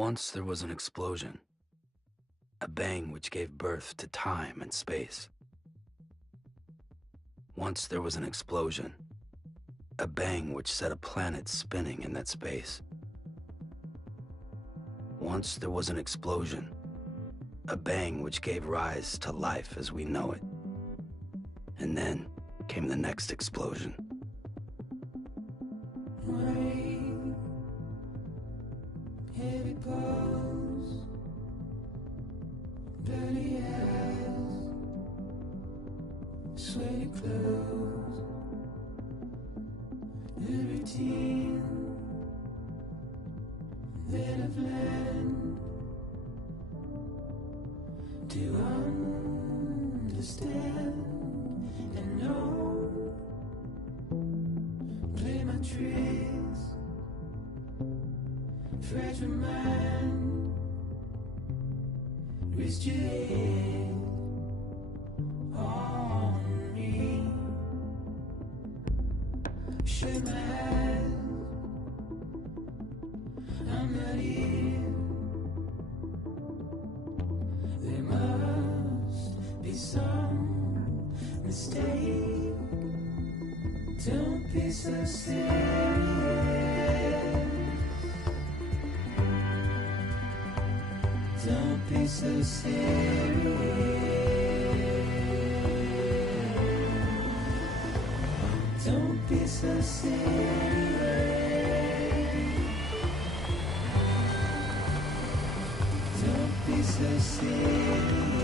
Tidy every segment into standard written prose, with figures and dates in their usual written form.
Once there was an explosion, a bang which gave birth to time and space. Once there was an explosion, a bang which set a planet spinning in that space. Once there was an explosion, a bang which gave rise to life as we know it. And then came the next explosion. Rain, heavy pulse, dirty eyes, sweaty clothes, the routine that I've learned to understand and know. Play my tricks, fragile mind, rest your head on me. Shut my eyes, I'm not here. There must be some mistake. Don't be so serious. Don't be so serious. Don't be so serious. Don't be so serious.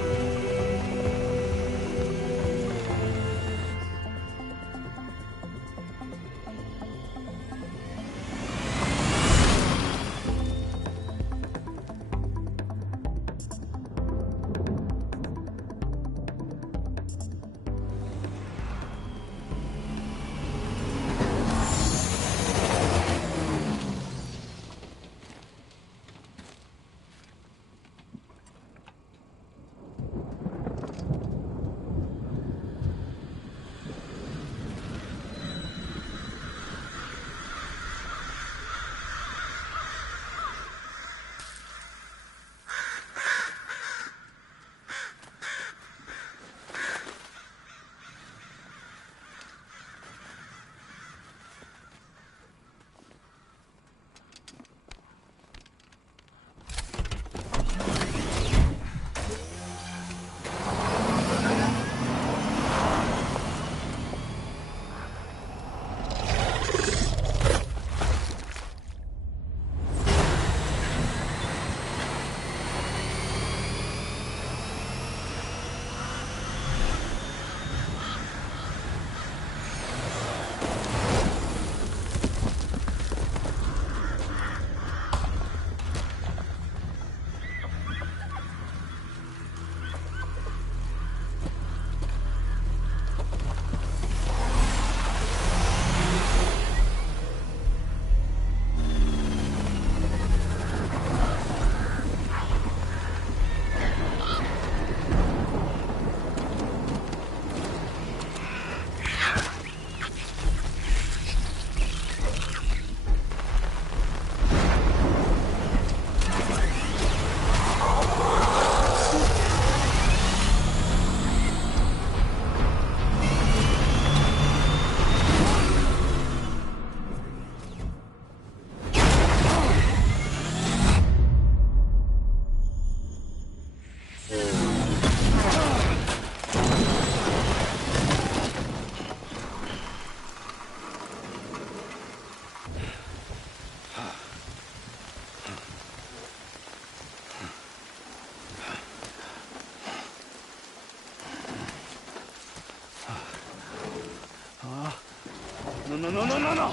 No.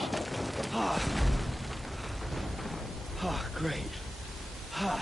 Great. Fuck.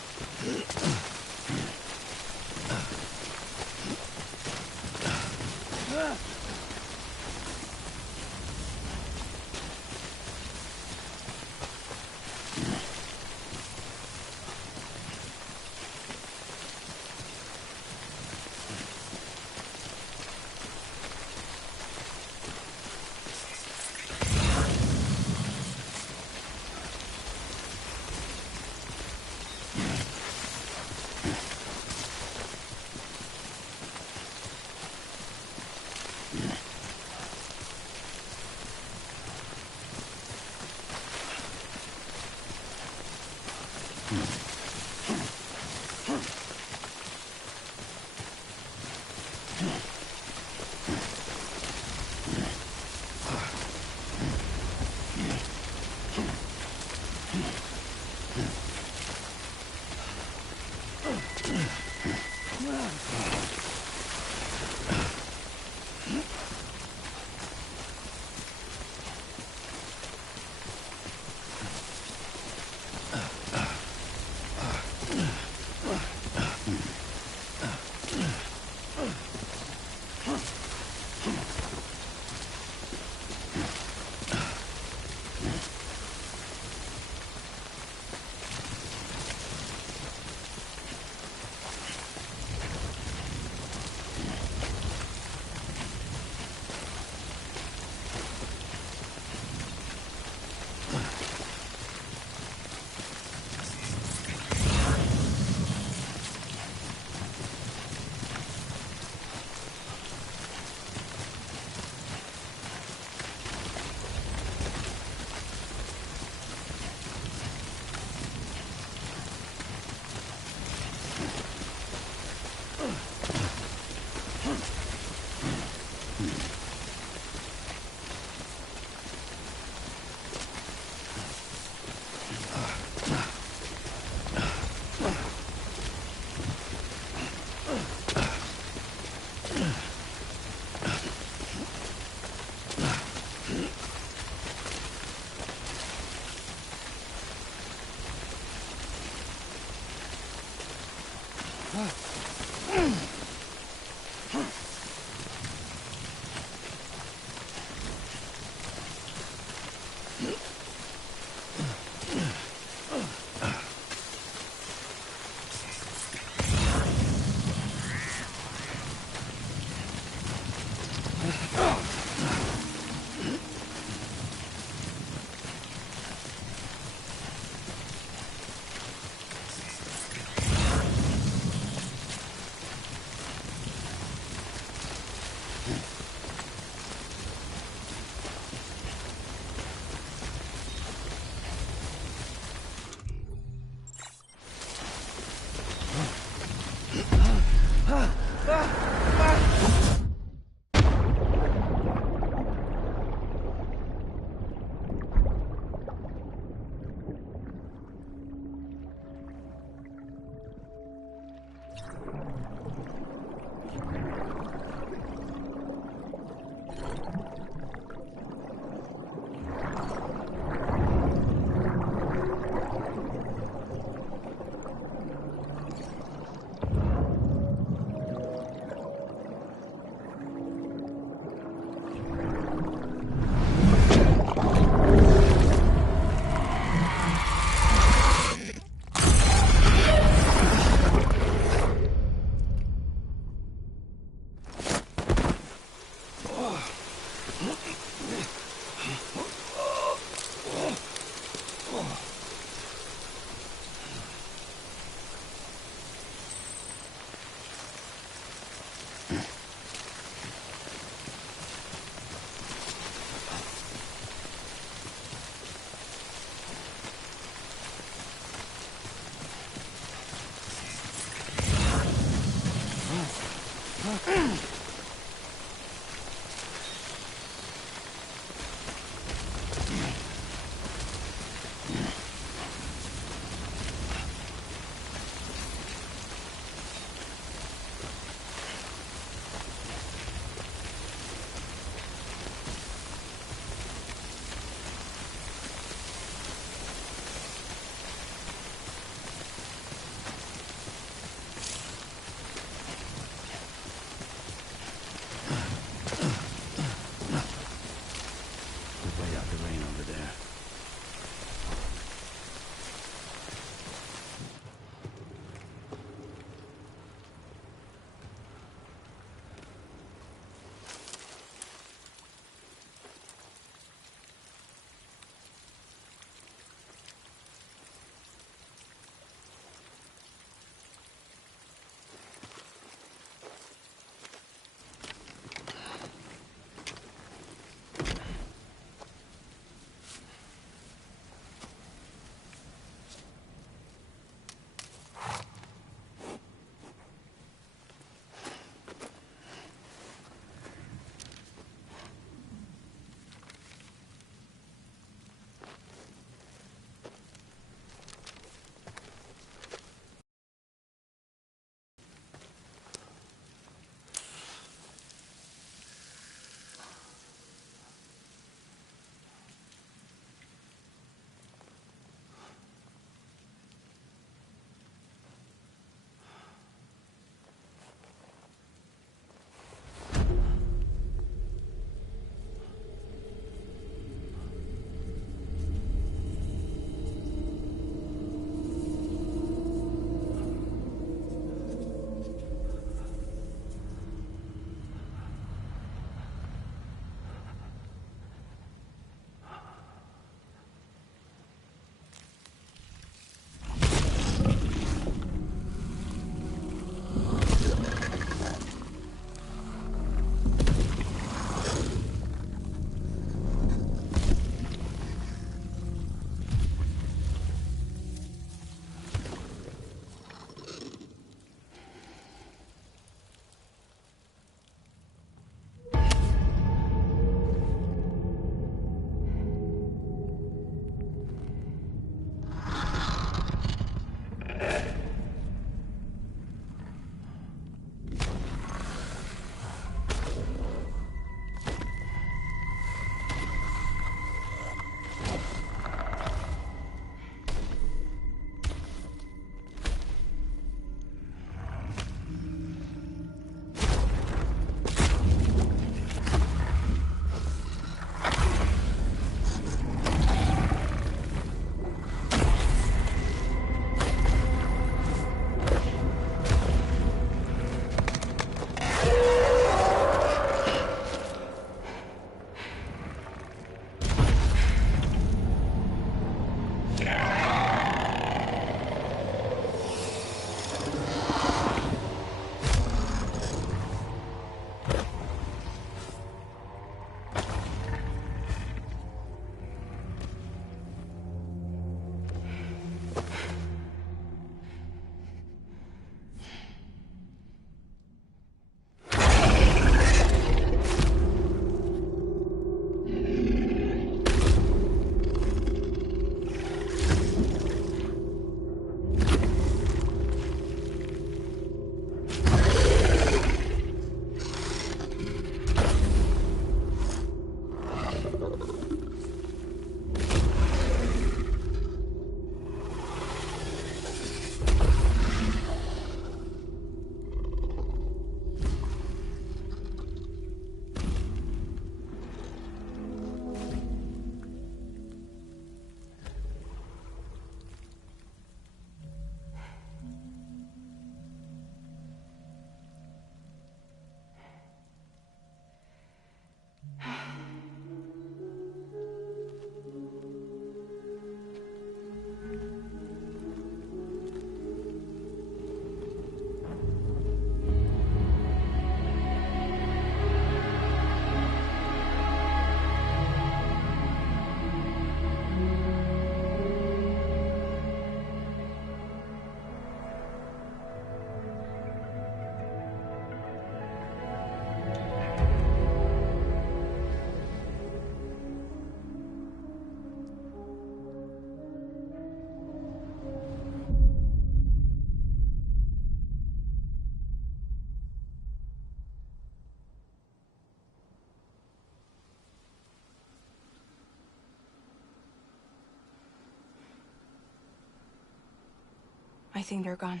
I think they're gone.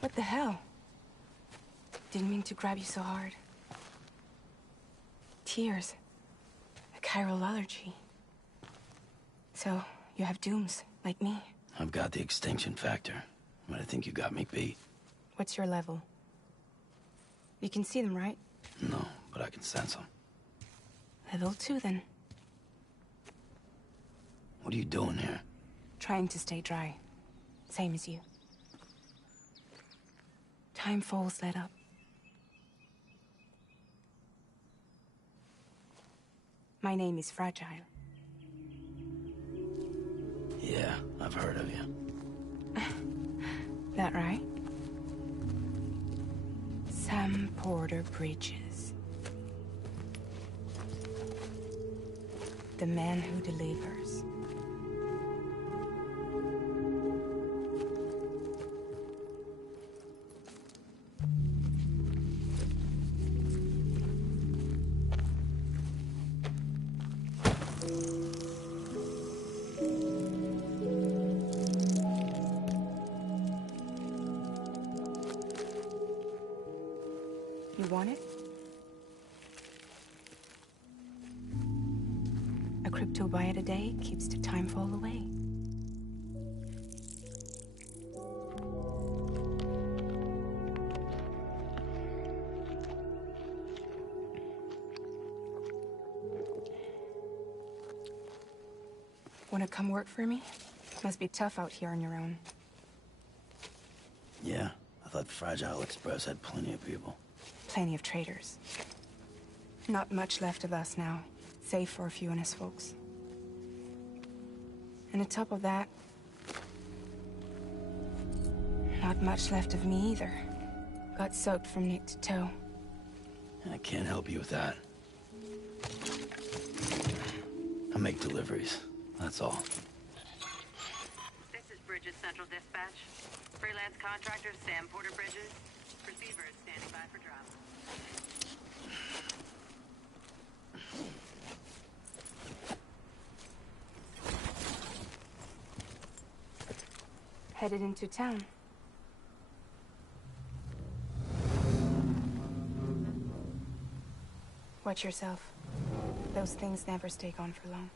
What the hell? Didn't mean to grab you so hard. Tears. A chiral allergy. So, you have dooms, like me. I've got the extinction factor, but I think you got me beat. What's your level? You can see them, right? No, but I can sense them. Level 2, then. What are you doing here? Trying to stay dry. Same as you. Time falls let up. My name is Fragile. Yeah, I've heard of you. That right? Sam Porter Bridges. The man who delivers. You want it? A crypto byte a day keeps the time fall away. Wanna come work for me? Must be tough out here on your own. Yeah, I thought Fragile Express had plenty of people. Plenty of traitors. Not much left of us now, save for a few honest folks. And on top of that, not much left of me either. Got soaked from neck to toe. I can't help you with that. I make deliveries, that's all. This is Bridges Central Dispatch. Freelance contractor Sam Porter Bridges. Receiver is standing by for drop. Headed into town. Watch yourself. Those things never stay gone for long.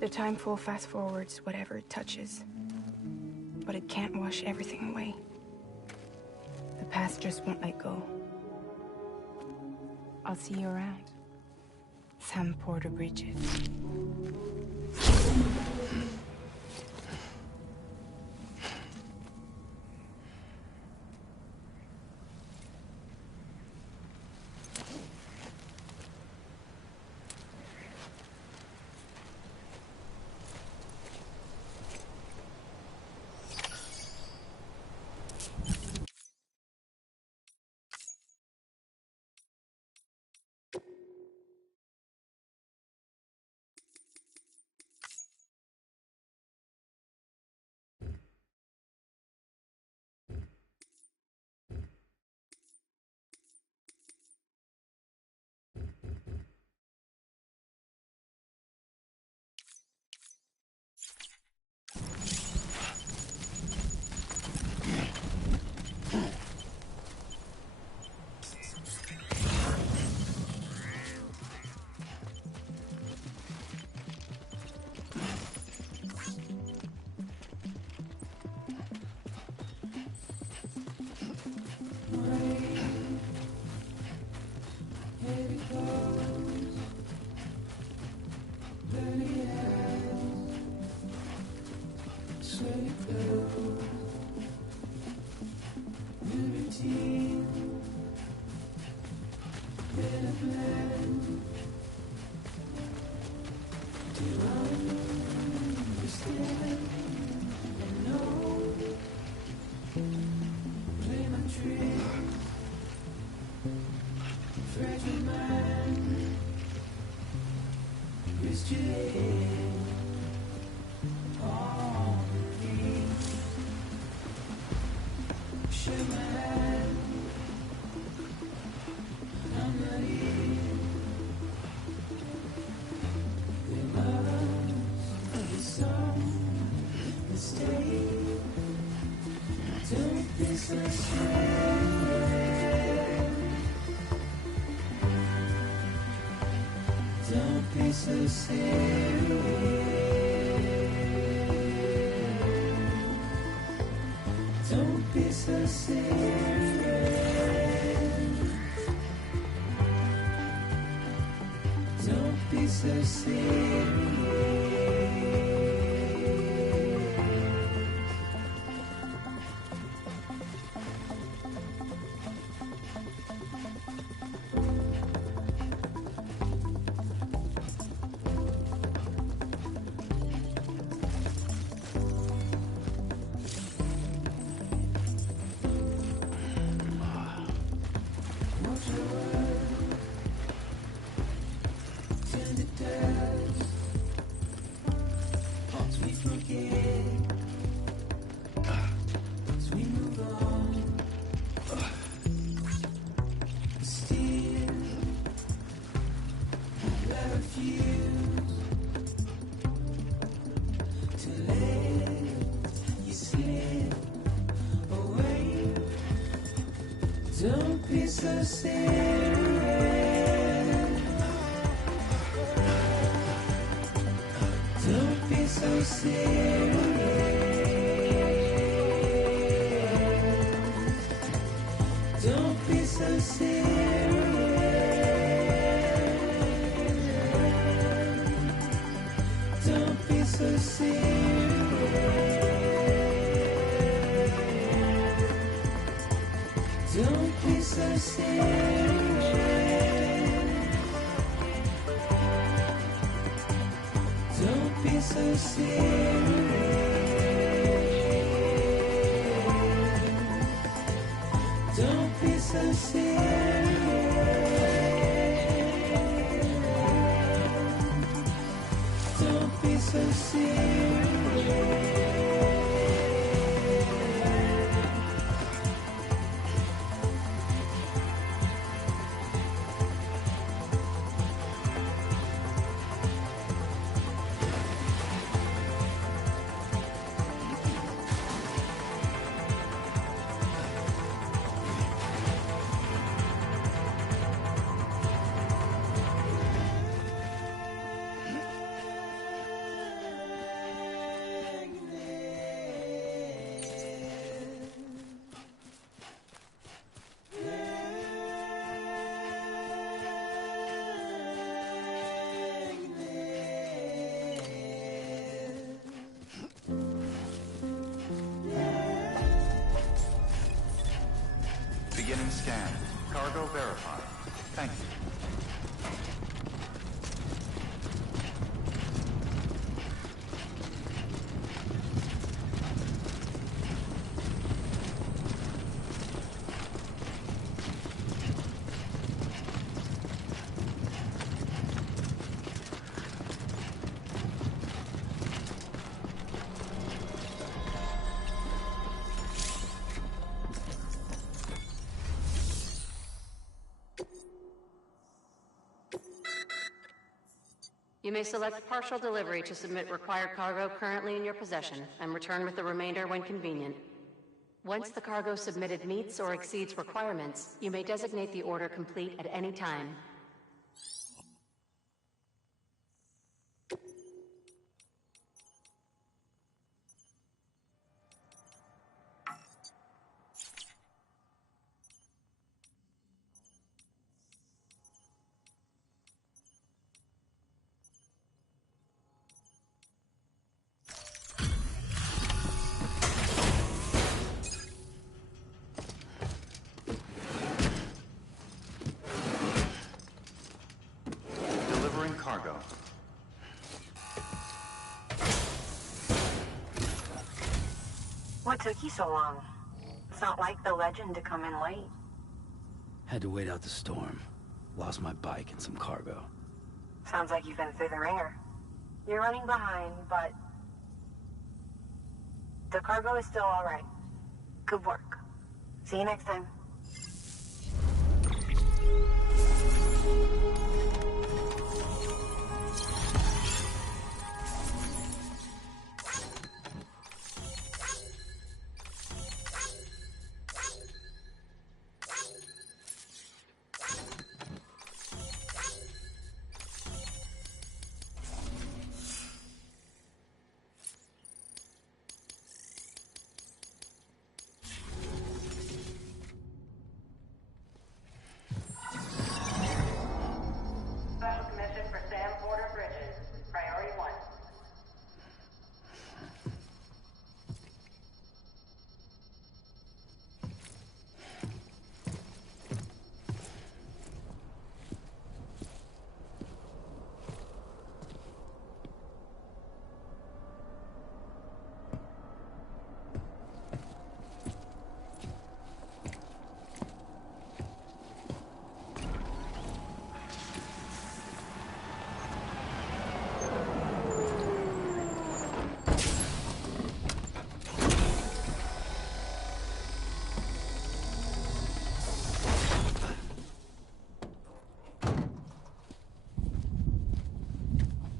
The time full fast forwards whatever it touches. But it can't wash everything away. The past just won't let go. I'll see you around. Sam Porter Bridges. Don't be so serious. Don't be so serious. Don't be so serious. Don't be so serious. Don't be so serious. Don't be so serious. Don't be so serious. Don't be so serious. Don't be so serious. Don't be so serious. Don't be so serious. Beginning scan. Cargo verified. Thank you. You may select partial delivery to submit required cargo currently in your possession and return with the remainder when convenient. Once the cargo submitted meets or exceeds requirements, you may designate the order complete at any time. Delivering cargo. What took you so long? It's not like the legend to come in late. Had to wait out the storm. Lost my bike and some cargo. Sounds like you've been through the ringer. You're running behind, but the cargo is still all right. Good work. See you next time. Special commission for Sam Porter Bridges. Priority 1.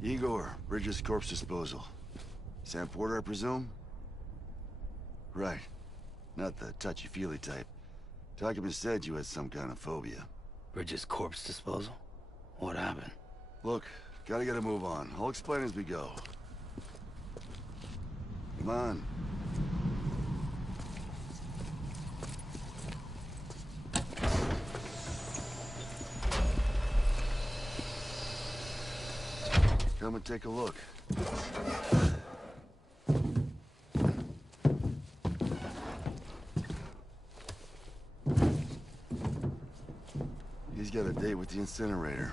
Igor, Bridges corpse disposal. Sam Porter, I presume? Right. Not the touchy-feely type. Documents said you had some kind of phobia. Bridges corpse disposal? What happened? Look, gotta get a move on. I'll explain as we go. Come on. Come and take a look. He's got a date with the incinerator.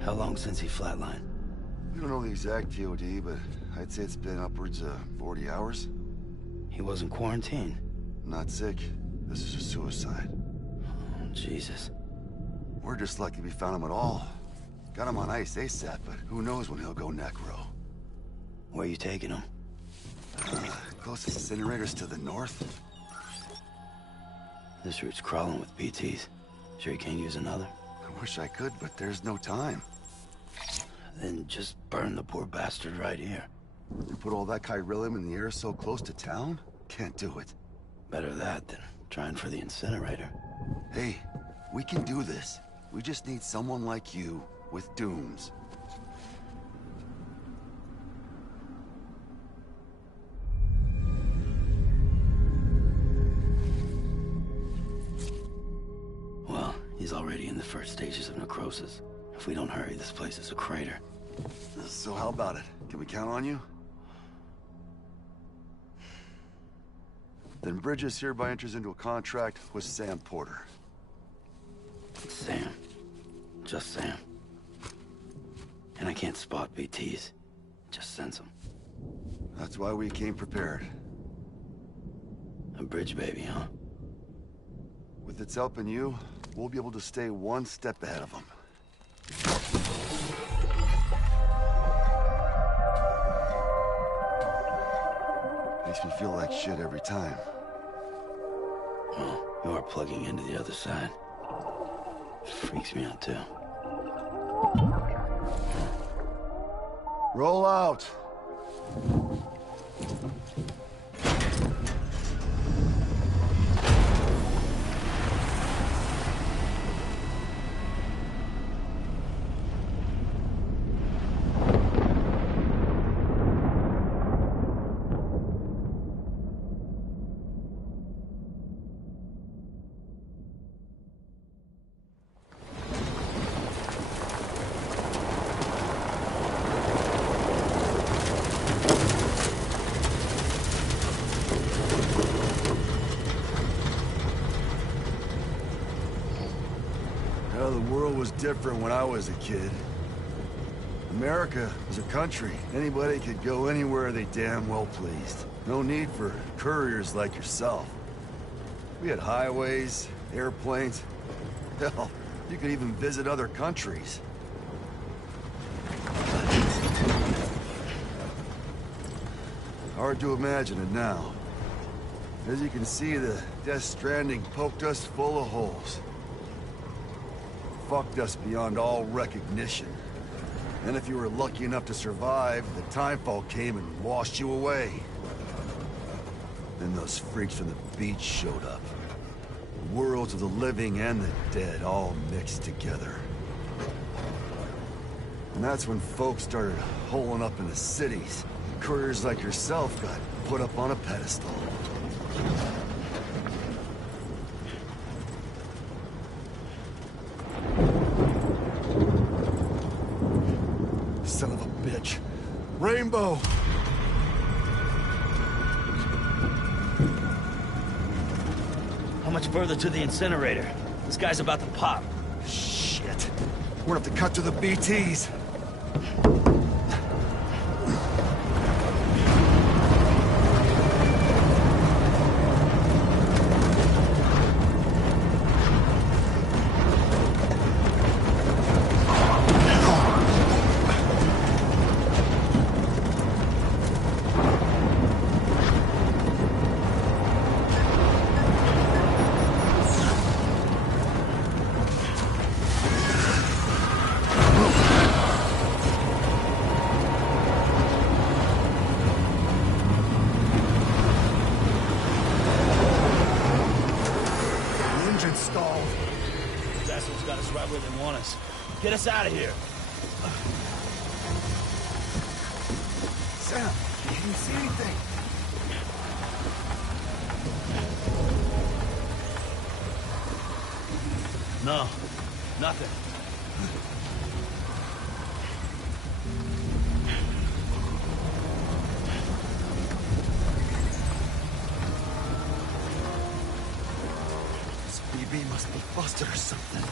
How long since he flatlined? We don't know the exact TOD, but I'd say it's been upwards of 40 hours. He wasn't quarantined. Not sick. This is a suicide. Oh, Jesus. We're just lucky we found him at all. Got him on ice ASAP, but who knows when he'll go necro. Where you taking him? Closest incinerator's to the north. This route's crawling with PTs. Sure you can't use another? I wish I could, but there's no time. Then just burn the poor bastard right here. You put all that chiralium in the air so close to town? Can't do it. Better that than trying for the incinerator. Hey, we can do this. We just need someone like you with dooms. Well, he's already in the first stages of necrosis. If we don't hurry, this place is a crater. So how about it? Can we count on you? Then Bridges hereby enters into a contract with Sam Porter. Sam. Just Sam. And I can't spot BTs. Just sense them. That's why we came prepared. A bridge baby, huh? With its help and you, we'll be able to stay one step ahead of them. Makes me feel like shit every time. Well, you are plugging into the other side. Freaks me out, too. Roll out! Different when I was a kid. America was a country. Anybody could go anywhere they damn well pleased. No need for couriers like yourself. We had highways, airplanes. Hell, you could even visit other countries. Hard to imagine it now. As you can see, the Death Stranding poked us full of holes. Fucked us beyond all recognition. And if you were lucky enough to survive, the timefall came and washed you away. Then those freaks from the beach showed up. The worlds of the living and the dead all mixed together. And that's when folks started holing up in the cities. Couriers like yourself got put up on a pedestal. Son of a bitch. Rainbow! How much further to the incinerator? This guy's about to pop. Shit. We're gonna have to cut to the BTs. Get us out of here. Sam, can you see anything? No, nothing. This BB must be busted or something.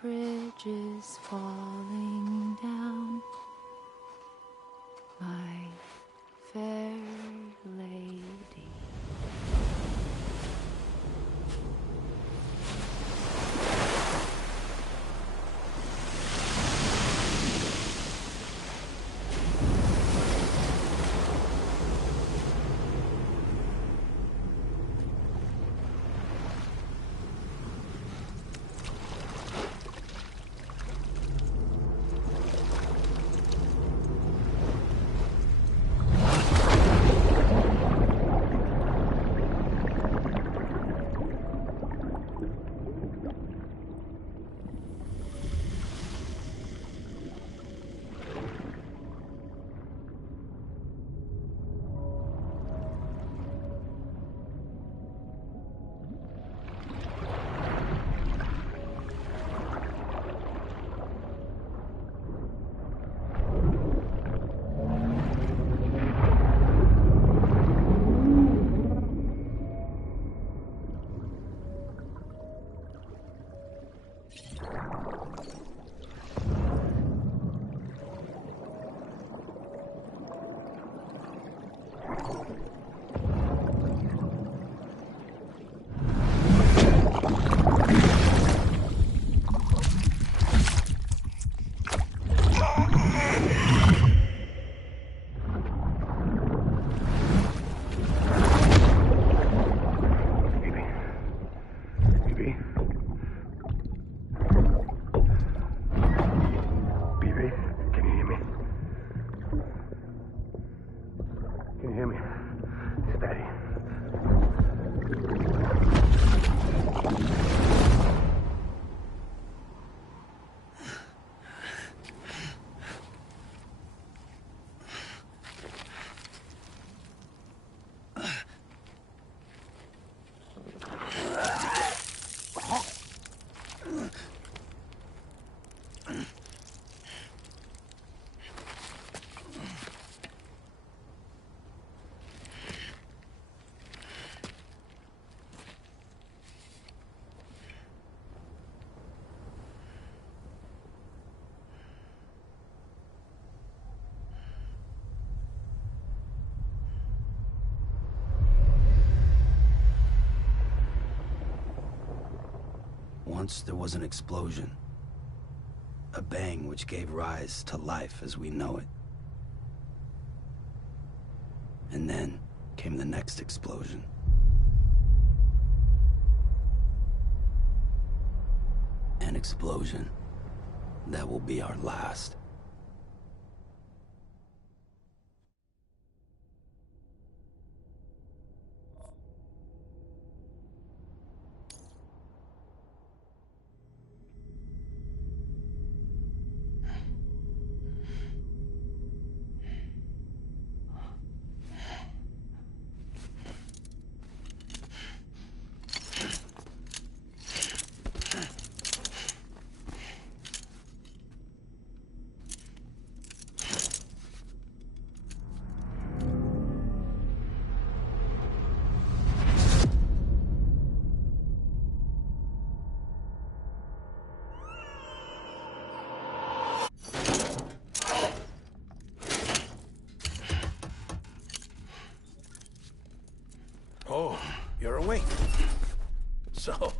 bridges falling down, my fair lady. Once there was an explosion. A bang which gave rise to life as we know it. And then came the next explosion. An explosion that will be our last. Oh, you're awake. So,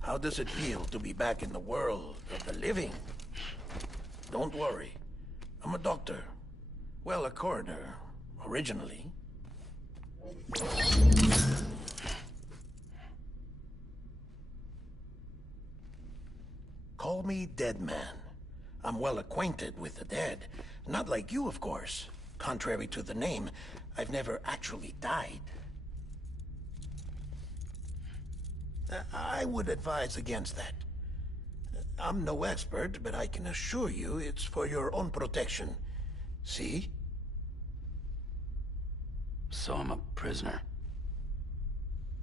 how does it feel to be back in the world of the living? Don't worry. I'm a doctor. Well, a coroner, originally. Call me Dead Man. I'm well acquainted with the dead. Not like you, of course. Contrary to the name, I've never actually died. I would advise against that. I'm no expert, but I can assure you it's for your own protection. See? So I'm a prisoner.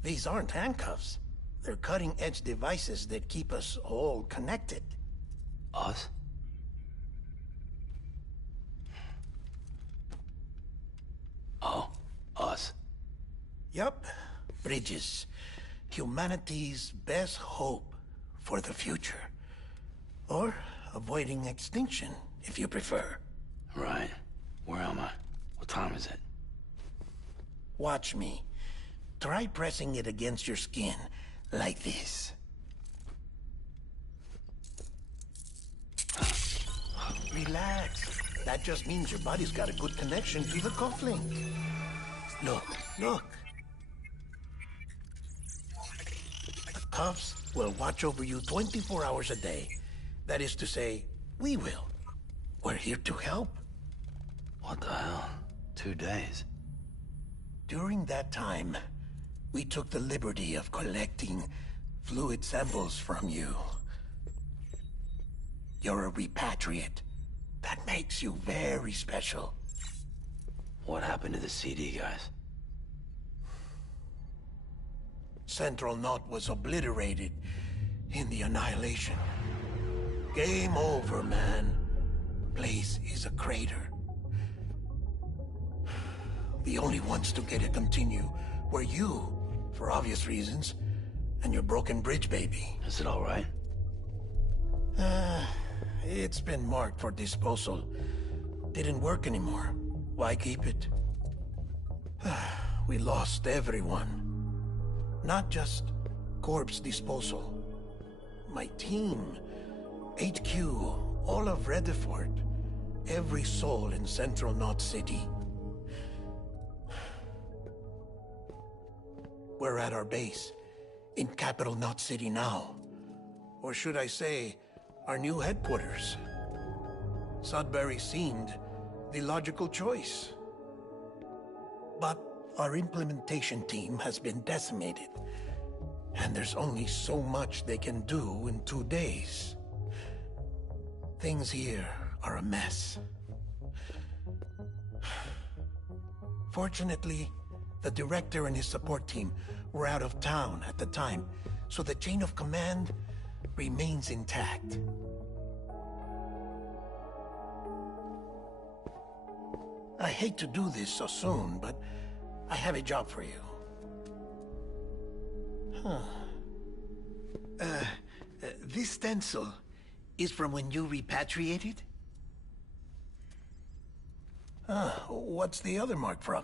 These aren't handcuffs. They're cutting-edge devices that keep us all connected. Us? Oh, us. Yup. Bridges. Humanity's best hope for the future. Or avoiding extinction, if you prefer. Right. Where am I? What time is it? Watch me. Try pressing it against your skin, like this. Relax. That just means your body's got a good connection to the cufflink. Look, look. The cuffs will watch over you 24 hours a day. That is to say, we will. We're here to help. What the hell? 2 days? During that time, we took the liberty of collecting fluid samples from you. You're a repatriate. That makes you very special. What happened to the CD guys? Central Knot was obliterated in the Annihilation. Game over, man. Place is a crater. The only ones to get to continue were you, for obvious reasons, and your broken bridge baby. Is it all right? It's been marked for disposal. Didn't work anymore. Why keep it? We lost everyone. Not just corpse disposal. My team, HQ, all of Redefort, every soul in Central Knot City. We're at our base, in Capital Knot City now. Or should I say, our new headquarters. Sudbury seemed the logical choice. But our implementation team has been decimated, and there's only so much they can do in 2 days. Things here are a mess. Fortunately, the director and his support team were out of town at the time, so the chain of command remains intact. I hate to do this so soon, but I have a job for you. This stencil is from when you repatriated? What's the other mark from?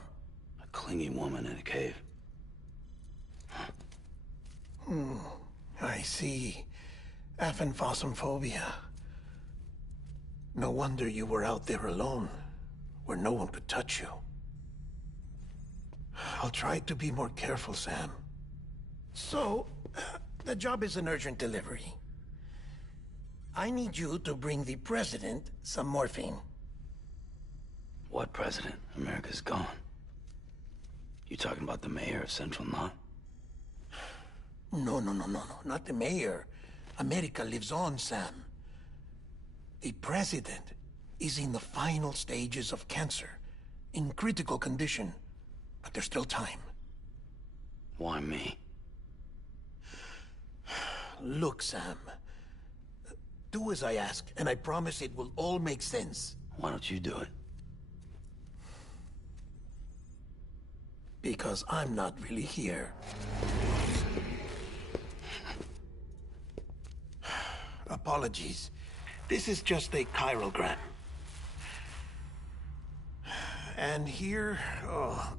A clingy woman in a cave. I see. Aphenphosmphobia. No wonder you were out there alone, where no one could touch you. I'll try to be more careful, Sam. So, the job is an urgent delivery. I need you to bring the president some morphine. What president? America's gone. You talking about the mayor of Central Knot? No, not the mayor. America lives on, Sam. The president is in the final stages of cancer, in critical condition, but there's still time. Why me? Look, Sam. Do as I ask, and I promise it will all make sense. Why don't you do it? Because I'm not really here. Apologies. This is just a chirogram. And here,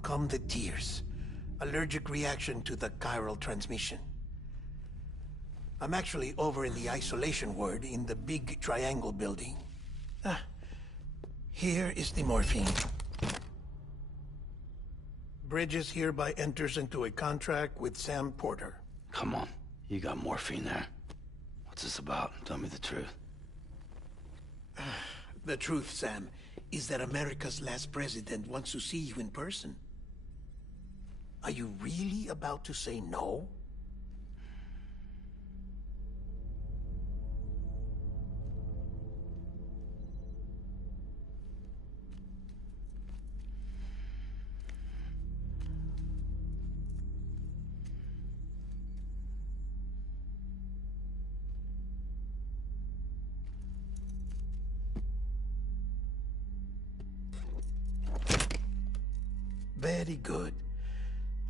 come the tears. Allergic reaction to the chiral transmission. I'm actually over in the isolation ward in the big triangle building. Here is the morphine. Bridges hereby enters into a contract with Sam Porter. Come on. You got morphine there. What's this about? Tell me the truth. The truth, Sam, is that America's last president wants to see you in person. Are you really about to say no? Very good.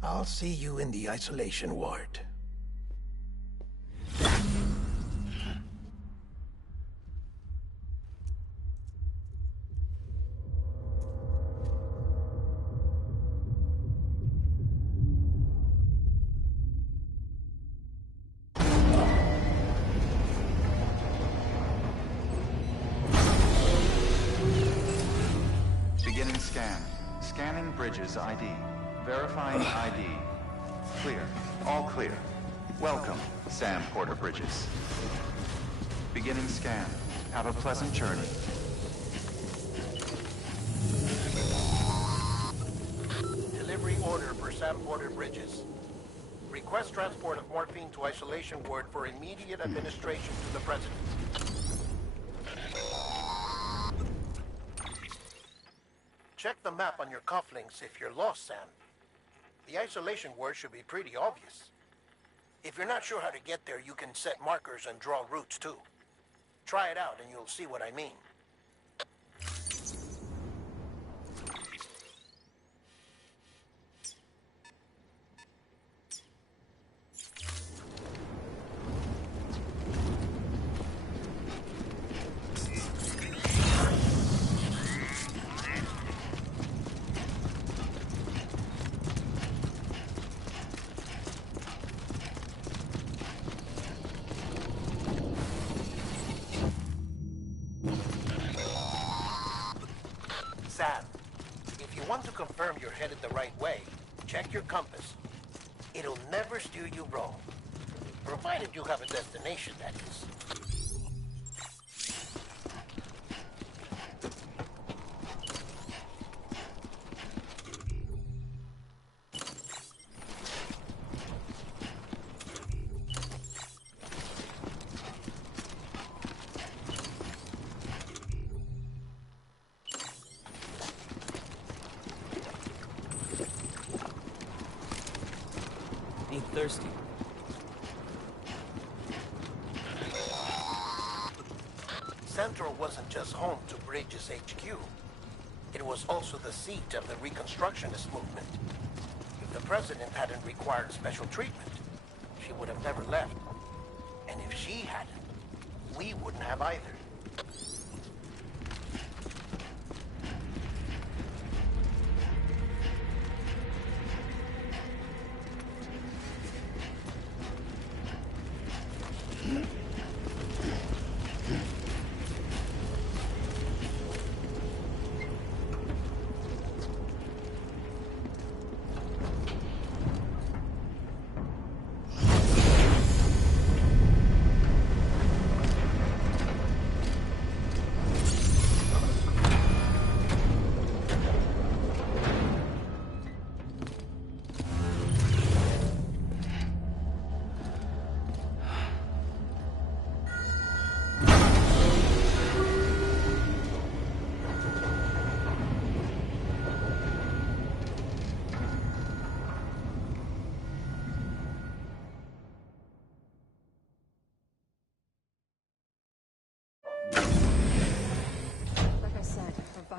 I'll see you in the isolation ward. Beginning scan. Scanning Bridges ID. Verifying ID. Clear. All clear. Welcome, Sam Porter Bridges. Beginning scan. Have a pleasant journey. Delivery order for Sam Porter Bridges. Request transport of morphine to isolation ward for immediate administration to the president. Check the map on your cufflinks if you're lost, Sam. The isolation word should be pretty obvious. If you're not sure how to get there, you can set markers and draw routes too. Try it out and you'll see what I mean. Sam, if you want to confirm you're headed the right way, check your compass. It'll never steer you wrong. Provided you have a destination, that is. Ain't thirsty. Central wasn't just home to Bridges HQ. It was also the seat of the Reconstructionist movement. If the president hadn't required special treatment, she would have never left. And if she hadn't, we wouldn't have either.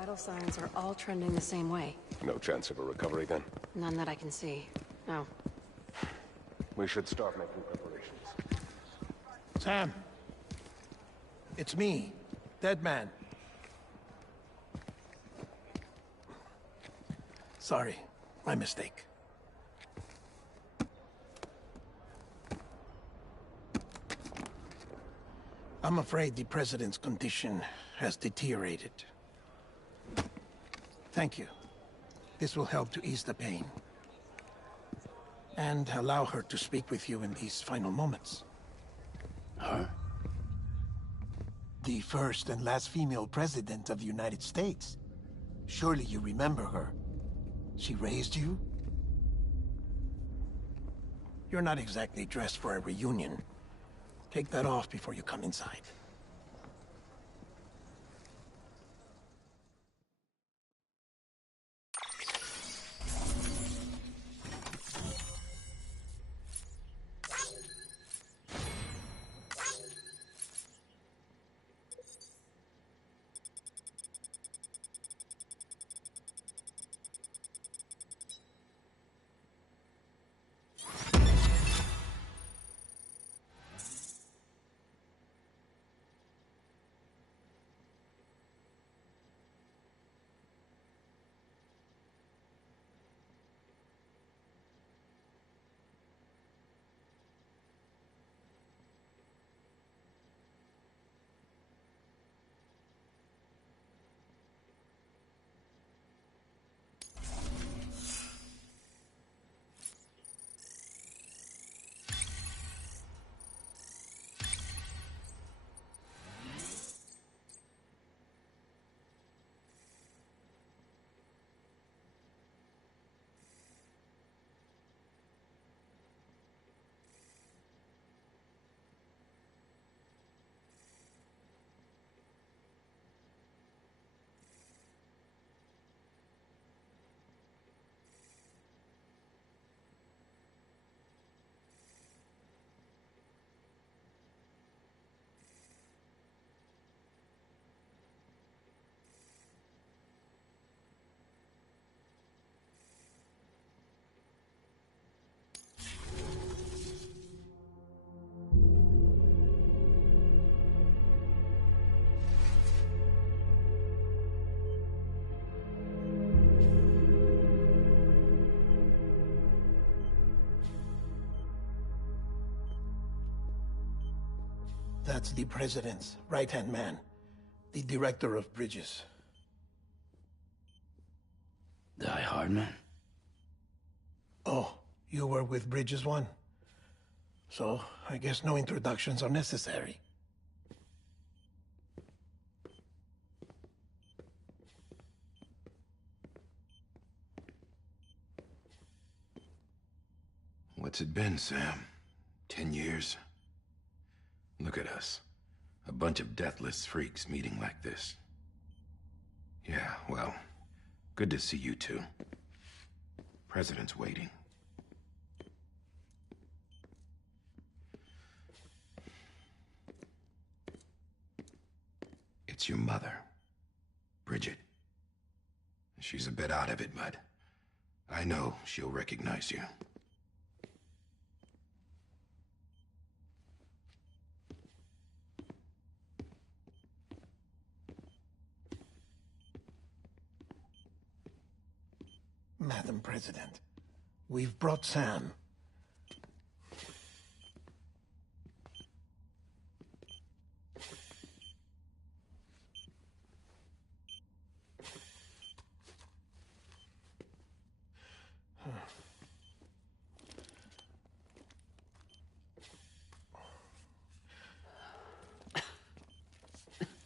vital signs are all trending the same way. No chance of a recovery then? None that I can see. No. We should start making preparations. Sam! It's me, Dead Man. Sorry, my mistake. I'm afraid the President's condition has deteriorated. Thank you. This will help to ease the pain. And allow her to speak with you in these final moments. Her? The first and last female president of the United States. Surely you remember her. She raised you? You're not exactly dressed for a reunion. Take that off before you come inside. That's the President's right-hand man, the Director of Bridges. Die Hardman? Oh, you were with Bridges 1? So, I guess no introductions are necessary. What's it been, Sam? 10 years? Look at us. A bunch of deathless freaks meeting like this. Yeah, well, good to see you two. President's waiting. It's your mother, Bridget. She's a bit out of it, but I know she'll recognize you. Madam President, we've brought Sam.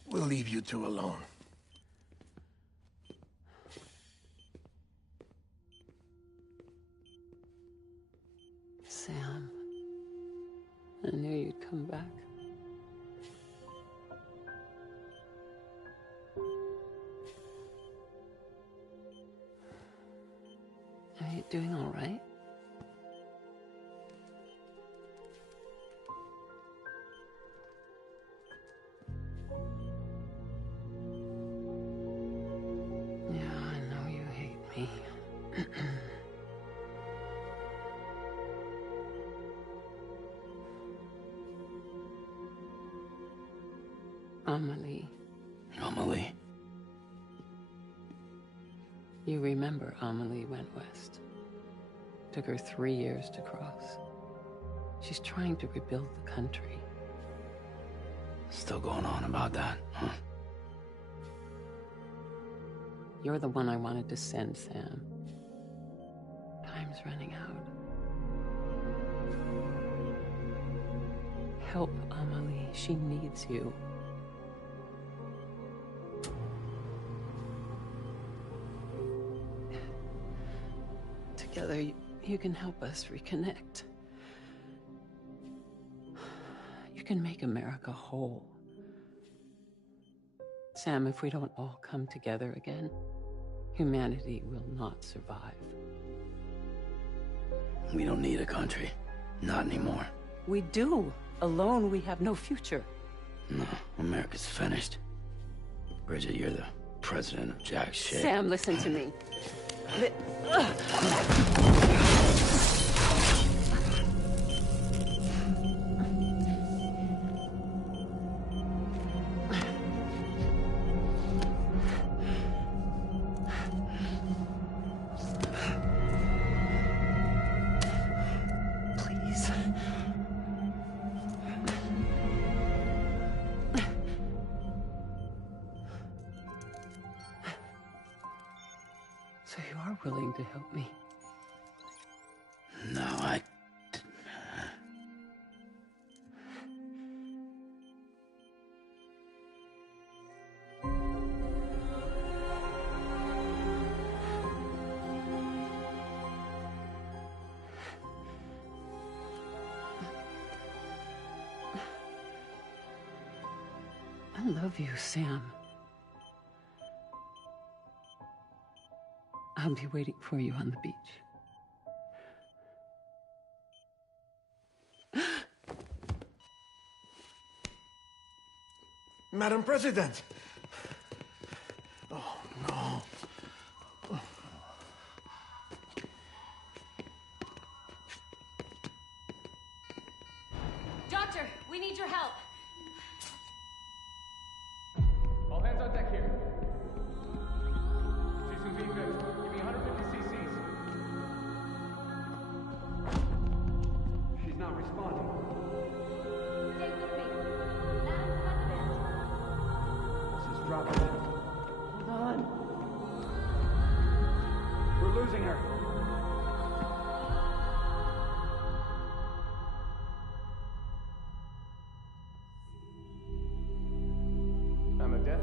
We'll leave you two alone. Sam, I knew you'd come back. Are you doing all right? Amelie. Amelie? You remember Amelie went west. Took her 3 years to cross. She's trying to rebuild the country. Still going on about that, huh? You're the one I wanted to send, Sam. Time's running out. Help Amelie. She needs you. Together, you can help us reconnect. You can make America whole. Sam, if we don't all come together again, humanity will not survive. We don't need a country. Not anymore. We do. Alone, we have no future. No, America's finished. Bridget, you're the president of jack shit. Sam, listen to me. Please. So you are willing to help me? No, I... I love you, Sam. I'll be waiting for you on the beach. Madam President! Oh, no. Doctor, we need your help. All hands on deck here. Jason V5, give me 150 cc's. She's not responding. Stay with me. Madam President. This is dropping. Hold on. We're losing her. I'm a death.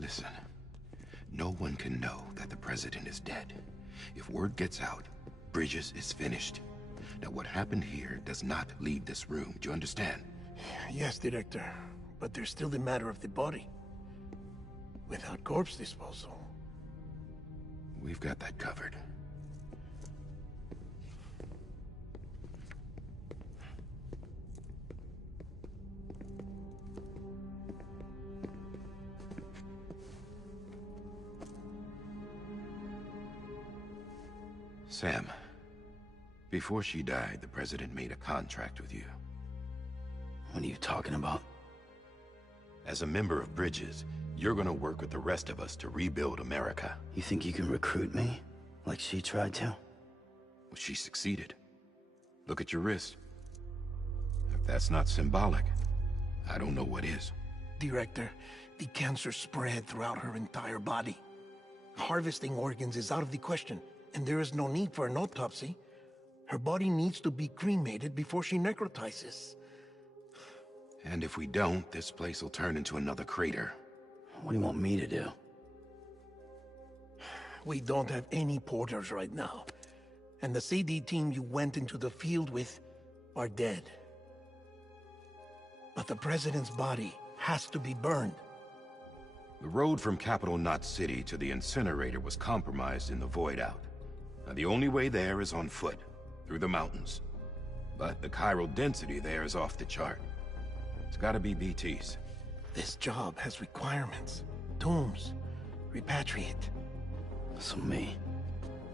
Listen, no one can know that the president is dead. If word gets out, Bridges is finished. Now, what happened here does not leave this room. Do you understand? Yes, Director. But there's still the matter of the body. Without corpse disposal. We've got that covered. Sam, before she died, the president made a contract with you. What are you talking about? As a member of Bridges, you're gonna work with the rest of us to rebuild America. You think you can recruit me? Like she tried to? Well, she succeeded. Look at your wrist. If that's not symbolic, I don't know what is. Director, the cancer spread throughout her entire body. Harvesting organs is out of the question, and there is no need for an autopsy. Her body needs to be cremated before she necrotizes. And if we don't, this place will turn into another crater. What do you want me to do? We don't have any porters right now. And the CD team you went into the field with are dead. But the president's body has to be burned. The road from Capital Knot City to the incinerator was compromised in the void out. Now, the only way there is on foot, through the mountains. But the chiral density there is off the chart. It's gotta be BT's. This job has requirements. Tombs. Repatriate. So me.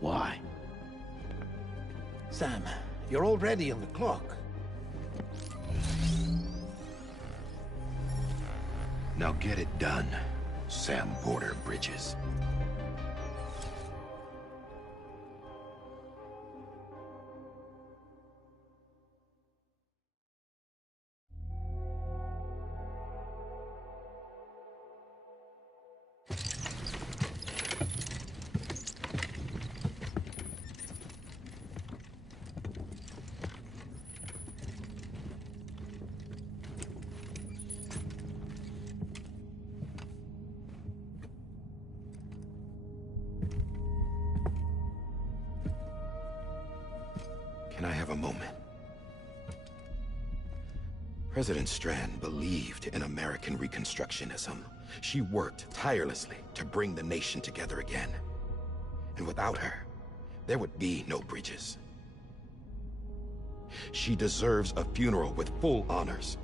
Why? Sam, you're already on the clock. Now get it done, Sam Porter Bridges. Can I have a moment? President Strand believed in American Reconstructionism. She worked tirelessly to bring the nation together again. And without her, there would be no Bridges. She deserves a funeral with full honors.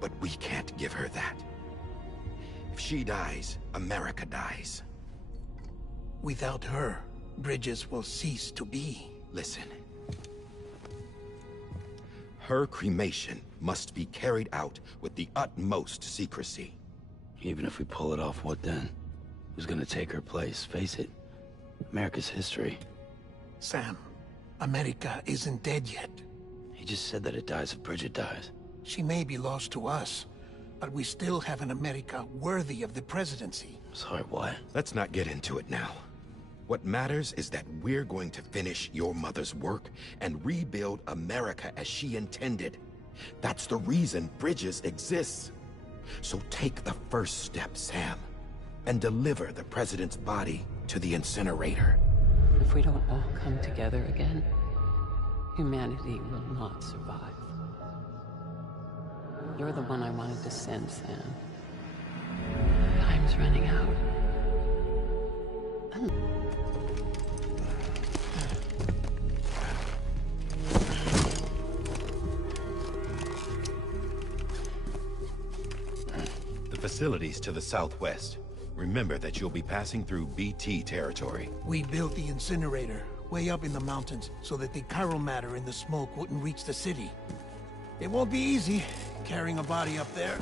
But we can't give her that. If she dies, America dies. Without her, Bridges will cease to be. Listen. Her cremation must be carried out with the utmost secrecy. Even if we pull it off, what then? Who's gonna take her place? Face it, America's history. Sam, America isn't dead yet. He just said that it dies if Bridget dies. She may be lost to us, but we still have an America worthy of the presidency. Sorry, what? Let's not get into it now. What matters is that we're going to finish your mother's work and rebuild America as she intended. That's the reason Bridges exists. So take the first step, Sam, and deliver the president's body to the incinerator. If we don't all come together again, humanity will not survive. You're the one I wanted to send, Sam. Time's running out. The facilities to the southwest. Remember that you'll be passing through BT territory. We built the incinerator way up in the mountains so that the chiral matter in the smoke wouldn't reach the city. It won't be easy carrying a body up there.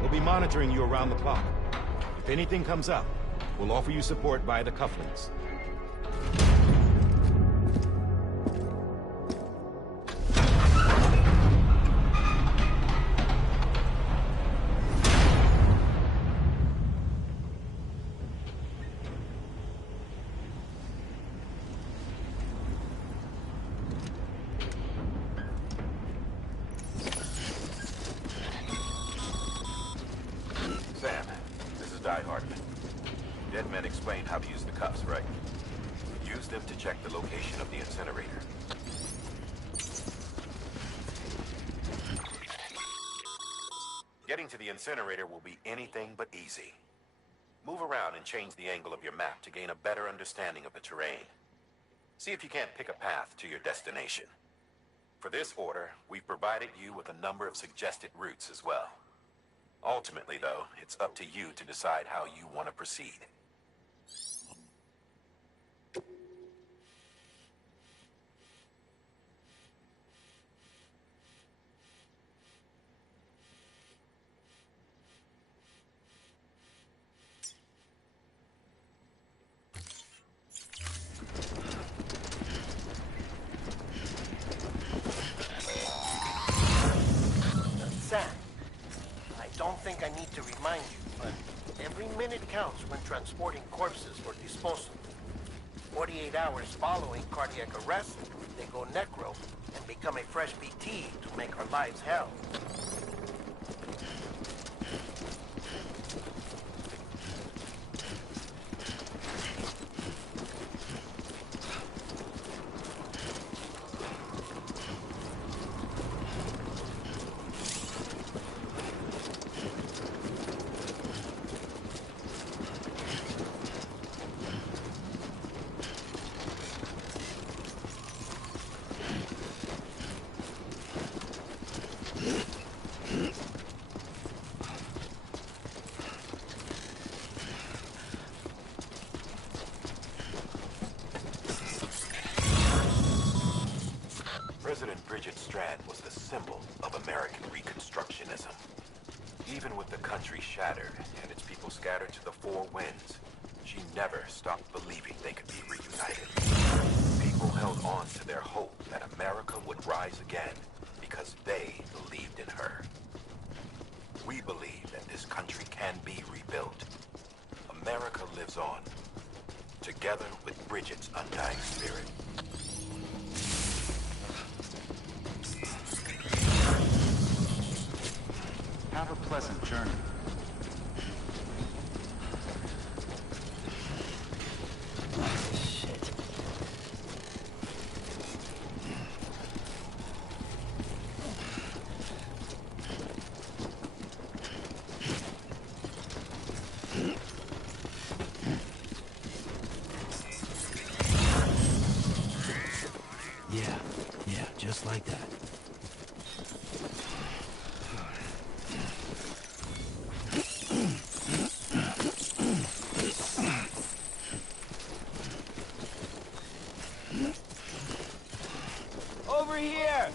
We'll be monitoring you around the clock. If anything comes up, we'll offer you support via the cufflinks. Sam, this is Die Hard. Dead men explained how to use the cuffs, right? Use them to check the location of the incinerator. Getting to the incinerator will be anything but easy. Move around and change the angle of your map to gain a better understanding of the terrain. See if you can't pick a path to your destination. For this order, we've provided you with a number of suggested routes as well. Ultimately, though, it's up to you to decide how you want to proceed. don't think I need to remind you, but every minute counts when transporting corpses for disposal. 48 hours following cardiac arrest, they go necro and become a fresh BT to make our lives hell. President Bridget Strand was the symbol of American Reconstructionism. Even with the country shattered and its people scattered to the four winds, she never stopped believing they could be reunited. People held on to their hope that America would rise again because they believed in her. We believe that this country can be rebuilt. America lives on, together with Bridget's undying spirit. Have a pleasant journey. Yeah, just like that. Over here!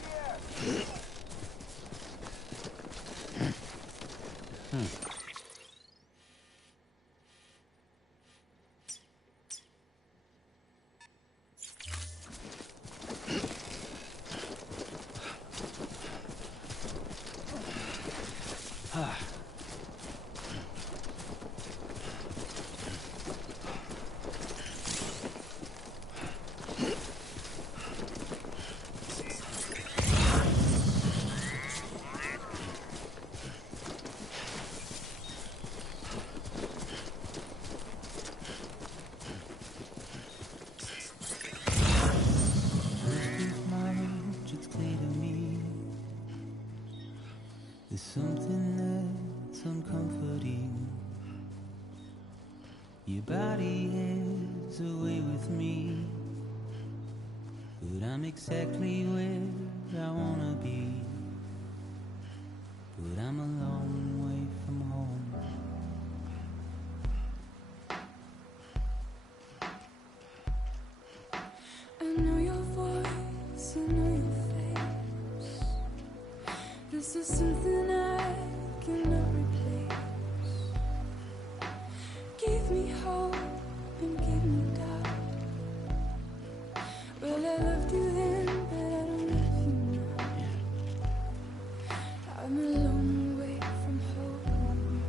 There's something that's uncomforting. Your body is away with me, but I'm exactly where I wanna be. But I'm a long way from home. I know your voice, I know your face. This is something I cannot replace. Give me hope and give me doubt. Well, I loved you then, but I don't love you now. I'm a long way from home.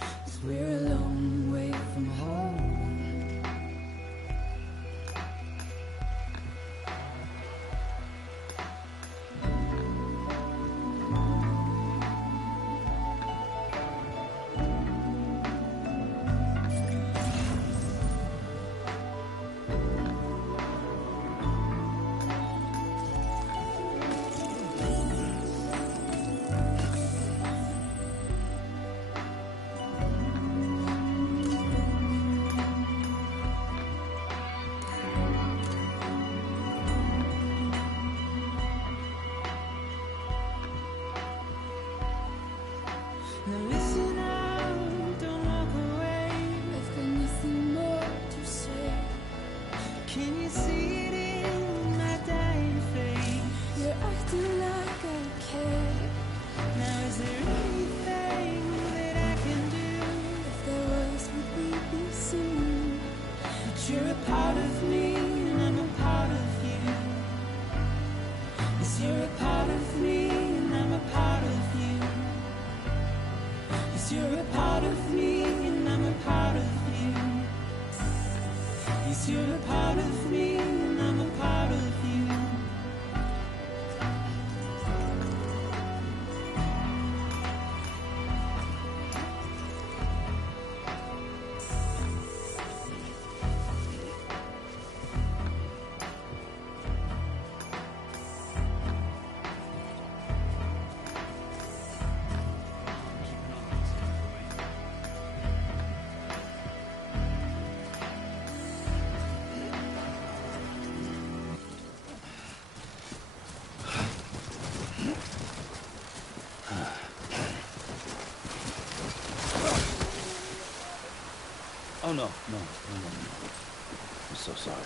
'Cause we're a long way from home. Now listen out, don't walk away. I've got nothing more to say. Can you see it in my dying face? You're acting like I care. Now is there anything that I can do? If there was, would we be singing? But you're a part of me and I'm a part of you. Yes, you're a part of me and I'm a part of you. Yes, you're a part of me, and I'm a part of you. Yes, you're a part of me, and I'm a part of you. Oh, no. I'm so sorry.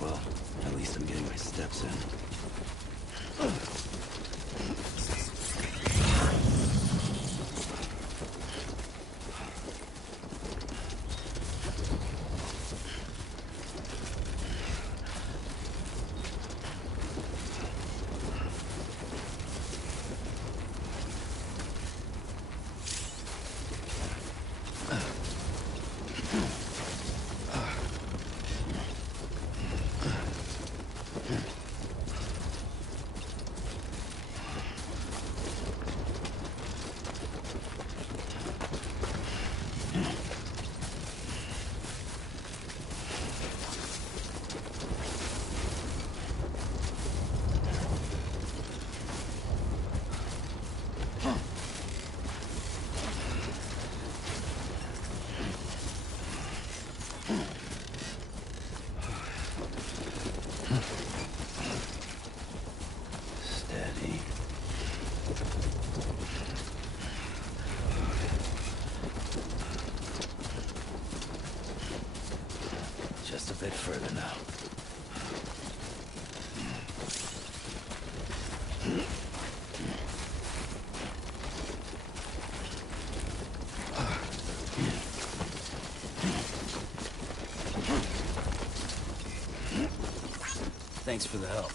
Well, at least I'm getting my steps in. Steady. Just a bit further now. Thanks for the help.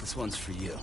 This one's for you.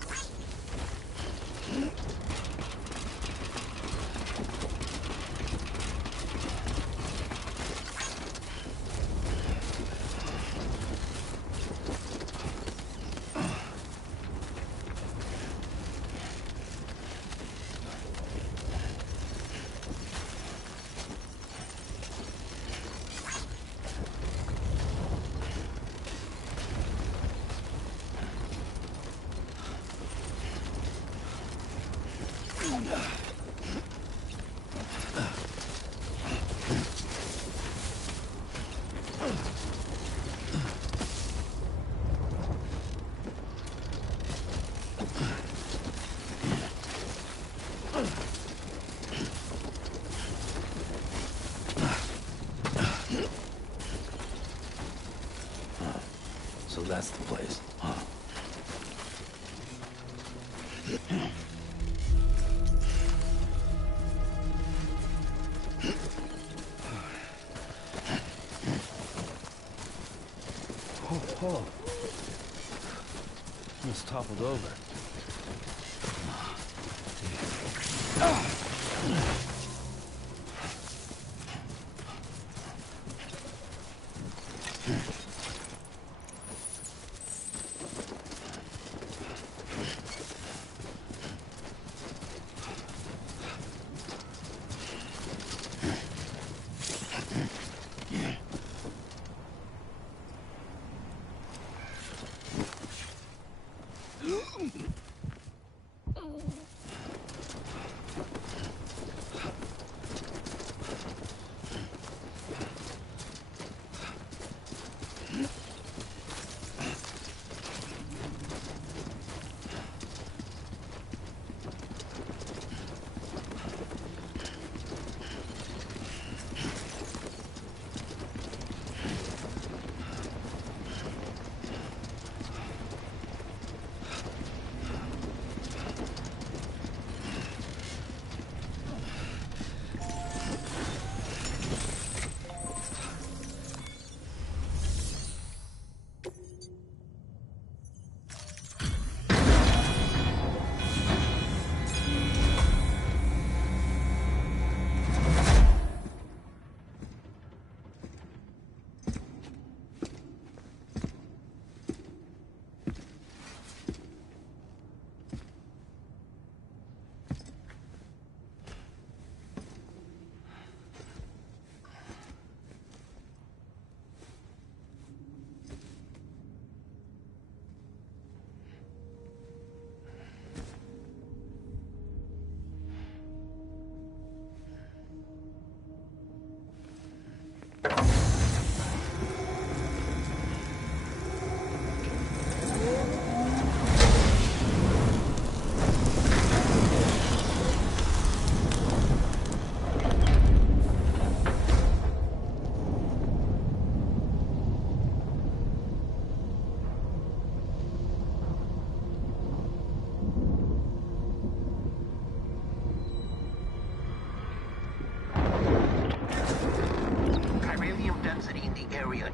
that's the place, huh? Oh. Almost toppled over.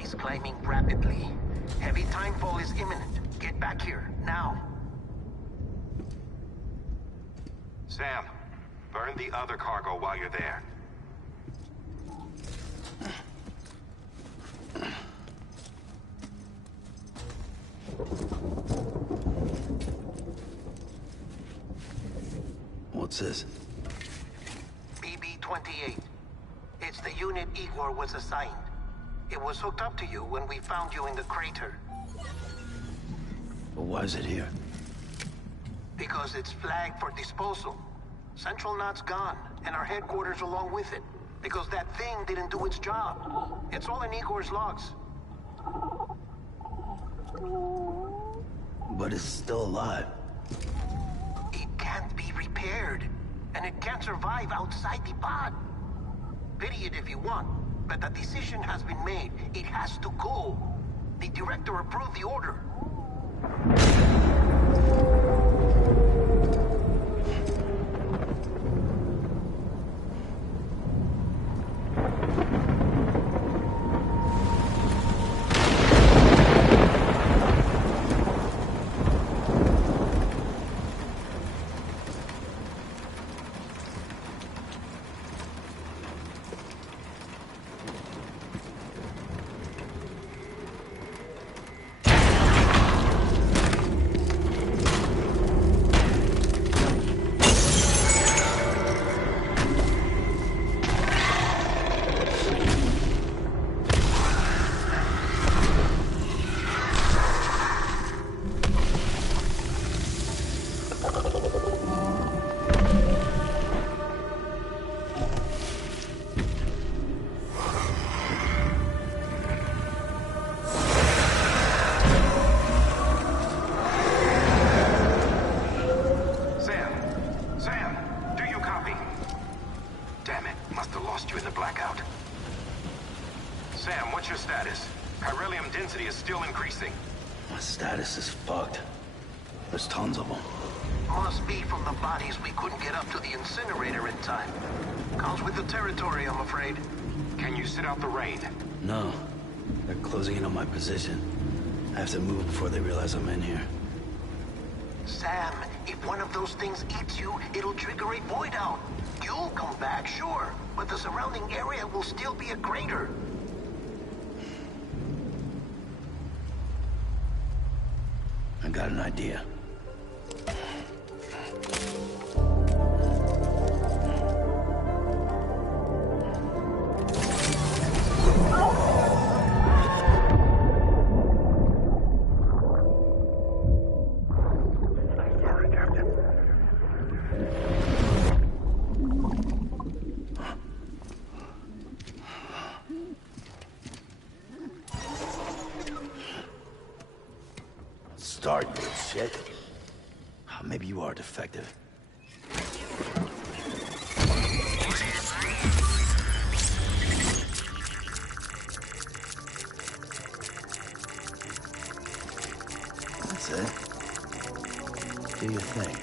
Is climbing rapidly. Heavy timefall is imminent. Get back here, now. Sam, burn the other cargo while you're there. What's this? BB-28. It's the unit Igor was assigned. It was hooked up to you when we found you in the crater. But why is it here? Because it's flagged for disposal. Central Knot's gone, and our headquarters along with it. Because that thing didn't do its job. It's all in Igor's logs. But it's still alive. It can't be repaired, and it can't survive outside the pod. Pity it if you want. But the decision has been made. It has to go. The director approved the order. My status is fucked. There's tons of them. Must be from the bodies we couldn't get up to the incinerator in time. Comes with the territory, I'm afraid. Can you sit out the rain? No. They're closing in on my position. I have to move before they realize I'm in here. Sam, if one of those things eats you, it'll trigger a void out. You'll come back, sure, but the surrounding area will still be a crater. I got an idea. Start, you shit. Maybe you are defective. That's it. Do your thing.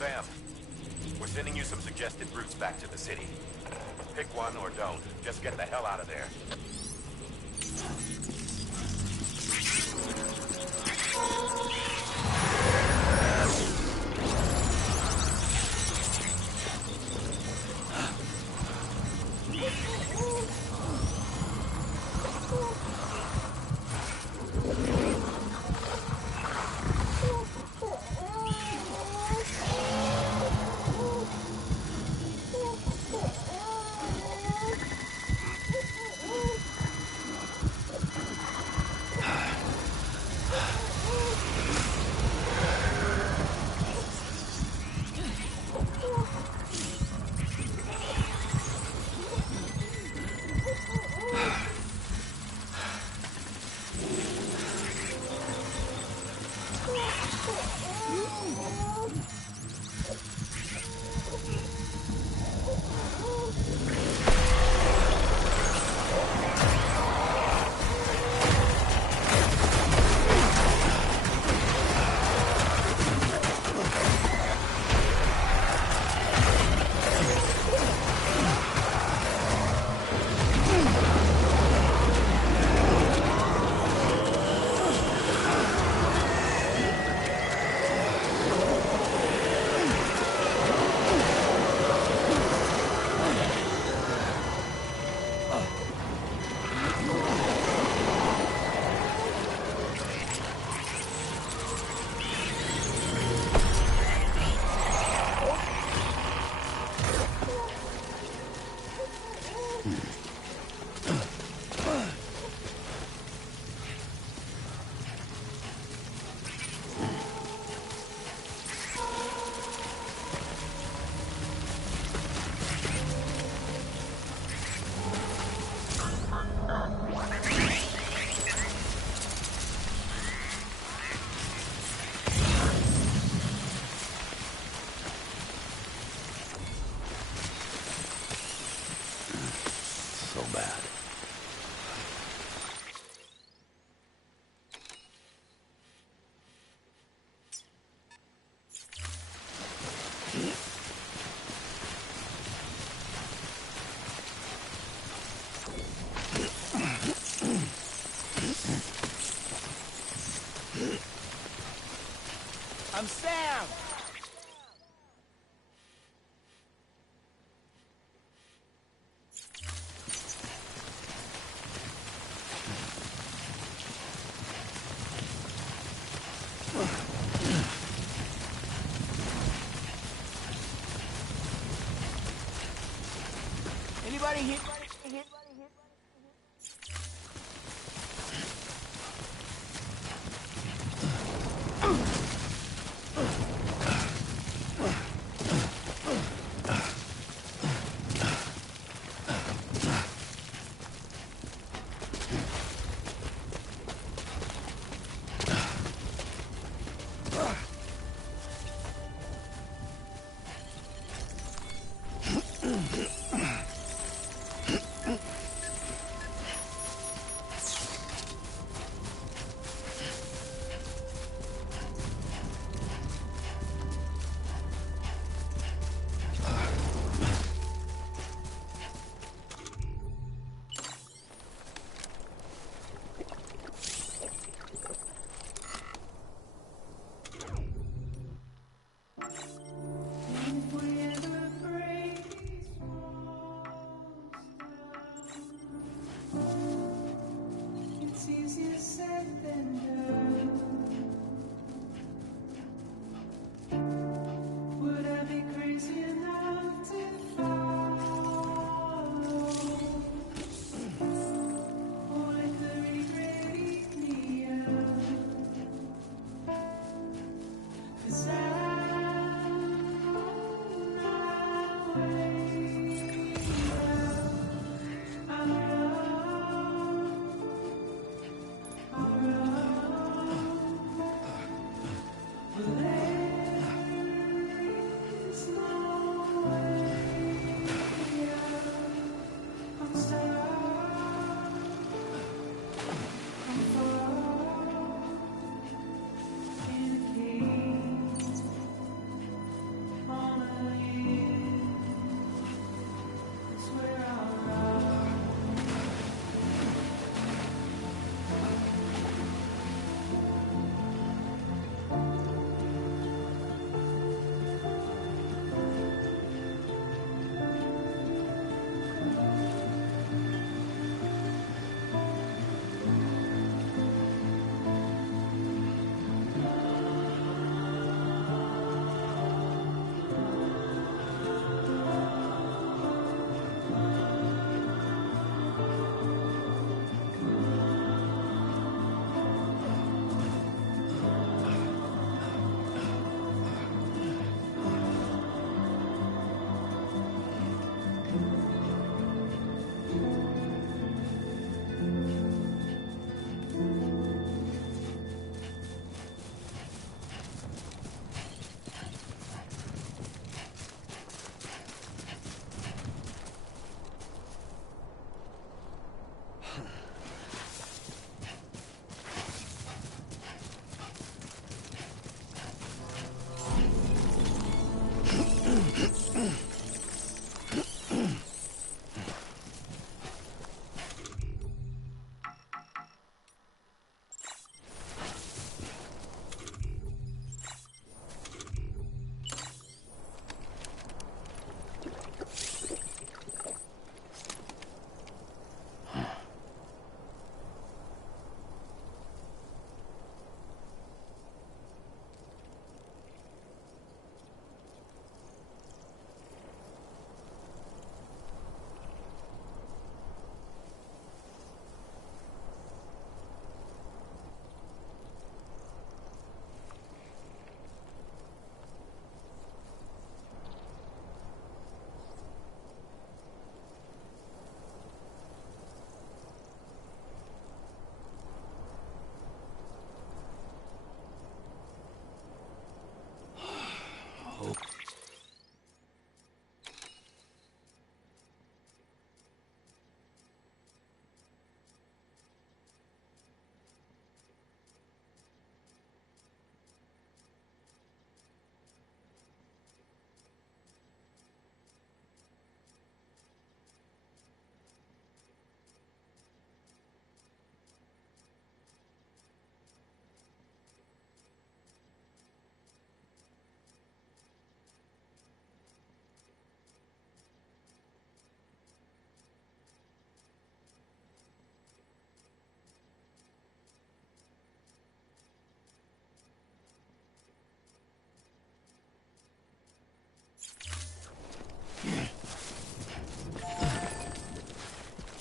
Sam, we're sending you some suggested routes back to the city. Pick one or don't. Just get the hell out of there. So bad. I'm Sam! Anybody hit?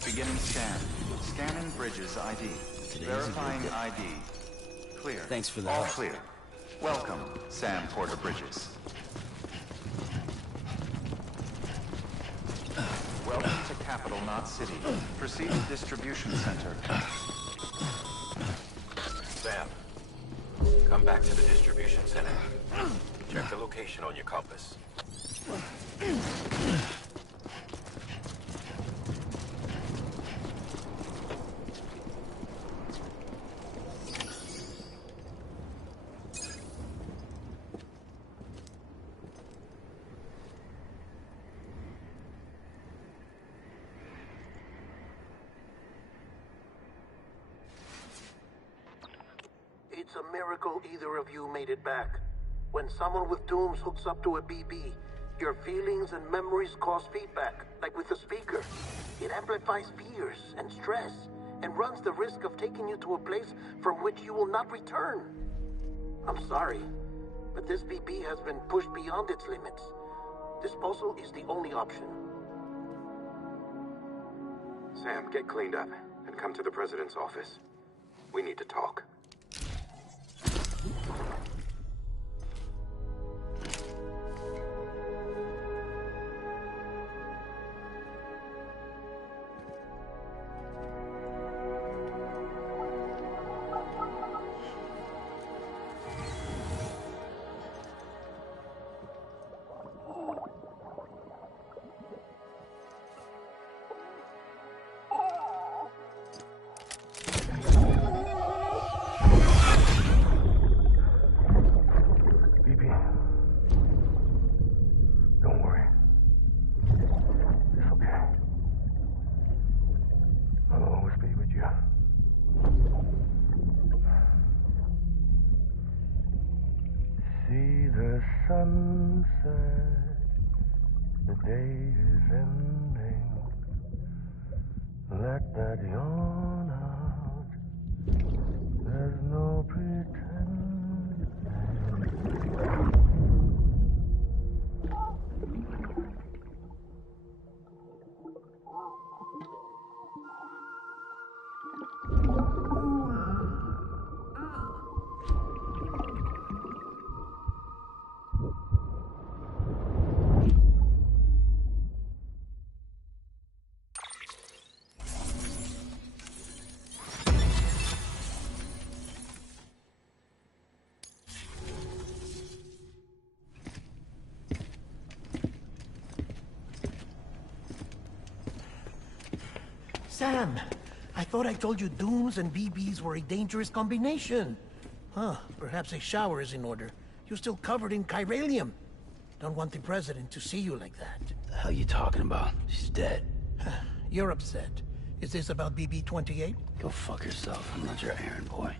Beginning scan. Scanning Bridges ID. Verifying ID. Clear. Thanks for the All help. clear. Welcome, Sam Porter Bridges. Welcome to Capital Knot City. Proceed to Distribution Center. Sam, come back to the distribution center. Check the location on your compass. It's a miracle either of you made it back. When someone with dooms hooks up to a BB, your feelings and memories cause feedback, like with the speaker. It amplifies fears and stress, and runs the risk of taking you to a place from which you will not return. I'm sorry, but this BB has been pushed beyond its limits. Disposal is the only option. Sam, get cleaned up and come to the President's office. We need to talk. sunset, the day is ending. Let that yawn out. There's no pretending. Sam, I thought I told you dooms and BBs were a dangerous combination. Huh, perhaps a shower is in order. You're still covered in chiralium. Don't want the president to see you like that. The hell you talking about? She's dead. You're upset. Is this about BB-28? Go fuck yourself. I'm not your errand boy.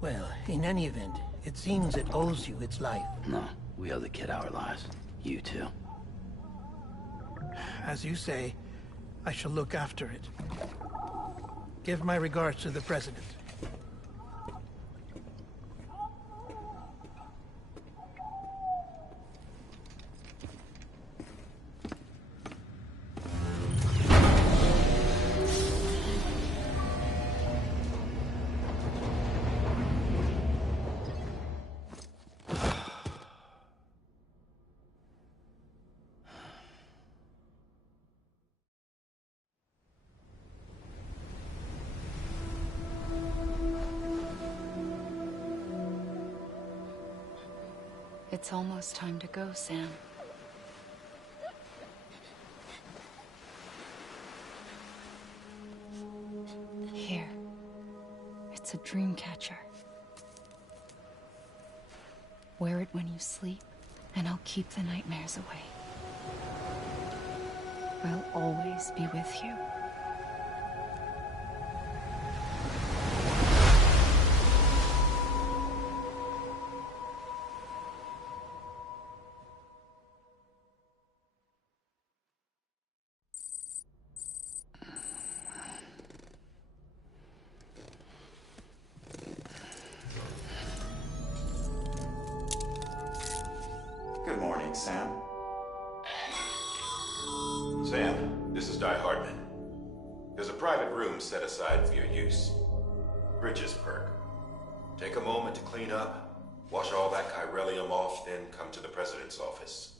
Well, in any event, it seems it owes you its life. No, we owe the kid our lives. You too. As you say, I shall look after it. Give my regards to the president. It's almost time to go, Sam. Here. It's a dream catcher. Wear it when you sleep, and I'll keep the nightmares away. I'll always be with you. Good morning, Sam. Sam, this is Di Hardman. There's a private room set aside for your use. Bridges perk. Take a moment to clean up, wash all that chiralium off, then come to the president's office.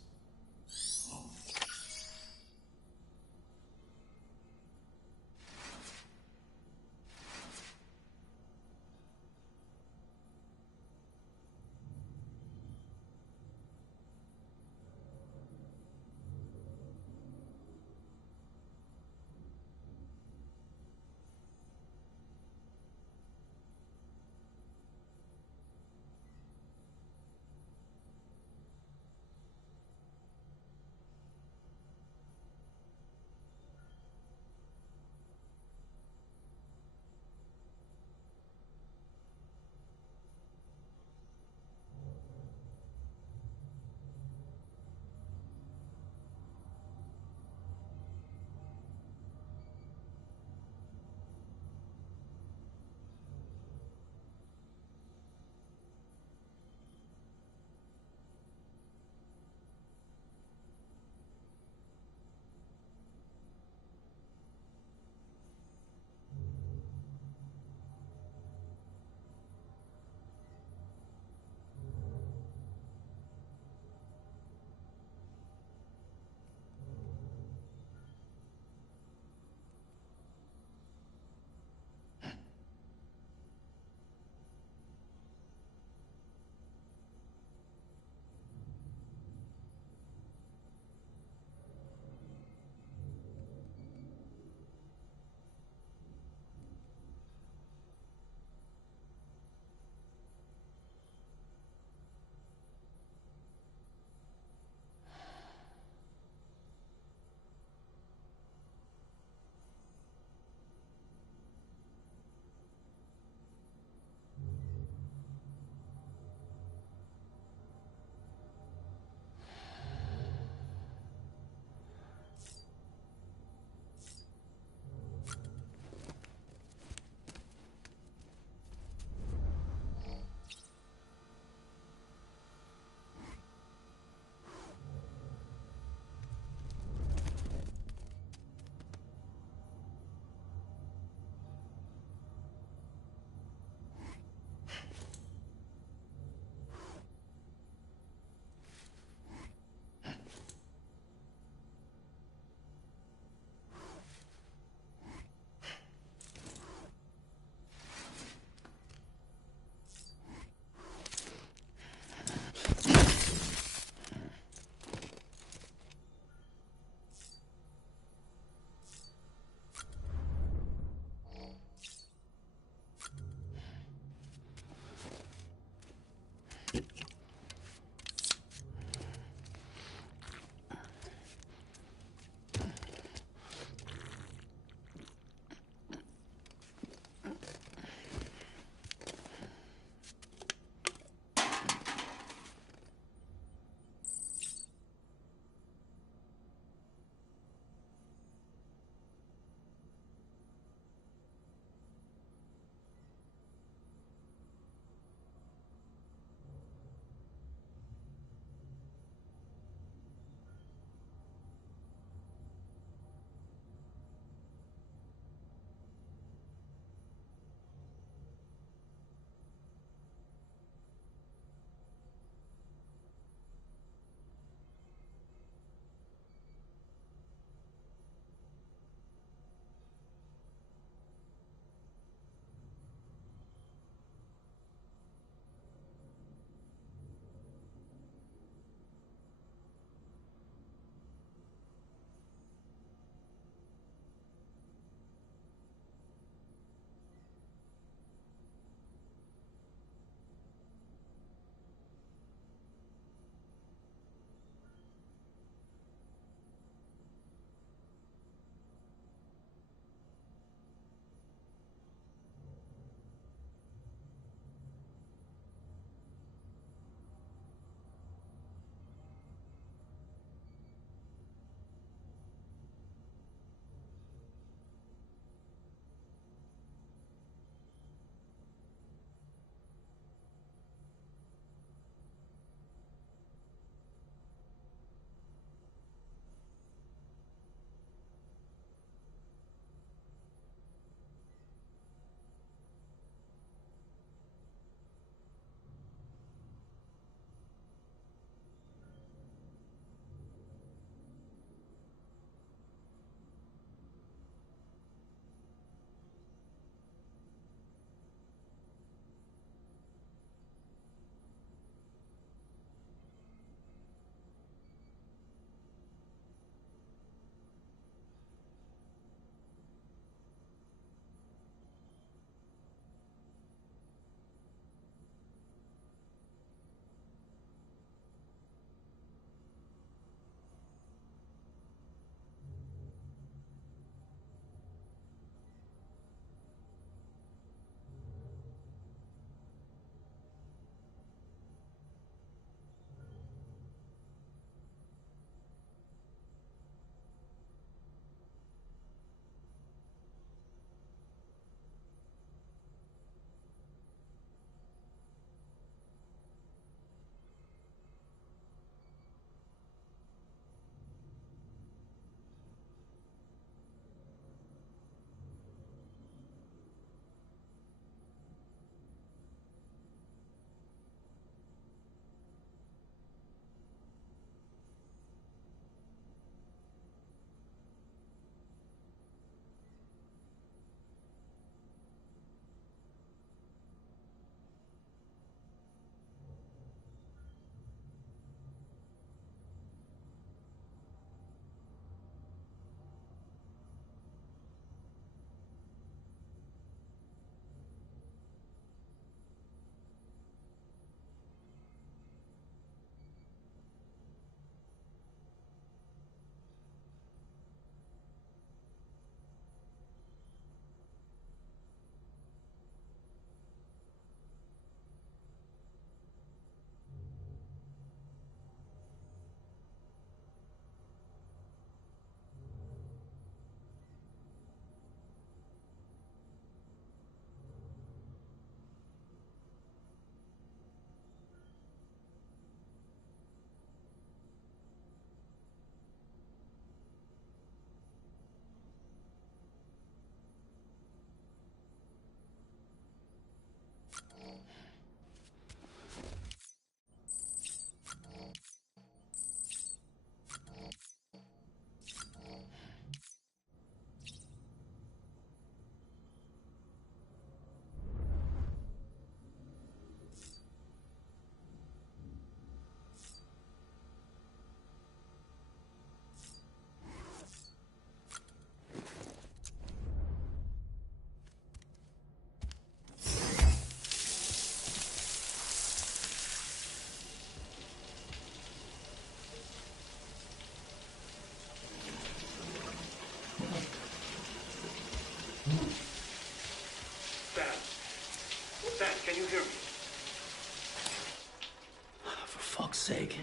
sake.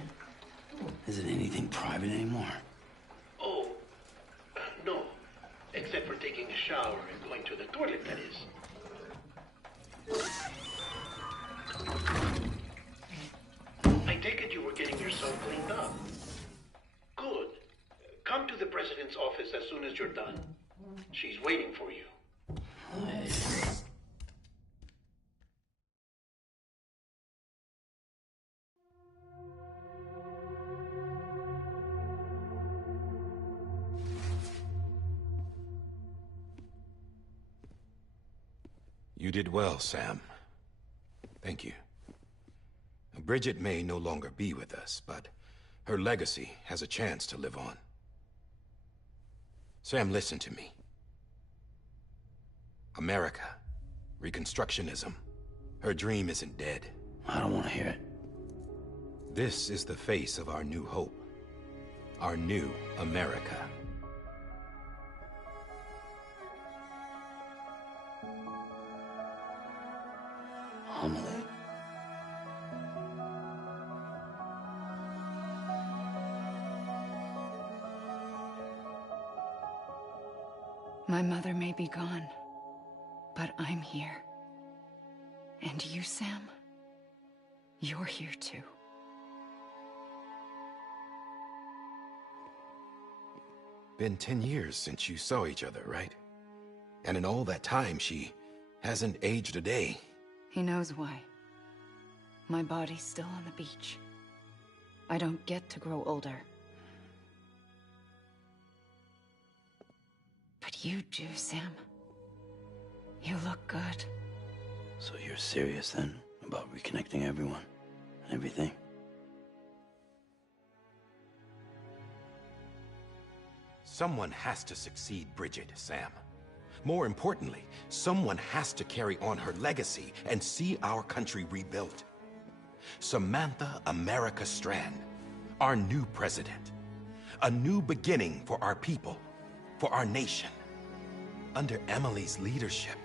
Isn't anything private anymore? Oh, no. Except for taking a shower and going to the toilet, that is. I take it you were getting yourself cleaned up. Good. Come to the president's office as soon as you're done. She's waiting for you. You did well, Sam. Thank you. Bridget may no longer be with us, but her legacy has a chance to live on. Sam, listen to me. America, Reconstructionism, her dream isn't dead. I don't want to hear it. This is the face of our new hope. Our new America. Amelie. My mother may be gone, but I'm here. And you, Sam, you're here too. Been 10 years since you saw each other, right? And in all that time, she hasn't aged a day. He knows why. My body's still on the beach. I don't get to grow older. But you do, Sam. You look good. So you're serious then about reconnecting everyone and everything? Someone has to succeed Bridget, Sam. More importantly, someone has to carry on her legacy and see our country rebuilt. Samantha America Strand, our new president. A new beginning for our people, for our nation. Under Emily's leadership,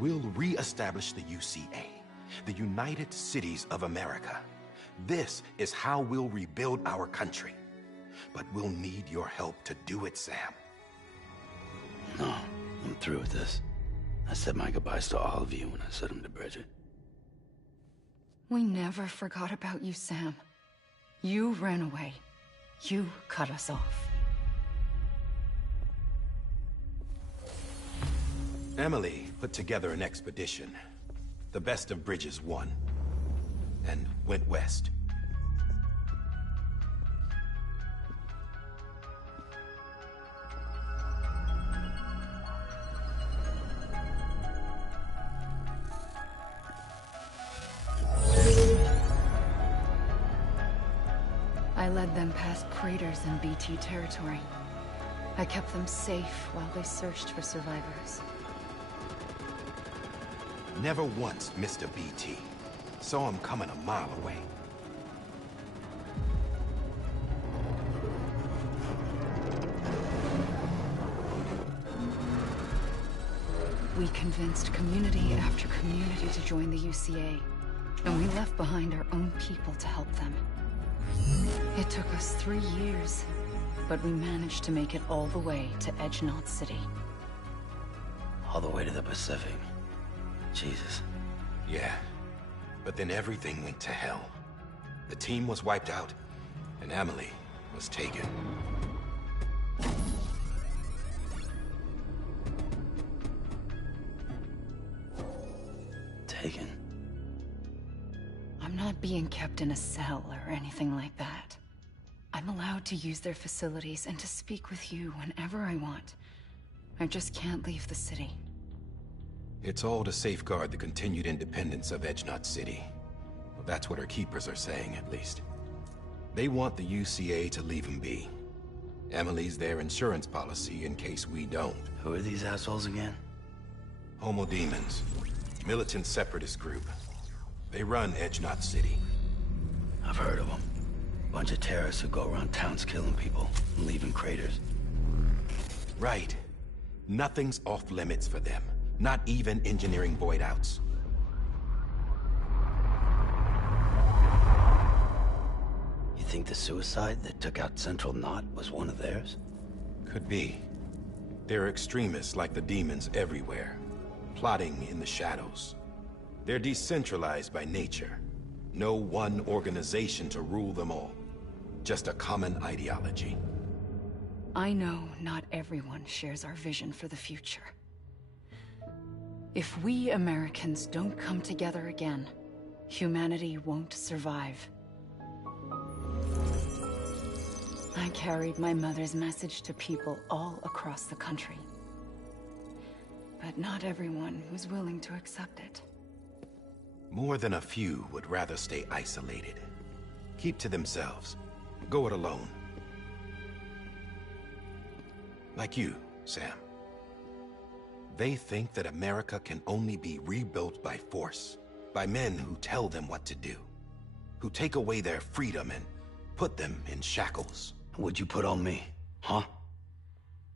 we'll re-establish the UCA, the United Cities of America. This is how we'll rebuild our country. But we'll need your help to do it, Sam. No. I'm through with this. I said my goodbyes to all of you when I said them to Bridget. We never forgot about you, Sam. You ran away. You cut us off. Emily put together an expedition. The best of Bridges won. And went west. I led them past craters in BT territory. I kept them safe while they searched for survivors. Never once missed a BT. Saw him coming a mile away. We convinced community after community to join the UCA, and we left behind our own people to help them. It took us 3 years, but we managed to make it all the way to Edge Knot City. All the way to the Pacific. Jesus. Yeah, but then everything went to hell. The team was wiped out, and Emily was taken. Taken? I'm not being kept in a cell or anything like that. I'm allowed to use their facilities and to speak with you whenever I want. I just can't leave the city. It's all to safeguard the continued independence of Edge Knot City. Well, that's what our keepers are saying, at least. They want the UCA to leave them be. Emily's their insurance policy in case we don't. Who are these assholes again? Homo Demons. Militant separatist group. They run Edge Knot City. I've heard of them. Bunch of terrorists who go around towns killing people and leaving craters. Right. Nothing's off limits for them. Not even engineering void outs. think the suicide that took out Central Knot was one of theirs? Could be. There are extremists like the demons everywhere, plotting in the shadows. They're decentralized by nature. No one organization to rule them all. Just a common ideology. I know not everyone shares our vision for the future. If we Americans don't come together again, humanity won't survive. I carried my mother's message to people all across the country. But not everyone was willing to accept it. More than a few would rather stay isolated. Keep to themselves. Go it alone. Like you, Sam. They think that America can only be rebuilt by force, by men who tell them what to do, who take away their freedom and put them in shackles. What'd you put on me, huh?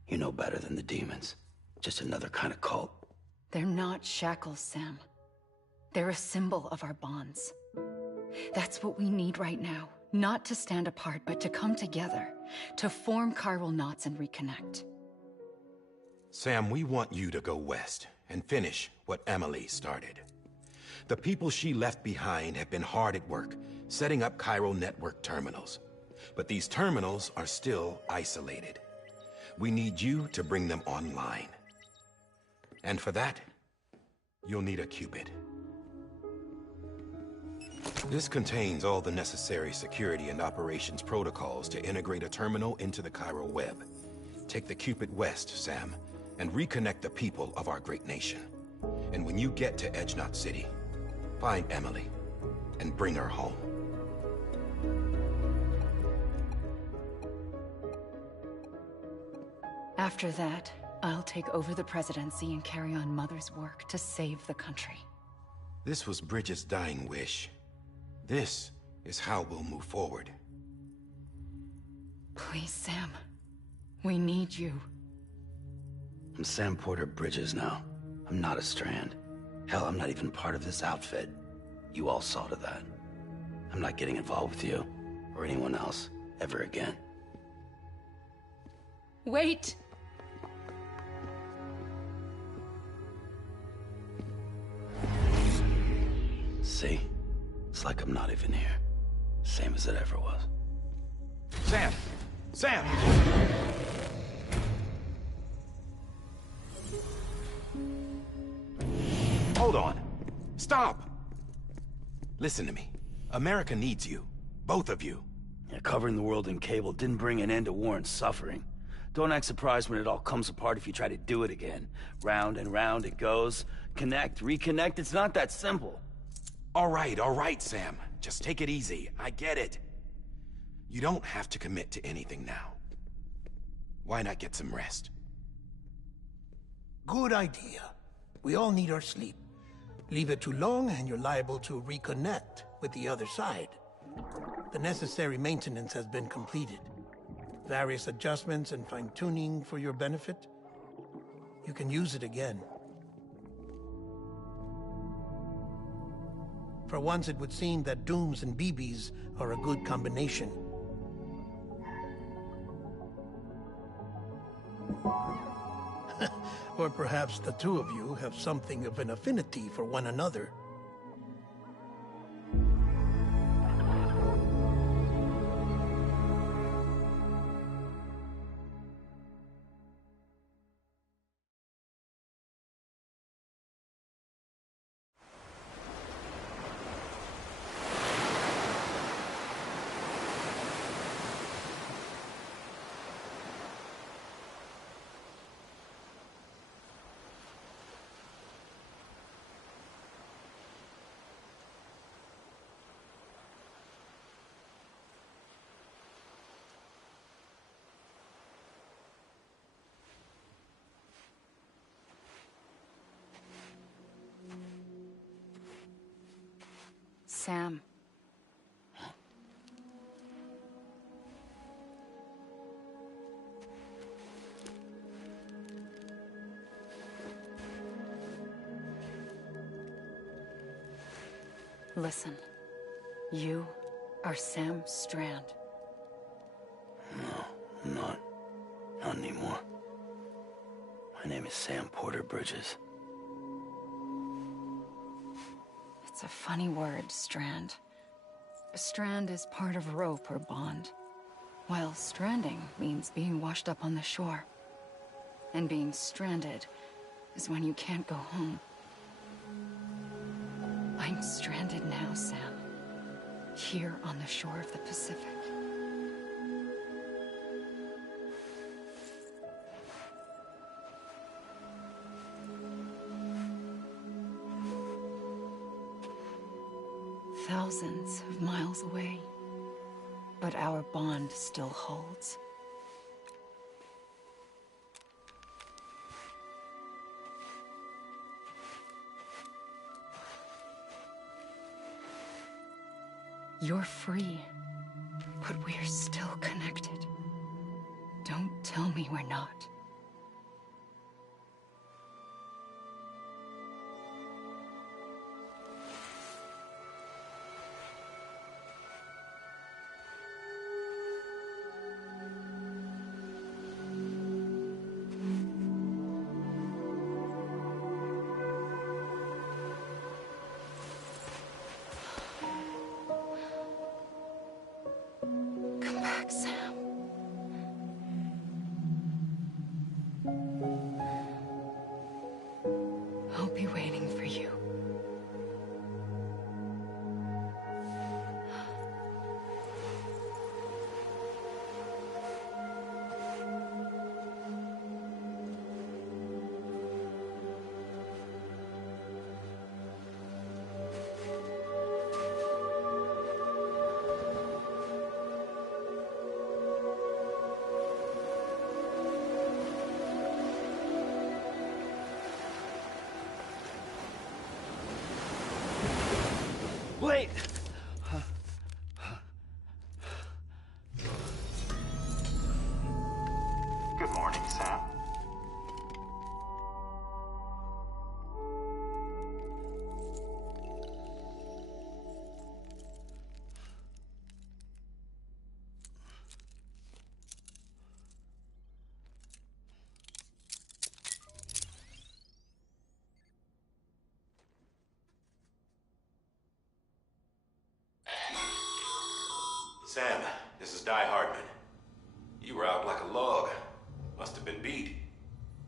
You know better than the demons. Just another kind of cult. They're not shackles, Sam. They're a symbol of our bonds. That's what we need right now. Not to stand apart, but to come together, to form chiral knots and reconnect. Sam, we want you to go west and finish what Emily started. The people she left behind have been hard at work, setting up chiral network terminals. But these terminals are still isolated. We need you to bring them online. And for that, you'll need a Cupid. This contains all the necessary security and operations protocols to integrate a terminal into the chiral web. Take the Cupid west, Sam, and reconnect the people of our great nation. And when you get to Edge Knot City, find Emily and bring her home. After that, I'll take over the presidency and carry on Mother's work to save the country. This was Bridget's dying wish. This is how we'll move forward. Please, Sam. We need you. I'm Sam Porter Bridges now. I'm not a Strand. Hell, I'm not even part of this outfit. You all saw to that. I'm not getting involved with you, or anyone else, ever again. Wait! See? It's like I'm not even here. Same as it ever was. Sam! Sam! Hold on. Stop! Listen to me. America needs you. Both of you. Yeah, covering the world in cable didn't bring an end to war and suffering. Don't act surprised when it all comes apart if you try to do it again. Round and round it goes. Connect, reconnect, it's not that simple. All right, Sam. Just take it easy. I get it. You don't have to commit to anything now. Why not get some rest? Good idea. We all need our sleep. Leave it too long and you're liable to reconnect with the other side. The necessary maintenance has been completed. Various adjustments and fine-tuning for your benefit. You can use it again. For once, it would seem that Dooms and BBs are a good combination. Or perhaps the two of you have something of an affinity for one another. Sam. Listen. You are Sam Strand. run anymore. My name is Sam Porter Bridges. It's a funny word, strand. A strand is part of rope or bond, while stranding means being washed up on the shore. And being stranded is when you can't go home. I'm stranded now, Sam. Here on the shore of the Pacific. Thousands of miles away, but our bond still holds. You're free, but we're still connected. Don't tell me we're not. Come back, Sam. I'll be waiting for you. Wait! Good morning, Sam. Sam, this is Di Hardman. You were out like a log. Must have been beat.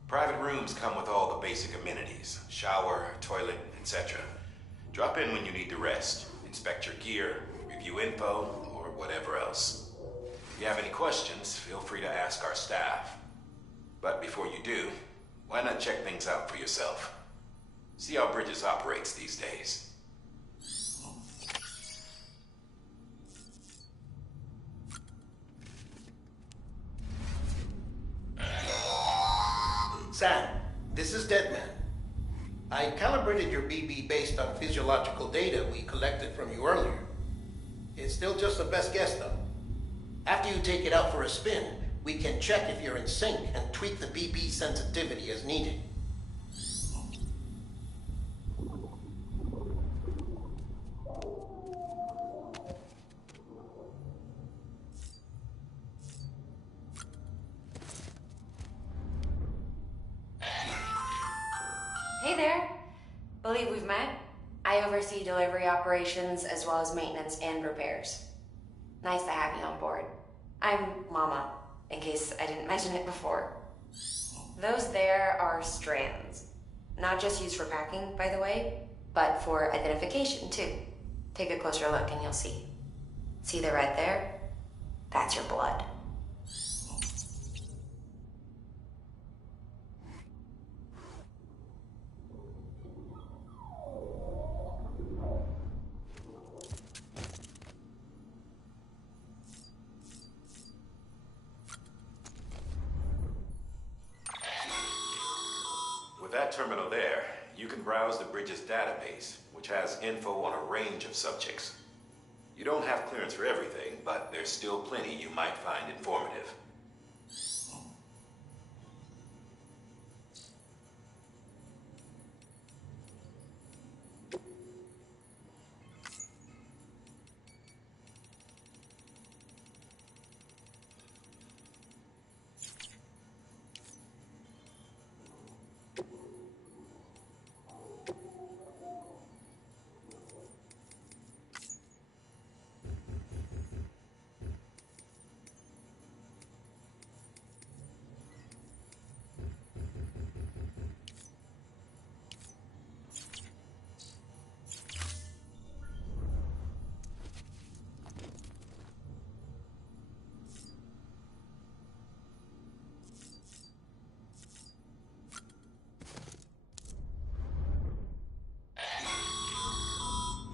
Private rooms come with all the basic amenities. Shower, toilet, etc. Drop in when you need to rest. Inspect your gear, review info, or whatever else. If you have any questions, feel free to ask our staff. But before you do, why not check things out for yourself? See how Bridges operates these days. Sam, this is Deadman. I calibrated your BB based on physiological data we collected from you earlier. It's still just a best guess, though. After you take it out for a spin, we can check if you're in sync and tweak the BB sensitivity as needed. Hey there. Believe we've met. I oversee delivery operations as well as maintenance and repairs. Nice to have you on board. I'm Mama, in case I didn't mention it before. Those there are strands. Not just used for packing, by the way, but for identification too. Take a closer look and you'll see. See the red there? That's your blood. With that terminal there, you can browse the Bridges database, which has info on a range of subjects. You don't have clearance for everything, but there's still plenty you might find informative.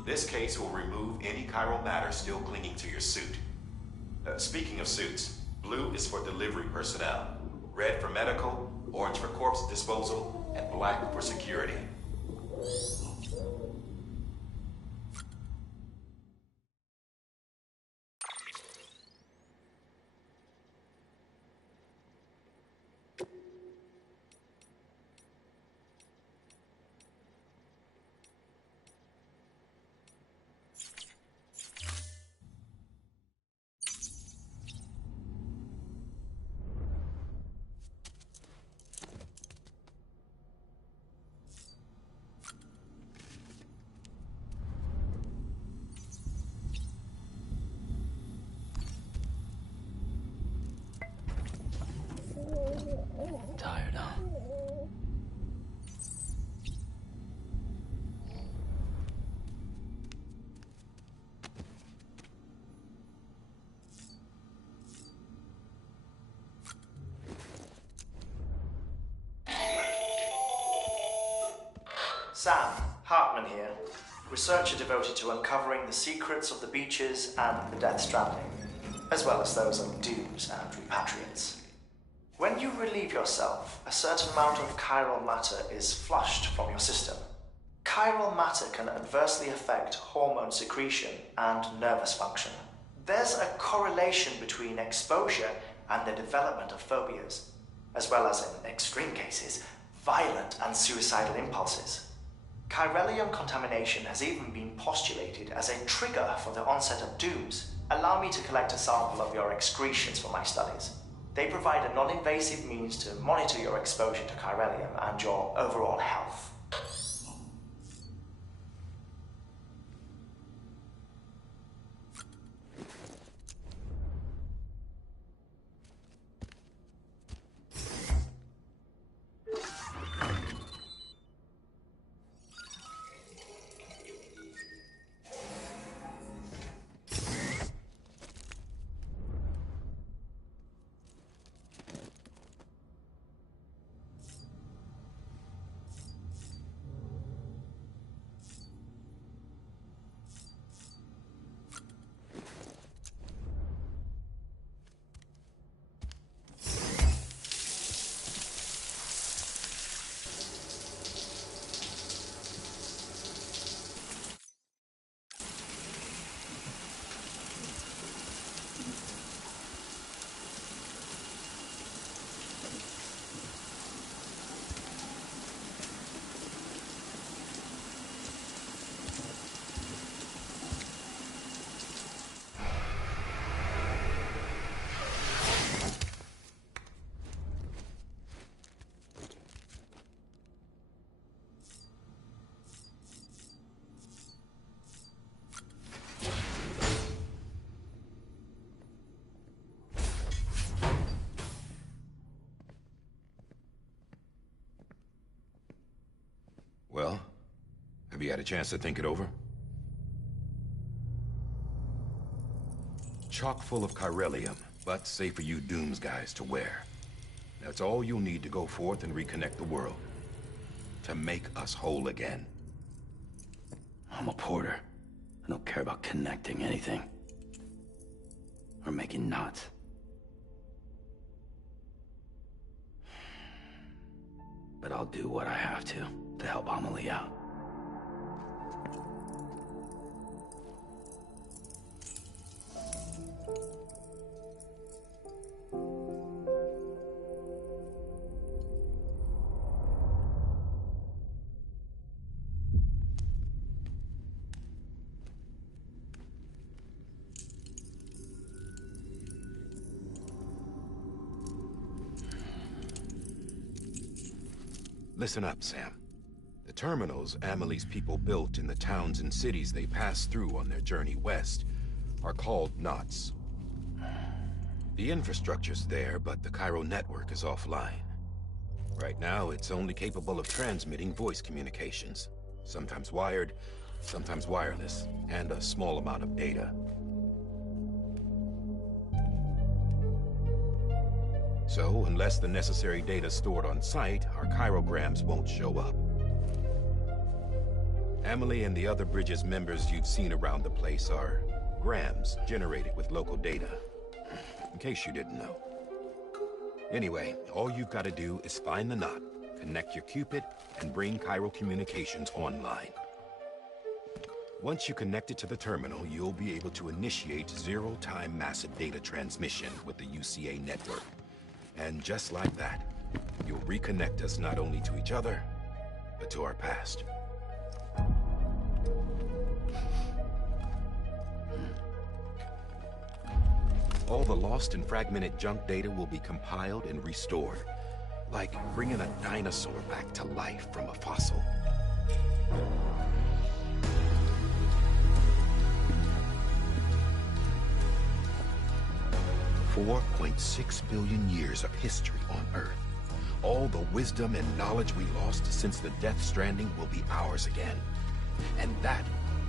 This case will remove any chiral matter still clinging to your suit. Speaking of suits, blue is for delivery personnel, red for medical, orange for corpse disposal, and black for security. Tired, huh? Sam, Hartman here, researcher devoted to uncovering the secrets of the beaches and the Death Stranding, as well as those of dooms and repatriates. When you relieve yourself, a certain amount of chiral matter is flushed from your system. Chiral matter can adversely affect hormone secretion and nervous function. There's a correlation between exposure and the development of phobias, as well as, in extreme cases, violent and suicidal impulses. Chiralium contamination has even been postulated as a trigger for the onset of dooms. Allow me to collect a sample of your excretions for my studies. They provide a non-invasive means to monitor your exposure to chiralium and your overall health. Well, have you had a chance to think it over? Chock full of chiralium, but safe for you Dooms guys to wear. That's all you'll need to go forth and reconnect the world. To make us whole again. I'm a porter. I don't care about connecting anything. Or making knots. But I'll do what I have to help Amelie out. Listen up, Sam. The terminals Amelie's people built in the towns and cities they passed through on their journey west are called knots. The infrastructure's there, but the Cairo network is offline. Right now, it's only capable of transmitting voice communications. Sometimes wired, sometimes wireless, and a small amount of data. So, unless the necessary data's stored on site, our chirograms won't show up. Emily and the other Bridges members you've seen around the place are grams generated with local data. In case you didn't know. Anyway, all you've got to do is find the knot, connect your Cupid, and bring Chiral Communications online. Once you connect it to the terminal, you'll be able to initiate zero-time massive data transmission with the UCA network. And just like that, you'll reconnect us not only to each other, but to our past. All the lost and fragmented junk data will be compiled and restored, like bringing a dinosaur back to life from a fossil. 4.6 billion years of history on Earth. All the wisdom and knowledge we lost since the Death Stranding will be ours again. And that,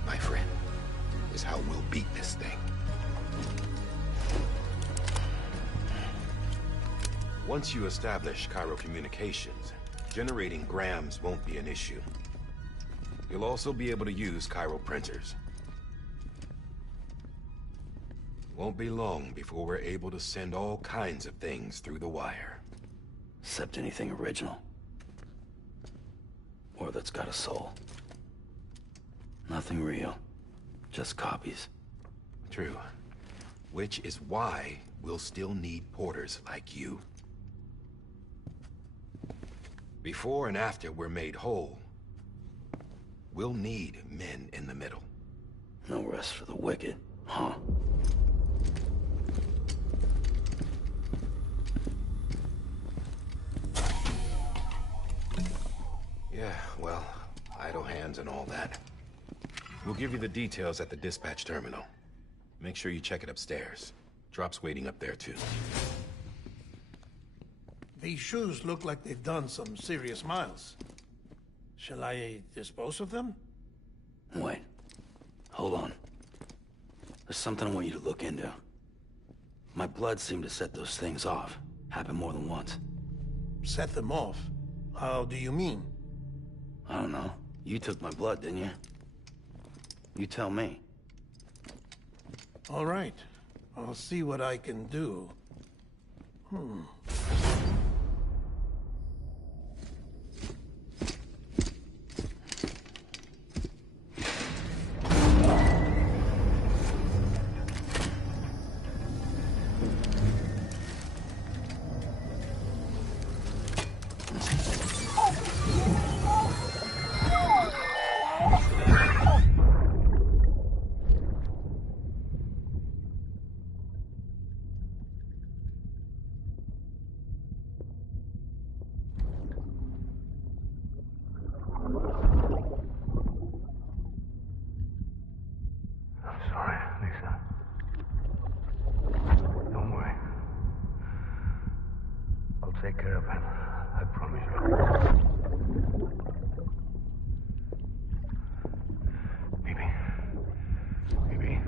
my friend, is how we'll beat this thing. Once you establish Chiral Communications, generating grams won't be an issue. You'll also be able to use Chiral printers. Won't be long before we're able to send all kinds of things through the wire. Except anything original. Or that's got a soul. Nothing real. Just copies. True. Which is why we'll still need porters like you. Before and after we're made whole, we'll need men in the middle. No rest for the wicked, huh? Yeah, well, idle hands and all that. We'll give you the details at the dispatch terminal. Make sure you check it upstairs. Drop's waiting up there, too. These shoes look like they've done some serious miles. Shall I dispose of them? Wait. Hold on. There's something I want you to look into. My blood seemed to set those things off. Happened more than once. Set them off? How do you mean? I don't know. You took my blood, didn't you? You tell me. All right. I'll see what I can do. Sorry, Lisa. Don't worry. I'll take care of it. I promise you. Baby. Baby.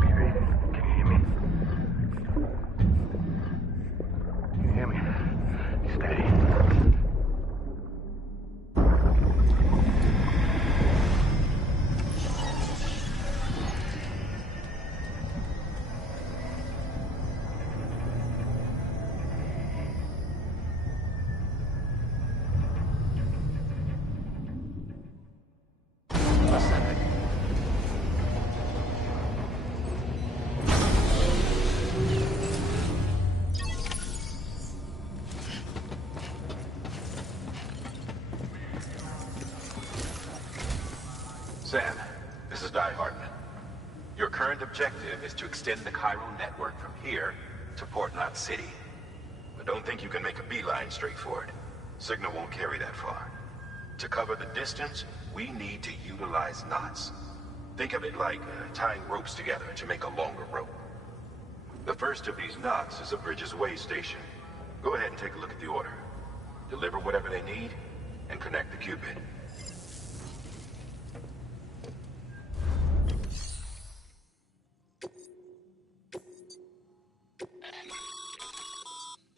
Baby, can you hear me? Can you hear me? Steady. Sam, this is Di Hartman. Your current objective is to extend the Chiral network from here to Port Knot City. But don't think you can make a beeline straight for it. Signal won't carry that far. To cover the distance, we need to utilize knots. Think of it like tying ropes together to make a longer rope. The first of these knots is a Bridges way station. Go ahead and take a look at the order. Deliver whatever they need, and connect the Cupid.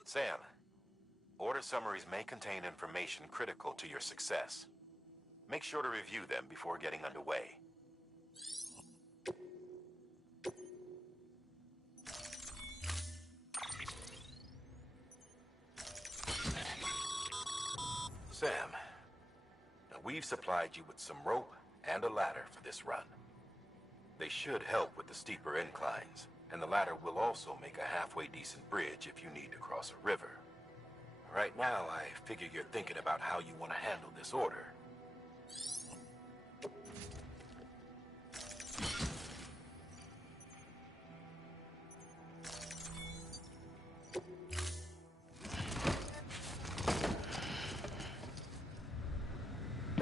Sam, Order summaries may contain information critical to your success. Make sure to review them before getting underway. Sam, now we've supplied you with some rope and a ladder for this run. They should help with the steeper inclines, and the ladder will also make a halfway decent bridge if you need to cross a river. Right now, I figure you're thinking about how you want to handle this order.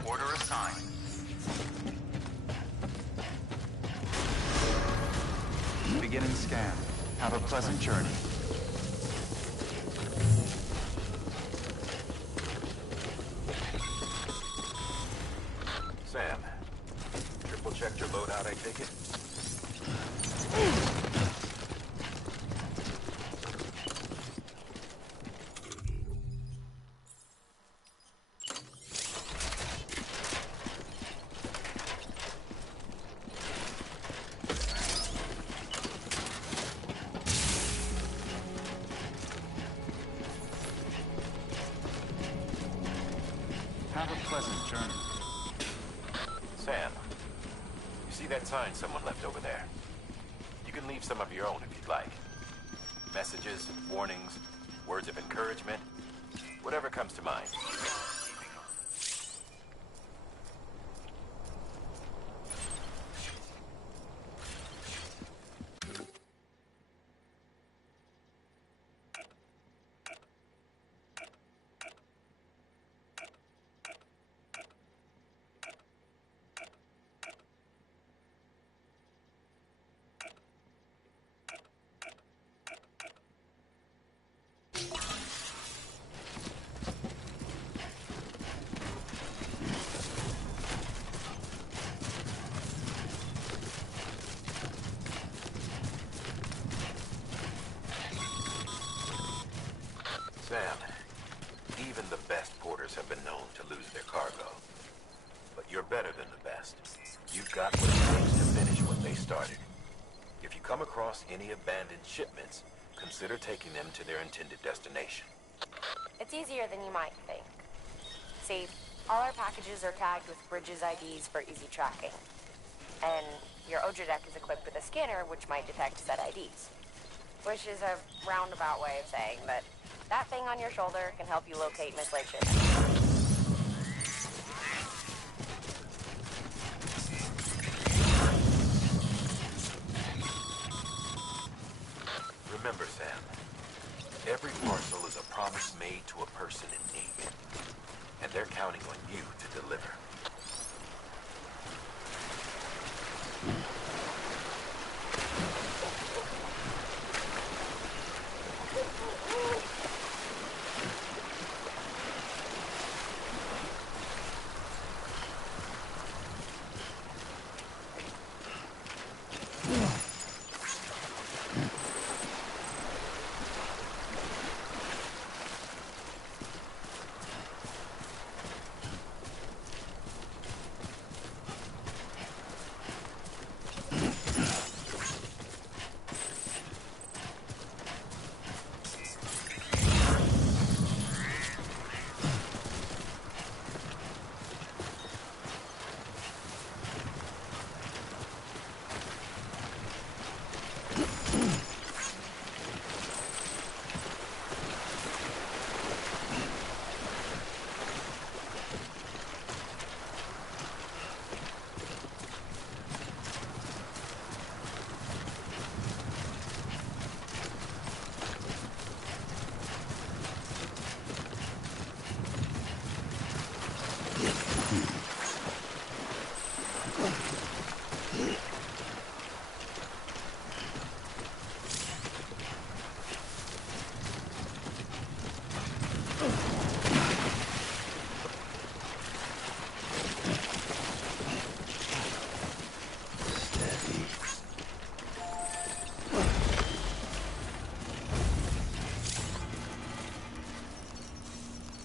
Order assigned. Beginning scan. Have a pleasant journey. Sam, triple-checked your loadout, I take it? Have a pleasant journey. Sam, you see that sign someone left over there? You can leave some of your own if you'd like. Messages, warnings, words of encouragement, whatever comes to mind. Sam, even the best porters have been known to lose their cargo. But you're better than the best. You've got what it takes to finish what they started. If you come across any abandoned shipments, consider taking them to their intended destination. It's easier than you might think. See, all our packages are tagged with Bridges IDs for easy tracking. And your Odra deck is equipped with a scanner which might detect said IDs. Which is a roundabout way of saying that that thing on your shoulder can help you locate mislaid shipments. Remember, Sam, every parcel is a promise made to a person in need. And they're counting on you to deliver.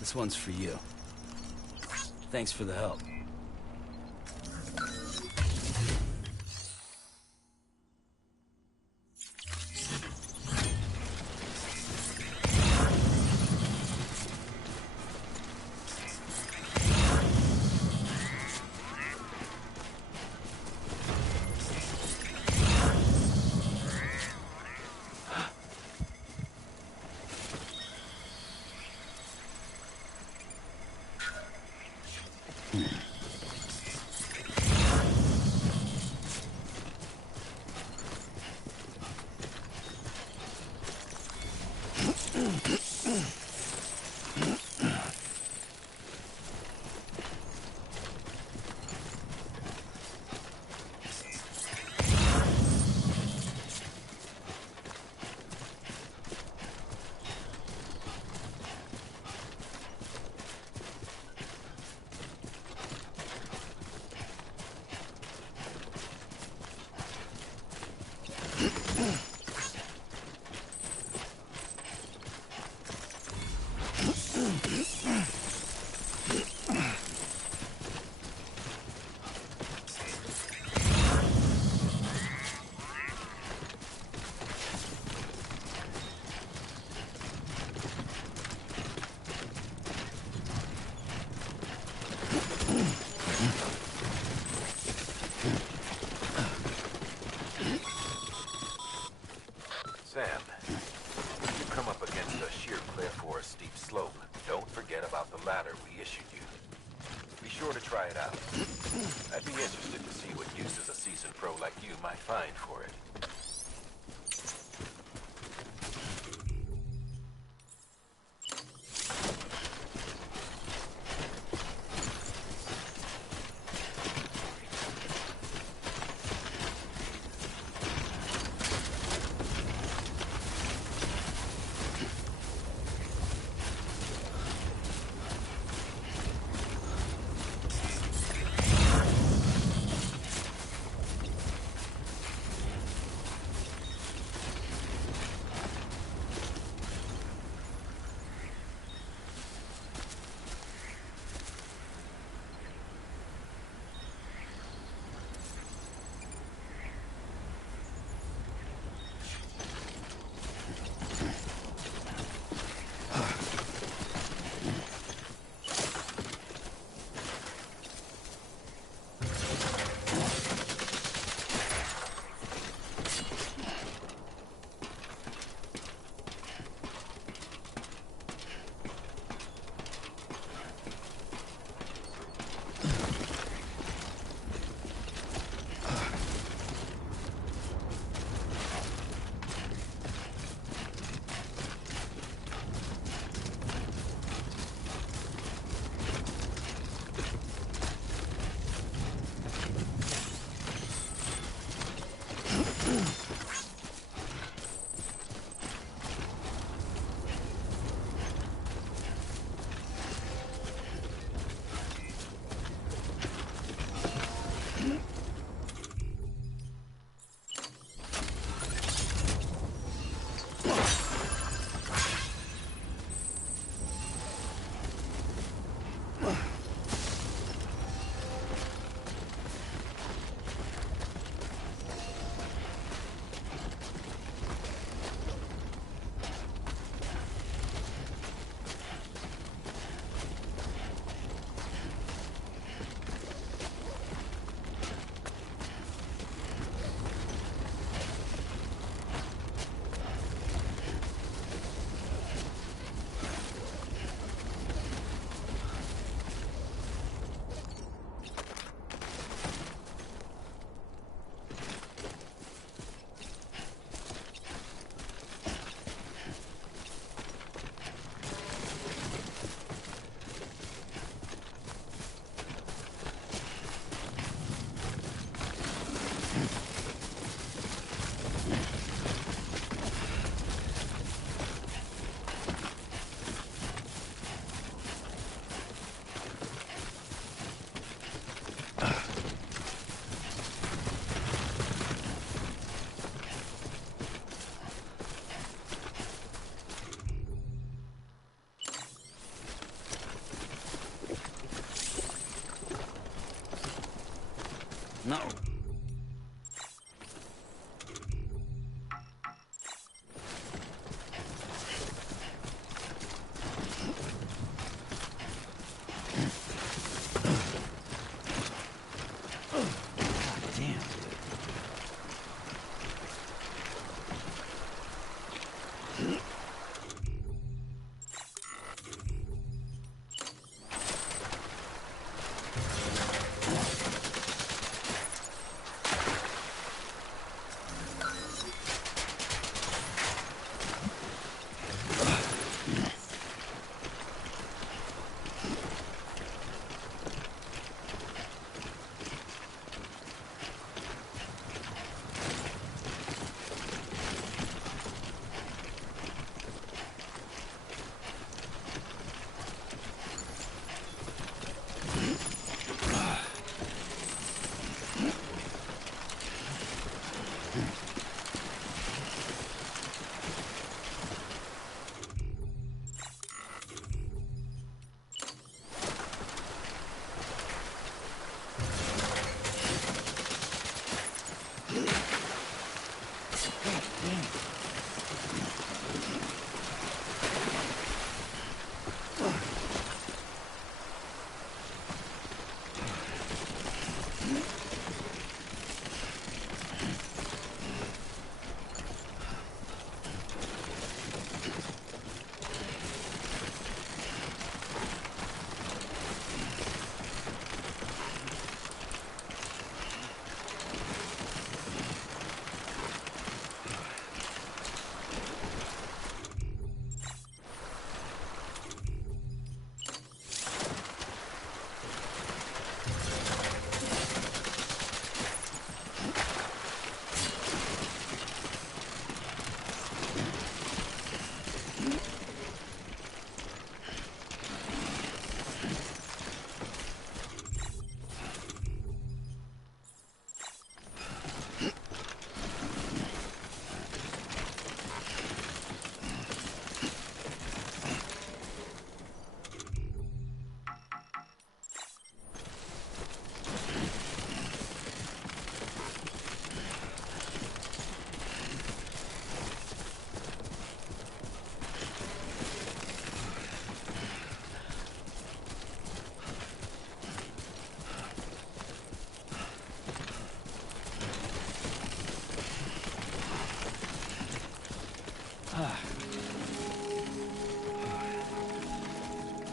This one's for you. Thanks for the help. Sam, when you come up against a sheer cliff or a steep slope, don't forget about the ladder we issued you. Be sure to try it out. I'd be interested to see what uses a seasoned pro like you might find for it. No.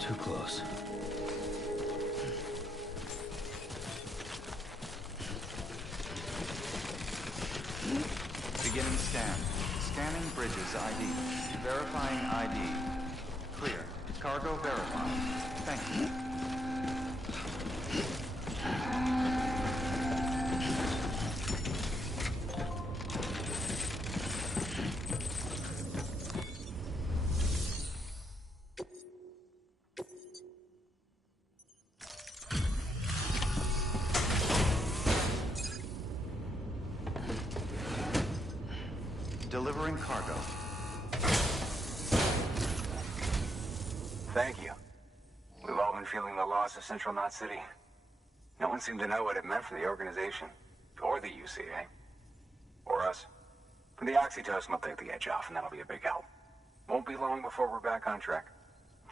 Too close. Beginning scan. Scanning bridges ID. Verifying ID. Clear. Cargo verified. Thank you. Delivering cargo. Thank you. We've all been feeling the loss of Central Knot City. No one seemed to know what it meant for the organization, or the UCA, or us. But the oxytocin will take the edge off, and that'll be a big help. Won't be long before we're back on track.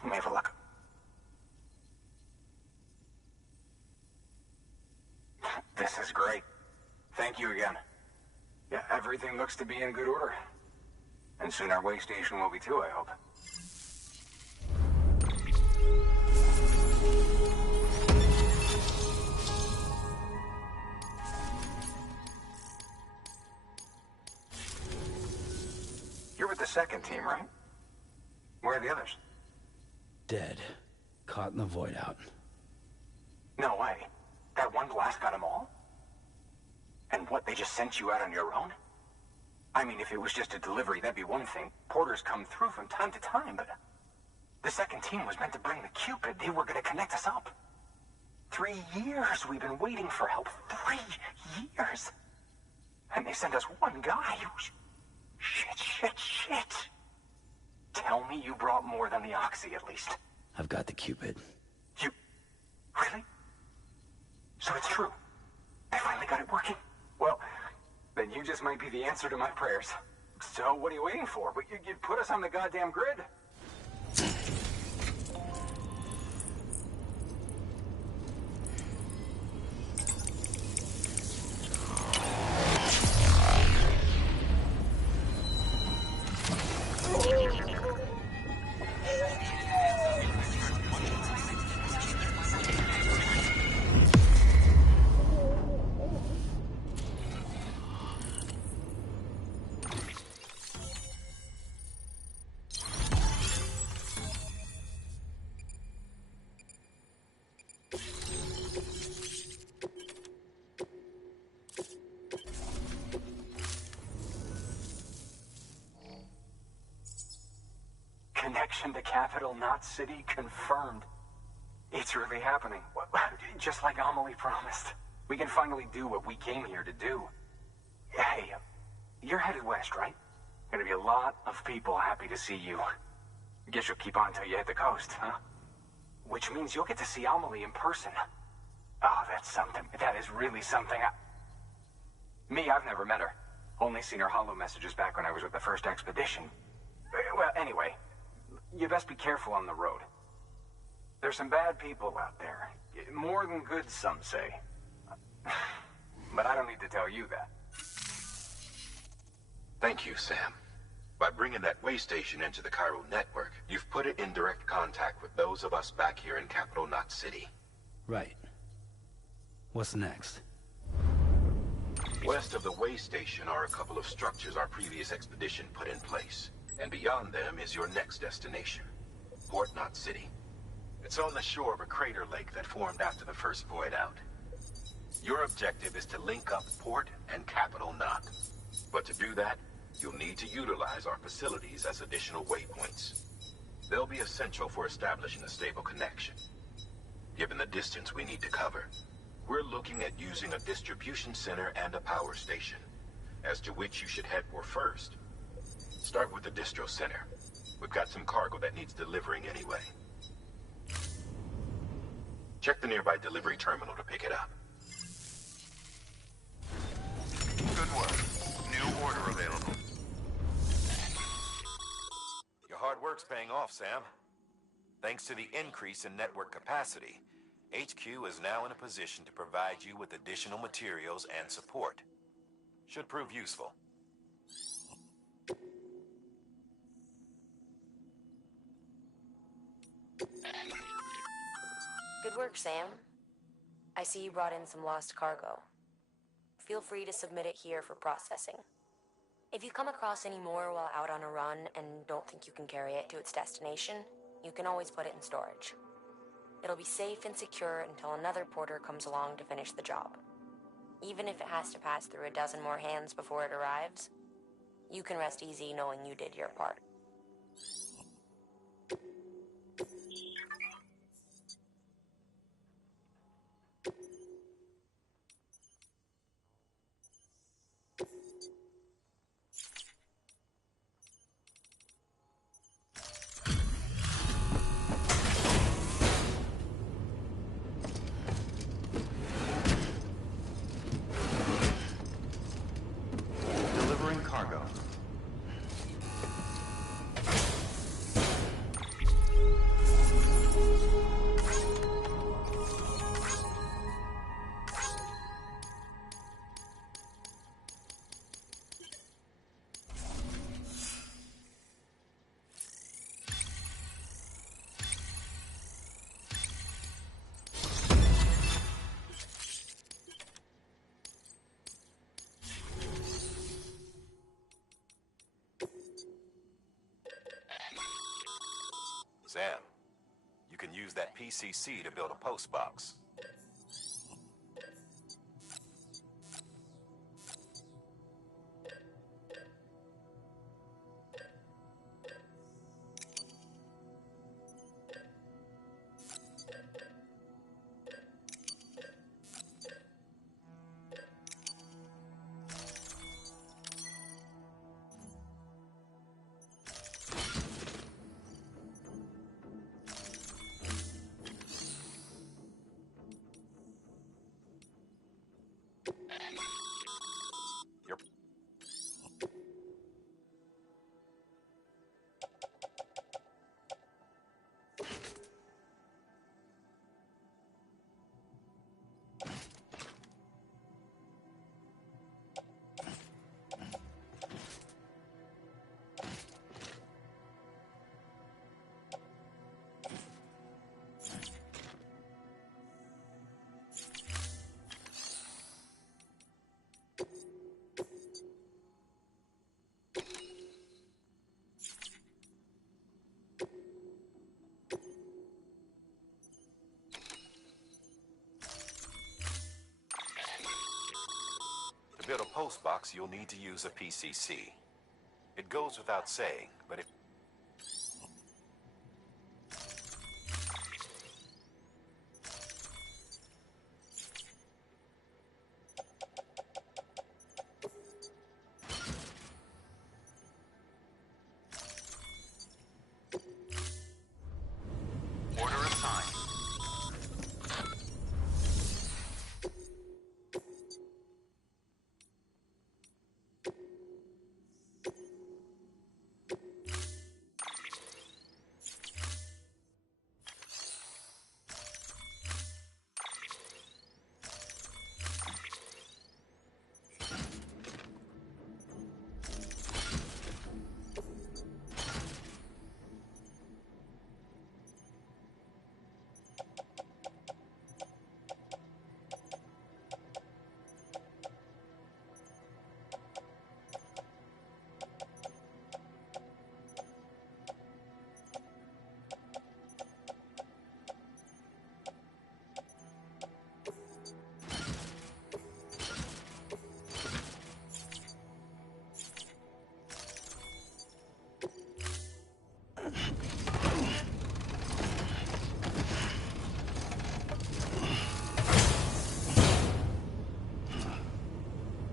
You may have a look. This is great. Thank you again. Yeah, everything looks to be in good order. And soon our way station will be too, I hope. You're with the second team, right? Where are the others? Dead. Caught in the void out. No way. That one blast got them all? And what, they just sent you out on your own? I mean, if it was just a delivery, that'd be one thing. Porters come through from time to time, but... The second team was meant to bring the Cupid. They were gonna connect us up. 3 years we've been waiting for help. 3 years! And they sent us one guy. Shit. Tell me you brought more than the Oxy, at least. I've got the Cupid. You... Really? So it's true. I finally got it working. Well, then you just might be the answer to my prayers. So what are you waiting for? You put us on the goddamn grid. Connection to capital, not city, confirmed. It's really happening. Just like Amelie promised. We can finally do what we came here to do. Hey, you're headed west, right? Gonna be a lot of people happy to see you. Guess you'll keep on until you hit the coast, huh? Which means you'll get to see Amelie in person. Oh, that's something. That is really something. I've never met her. Only seen her holo messages back when I was with the first expedition. Well, anyway, you best be careful on the road. There's some bad people out there. More than good, some say. But I don't need to tell you that. Thank you, Sam. By bringing that way station into the Cairo network, you've put it in direct contact with those of us back here in Capital Knot City. Right. What's next? West of the way station are a couple of structures our previous expedition put in place. And beyond them is your next destination, Port Knot City. It's on the shore of a crater lake that formed after the first void out. Your objective is to link up Port and Capital Knot. But to do that, you'll need to utilize our facilities as additional waypoints. They'll be essential for establishing a stable connection. Given the distance we need to cover, we're looking at using a distribution center and a power station, as to which you should head for first. Start with the distro center. We've got some cargo that needs delivering anyway. Check the nearby delivery terminal to pick it up. Good work. New order available. Your hard work's paying off, Sam. Thanks to the increase in network capacity, HQ is now in a position to provide you with additional materials and support. Should prove useful. Good work, Sam. I see you brought in some lost cargo. Feel free to submit it here for processing. If you come across any more while out on a run and don't think you can carry it to its destination, you can always put it in storage. It'll be safe and secure until another porter comes along to finish the job. Even if it has to pass through a dozen more hands before it arrives, you can rest easy knowing you did your part. Delivering cargo. Sam, you can use that PCC to build a post box. post box, you'll need to use a PCC. It goes without saying, but if... Order assigned.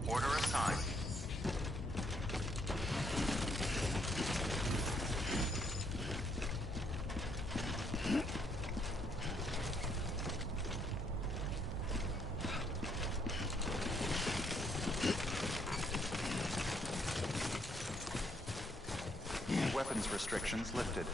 Order assigned. Weapons restrictions lifted.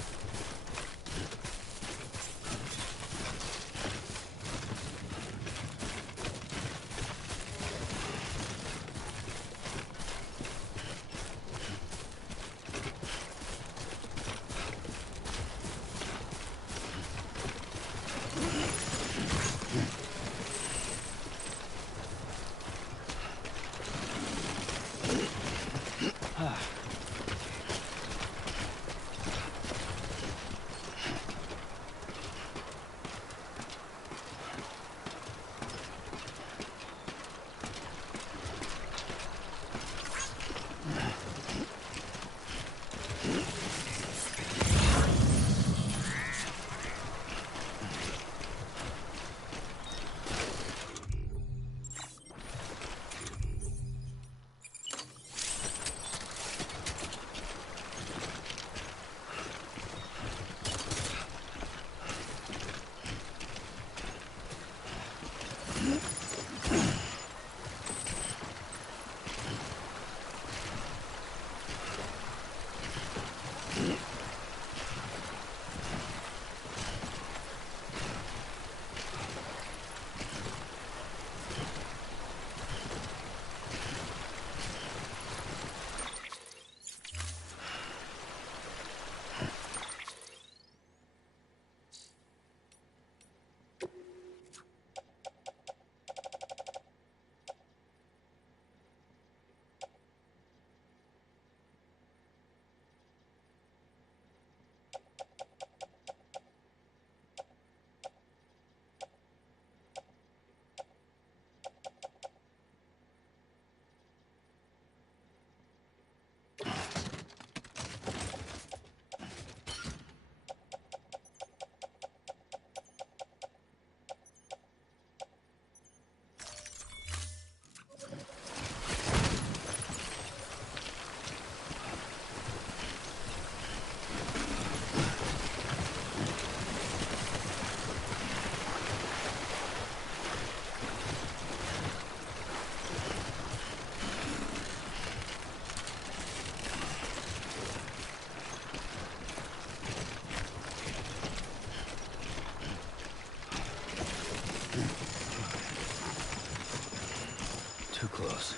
Too close.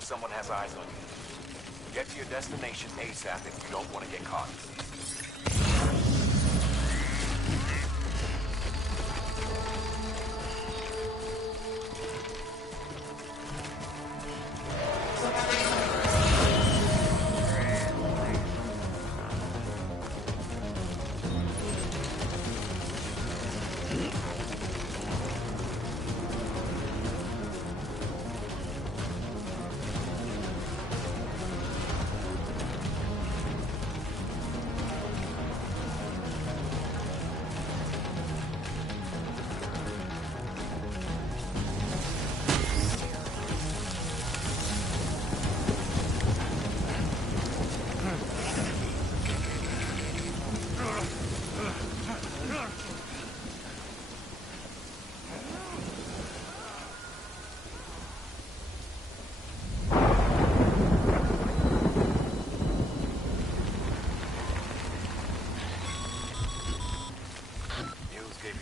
before someone has eyes on you. Get to your destination ASAP if you don't want to get caught.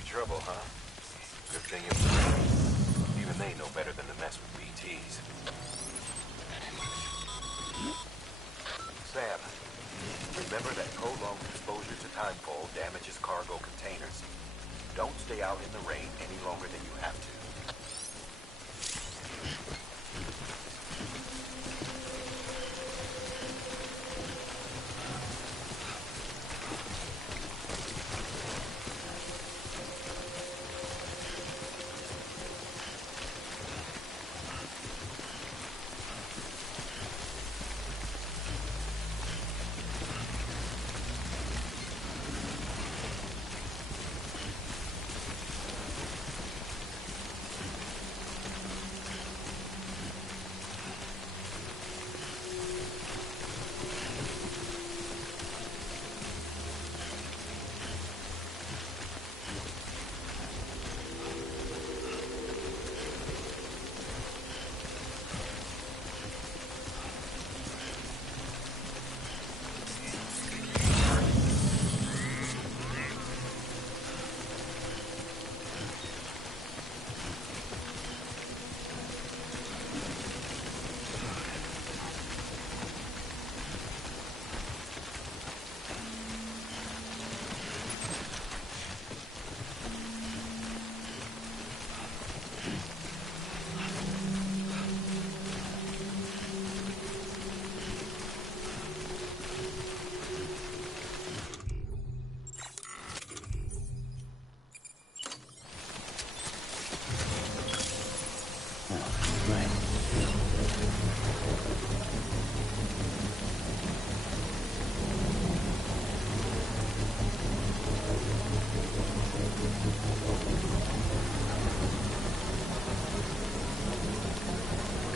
Trouble, huh? Good thing it was raining. Even they know better than to mess with BTs. Sam, remember that prolonged exposure to timefall damages cargo containers. Don't stay out in the rain any longer than you have to.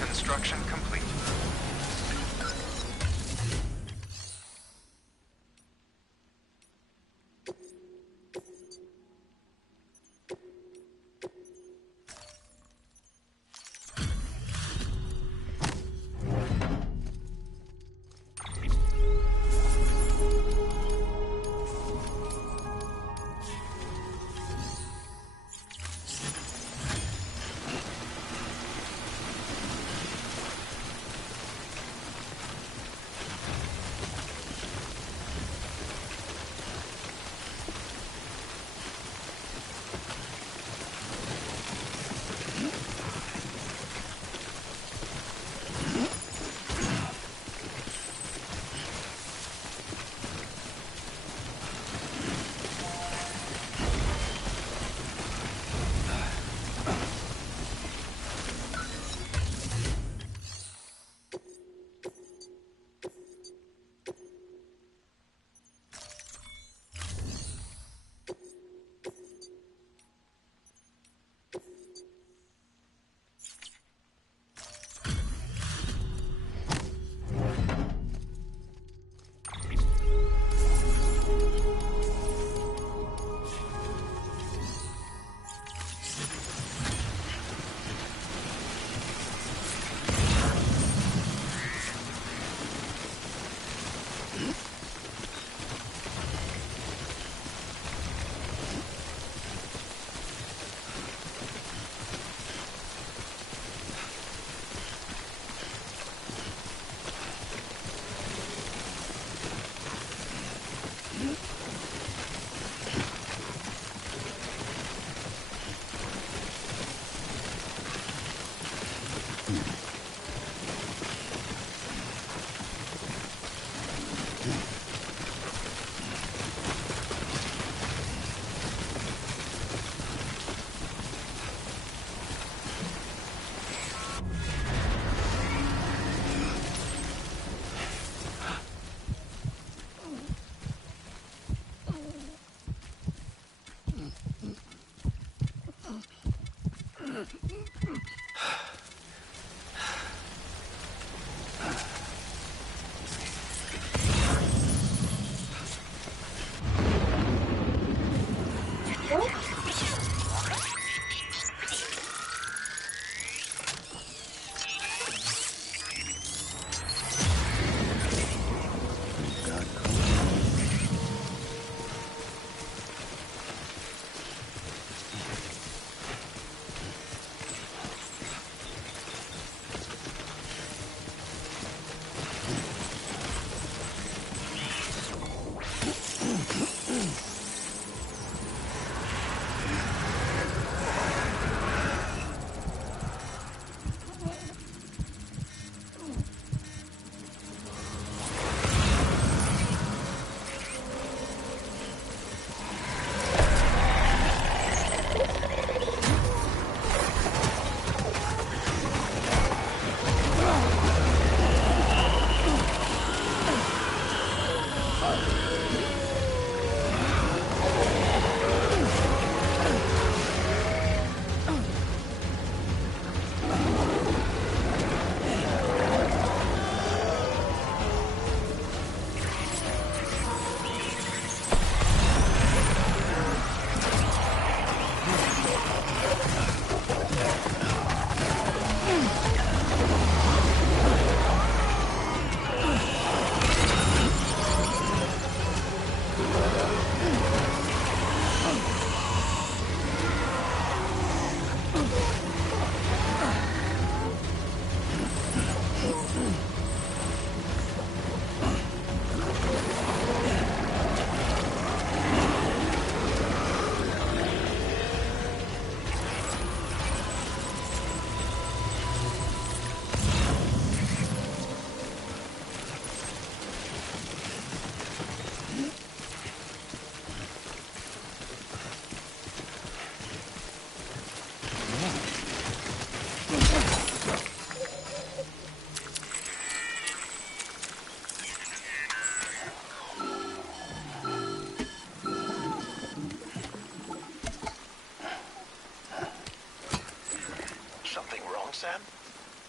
Construction complete.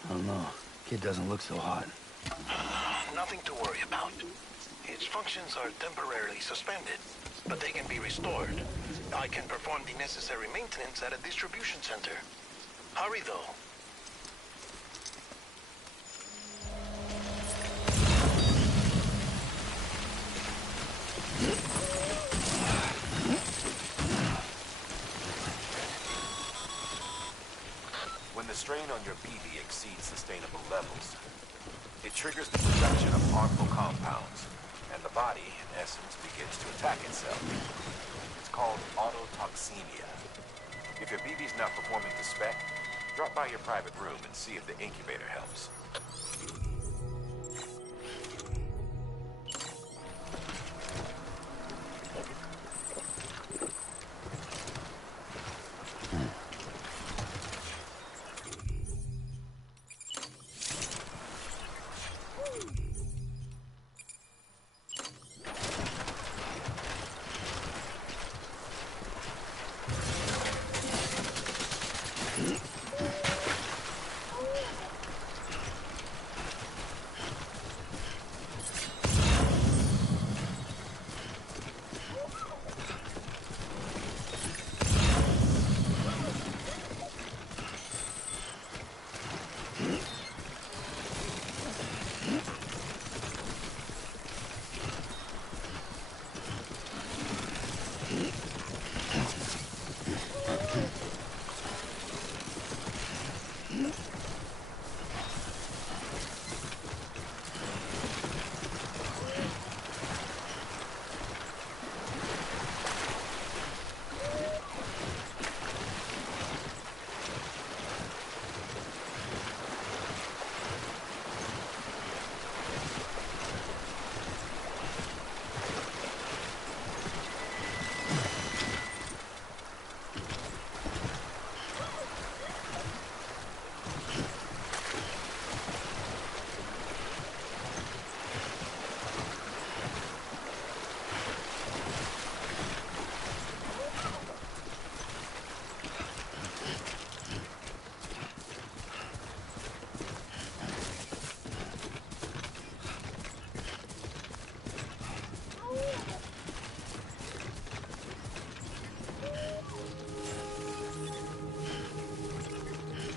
I don't know. Kid doesn't look so hot. Nothing to worry about. Its functions are temporarily suspended, but they can be restored. I can perform the necessary maintenance at a distribution center. Hurry, though. When the strain on your BB exceeds sustainable levels, it triggers the production of harmful compounds, and the body, in essence, begins to attack itself. It's called autotoxemia. If your BB's not performing to spec, drop by your private room and see if the incubator helps.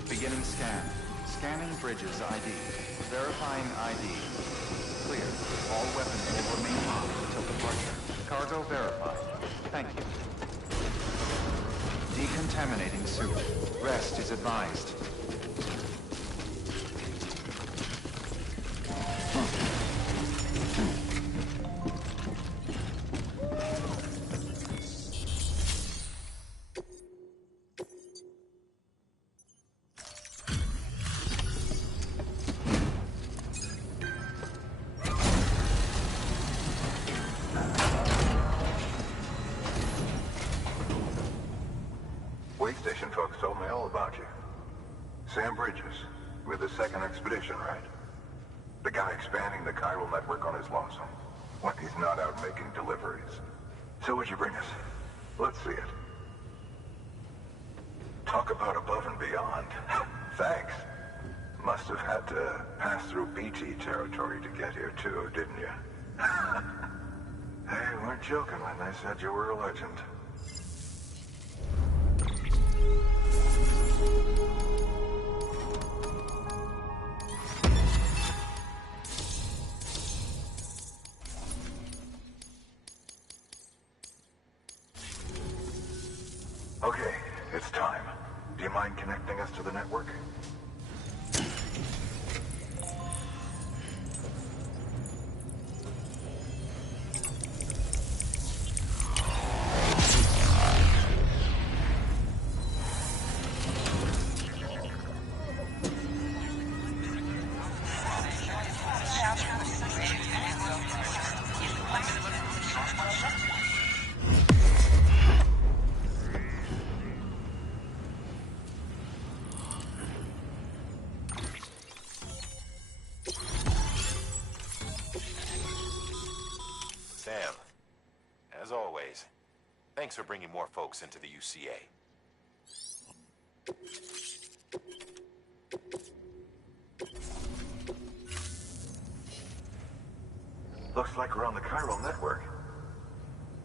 Beginning scan. Scanning Bridges ID. Verifying ID. Clear. All weapons will remain locked until departure. Cargo verified. Thank you. Decontaminating suit. Rest is advised. Wait station folks told me all about you. Sam Bridges, with the second expedition, right? The guy expanding the chiral network on his lonesome, when he's not out making deliveries. So what'd you bring us? Let's see it. Talk about above and beyond. Thanks. Must have had to pass through BT territory to get here too, didn't you? Hey, weren't joking when they said you were a legend. Okay, it's time. Do you mind connecting us to the network? Sam, as always, thanks for bringing more folks into the UCA. Looks like we're on the chiral network.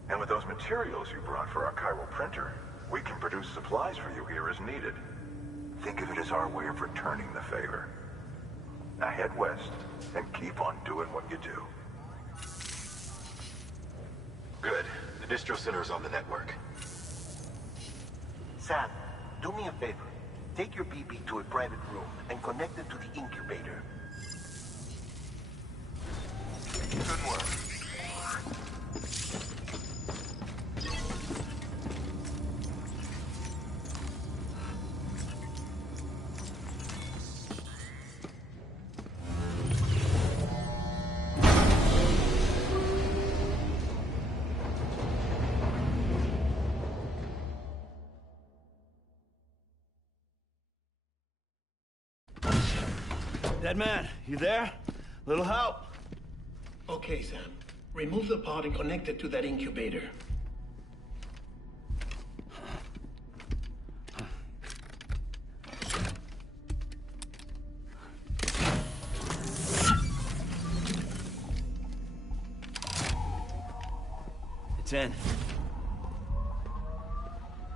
And with those materials you brought for our chiral printer, we can produce supplies for you here as needed. Think of it as our way of returning the favor. Now head west, and keep on doing what you do. Good. The distro center is on the network. Sam, do me a favor. Take your BB to a private room and connect it to the incubator. Good work. Dead man, you there? Little help? Okay, Sam. Remove the pod and connect it to that incubator. It's in.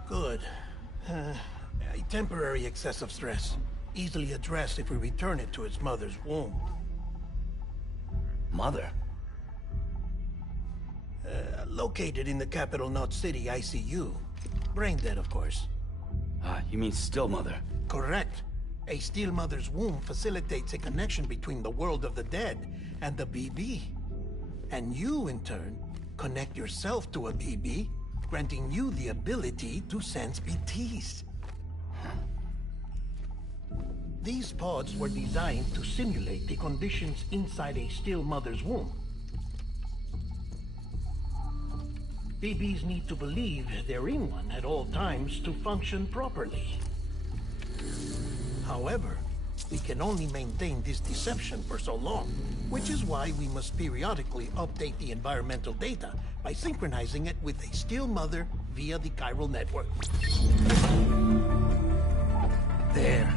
Good. A temporary excessive stress. Easily addressed if we return it to its mother's womb. Mother? Located in the capital Knot City ICU. Brain dead, of course. You mean still mother? Correct. A still mother's womb facilitates a connection between the world of the dead and the BB. And you, in turn, connect yourself to a BB, granting you the ability to sense BTs. These pods were designed to simulate the conditions inside a still mother's womb. BBs need to believe they're in one at all times to function properly. However, we can only maintain this deception for so long, which is why we must periodically update the environmental data by synchronizing it with a still mother via the chiral network. There.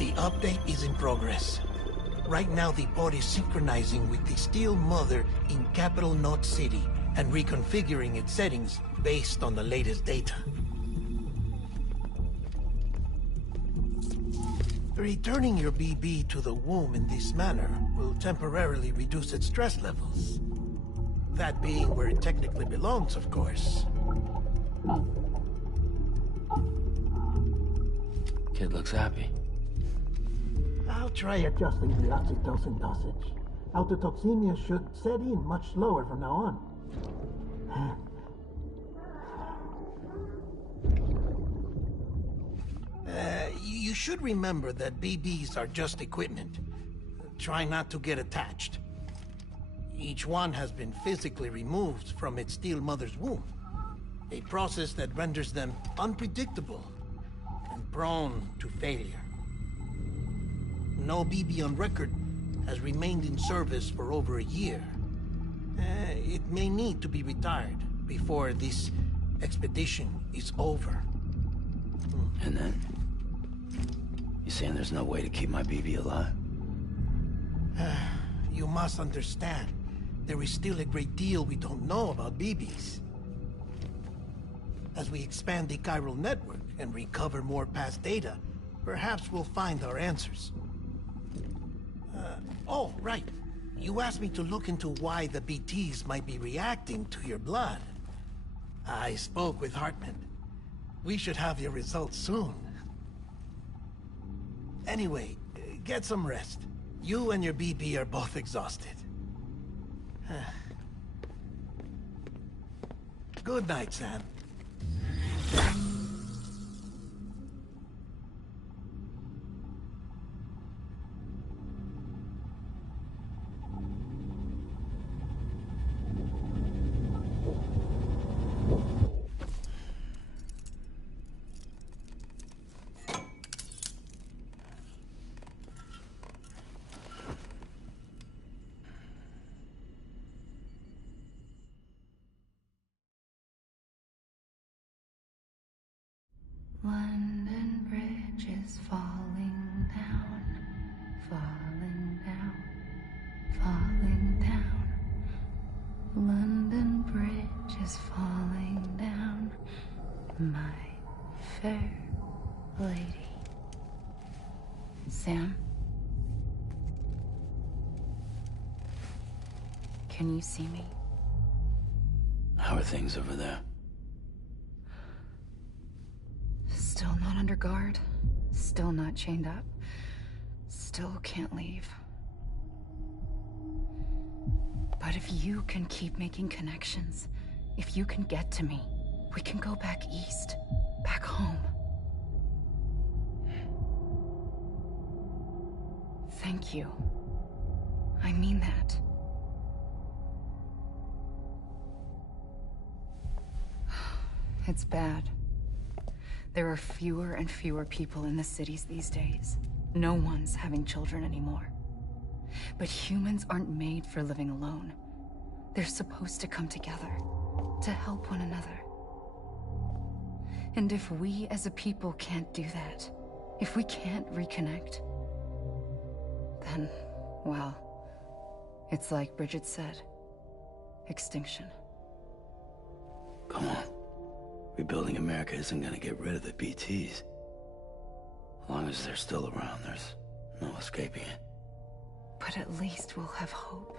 The update is in progress. Right now, the pod is synchronizing with the Steel Mother in Capital Knot City and reconfiguring its settings based on the latest data. Returning your BB to the womb in this manner will temporarily reduce its stress levels. That being where it technically belongs, of course. Kid looks happy. I'll try adjusting the oxytocin dosage. Autotoxemia should set in much slower from now on. You should remember that BBs are just equipment. Try not to get attached. Each one has been physically removed from its steel mother's womb. A process that renders them unpredictable and prone to failure. No BB on record has remained in service for over a year. It may need to be retired before this expedition is over. And then? You saying there's no way to keep my BB alive? You must understand, there is still a great deal we don't know about BBs. As we expand the chiral network and recover more past data, perhaps we'll find our answers. Oh, right. You asked me to look into why the BTs might be reacting to your blood. I spoke with Hartman. We should have your results soon. Anyway, get some rest. You and your BB are both exhausted. Good night, Sam. London Bridge is falling down, falling down, falling Sam? Can you see me? How are things over there? Still not under guard. Still not chained up. Still can't leave. But if you can keep making connections, if you can get to me, we can go back east. Back home. Thank you. I mean that. It's bad. There are fewer and fewer people in the cities these days. No one's having children anymore. But humans aren't made for living alone. They're supposed to come together, to help one another. And if we as a people can't do that, if we can't reconnect, then, well, it's like Bridget said, extinction. Come on. Rebuilding America isn't gonna get rid of the BTs. As long as they're still around, there's no escaping it. But at least we'll have hope.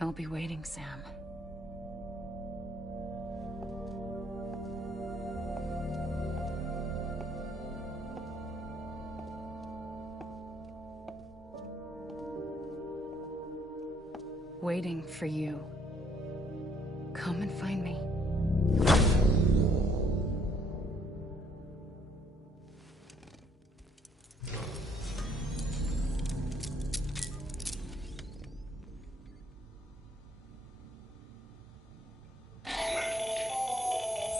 I'll be waiting, Sam. Waiting for you. Come and find me.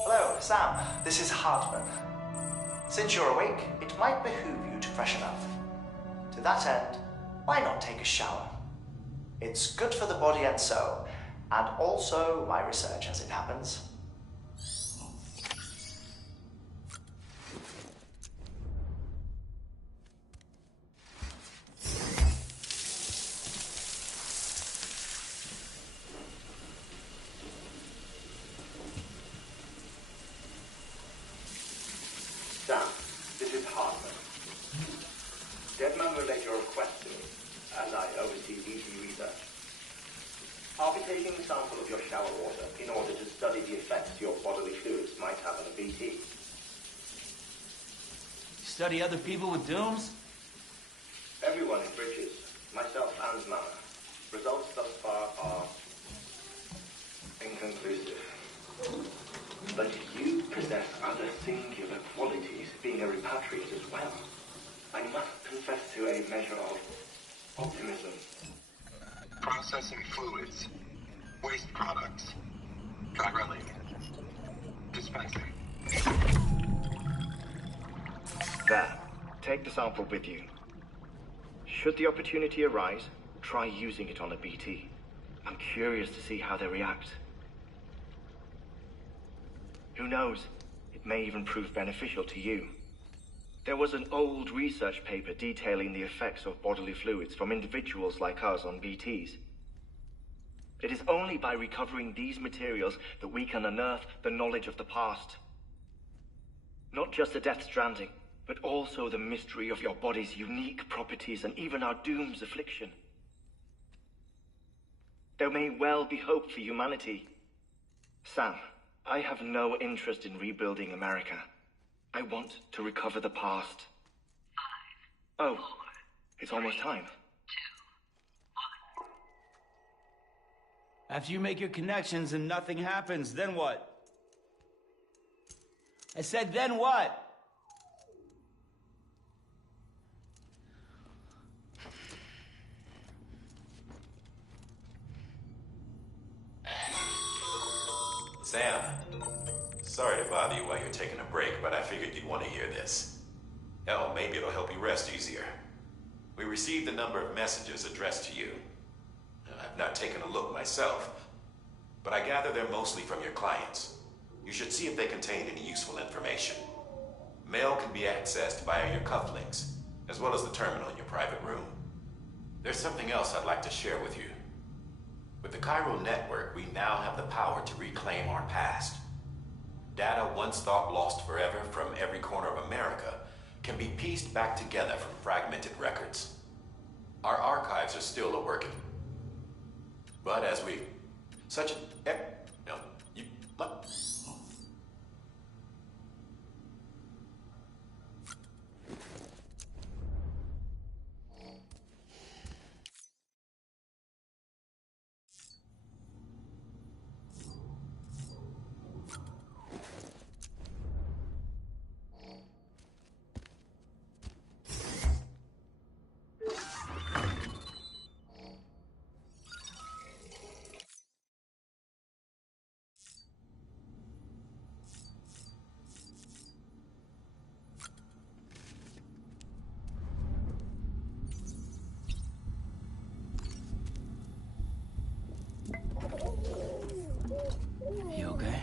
Hello, Sam. This is Hartman. Since you're awake, it might behoove you to freshen up. To that end, why not take a shower? It's good for the body and soul, and also my research as it happens. Sam, this is Hartman. Deadman relayed your request to me, as I oversee BT research. I'll be taking a sample of your shower water in order to study the effects your bodily fluids might have on a BT. Study other people with dooms? Everyone in Bridges, myself and Mama. Results thus far are inconclusive. But you possess other singular qualities, being a repatriate as well. I must confess to a measure of optimism. Processing fluids. Waste products. Drilling. Dispensing. There. Take the sample with you. Should the opportunity arise, try using it on a BT. I'm curious to see how they react. Who knows? It may even prove beneficial to you. There was an old research paper detailing the effects of bodily fluids from individuals like us on BTs. It is only by recovering these materials that we can unearth the knowledge of the past. Not just the Death Stranding, but also the mystery of your body's unique properties and even our doom's affliction. There may well be hope for humanity. Sam, I have no interest in rebuilding America. I want to recover the past. 5, oh, 4, it's almost time. 2, 1. After you make your connections and nothing happens, then what? I said, then what? Sam, sorry to bother you while you're taking a break, but I figured you'd want to hear this. Hell, maybe it'll help you rest easier. We received a number of messages addressed to you. I've not taken a look myself, but I gather they're mostly from your clients. You should see if they contain any useful information. Mail can be accessed via your cufflinks, as well as the terminal in your private room. There's something else I'd like to share with you. With the Chiral Network, we now have the power to reclaim our past. Data once thought lost forever from every corner of America can be pieced back together from fragmented records. Our archives are still a working. But as we... Such a... No, you... What? You okay?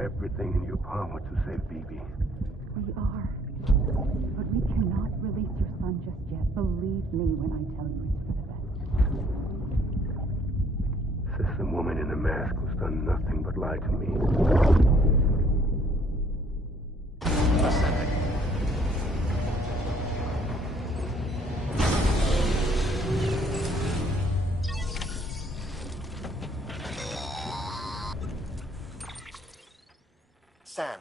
Everything in your power to save BB. We are. But we cannot release your son just yet. Believe me when I tell you it's for the best. Says the woman in the mask who's done nothing but lie to me. Sam,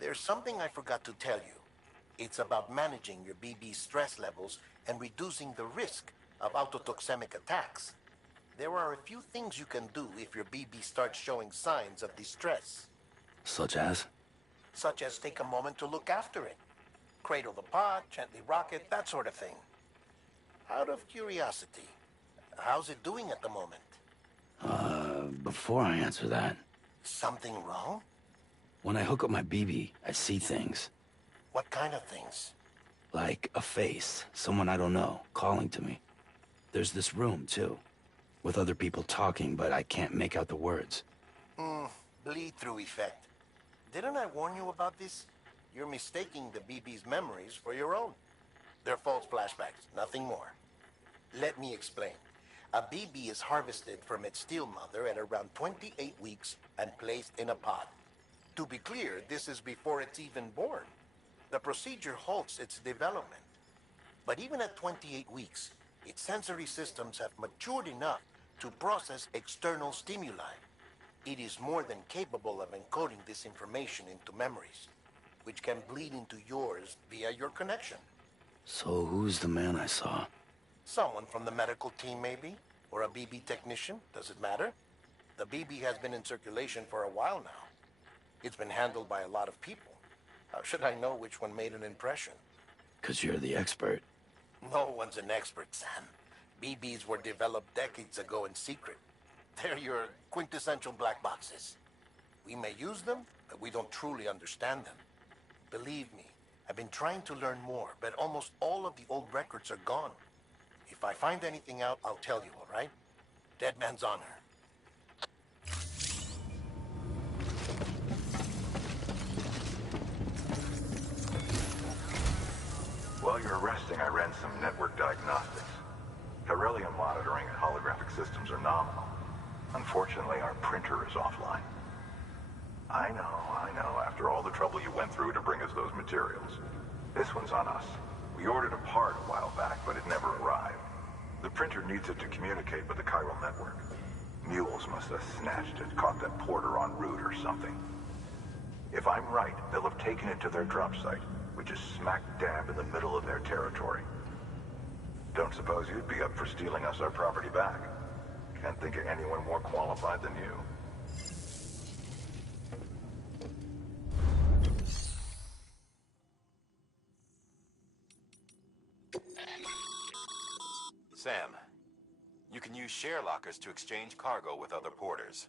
there's something I forgot to tell you. It's about managing your BB stress levels and reducing the risk of autotoxemic attacks. There are a few things you can do if your BB starts showing signs of distress. Such as? Such as take a moment to look after it. Cradle the pot, gently rock it, that sort of thing. Out of curiosity, how's it doing at the moment? Before I answer that... Something wrong? When I hook up my BB, I see things. What kind of things? Like a face, someone I don't know, calling to me. There's this room, too, with other people talking, but I can't make out the words. Bleed-through effect. Didn't I warn you about this? You're mistaking the BB's memories for your own. They're false flashbacks, nothing more. Let me explain. A BB is harvested from its steel mother at around 28 weeks and placed in a pod. To be clear, this is before it's even born. The procedure halts its development. But even at 28 weeks, its sensory systems have matured enough to process external stimuli. It is more than capable of encoding this information into memories, which can bleed into yours via your connection. So who's the man I saw? Someone from the medical team, maybe? Or a BB technician? Does it matter? The BB has been in circulation for a while now. It's been handled by a lot of people. How should I know which one made an impression? 'Cause you're the expert. No one's an expert, Sam. BBs were developed decades ago in secret. They're your quintessential black boxes. We may use them, but we don't truly understand them. Believe me, I've been trying to learn more, but almost all of the old records are gone. If I find anything out, I'll tell you, all right? Dead man's honor. While you're resting, I ran some network diagnostics. Beryllium monitoring and holographic systems are nominal. Unfortunately, our printer is offline. I know. After all the trouble you went through to bring us those materials. This one's on us. We ordered a part a while back, but it never arrived. The printer needs it to communicate with the chiral network. Mules must have snatched it, caught that porter en route or something. If I'm right, they'll have taken it to their drop site, which is smack dab in the middle of their territory. Don't suppose you'd be up for stealing us our property back? Can't think of anyone more qualified than you. Sam, you can use share lockers to exchange cargo with other porters.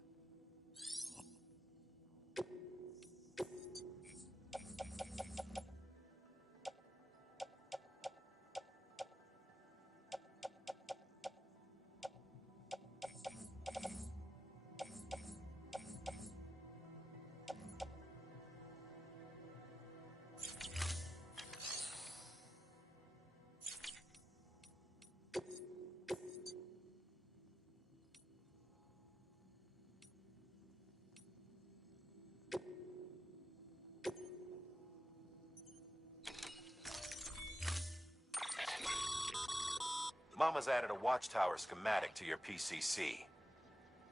Mama's added a watchtower schematic to your PCC.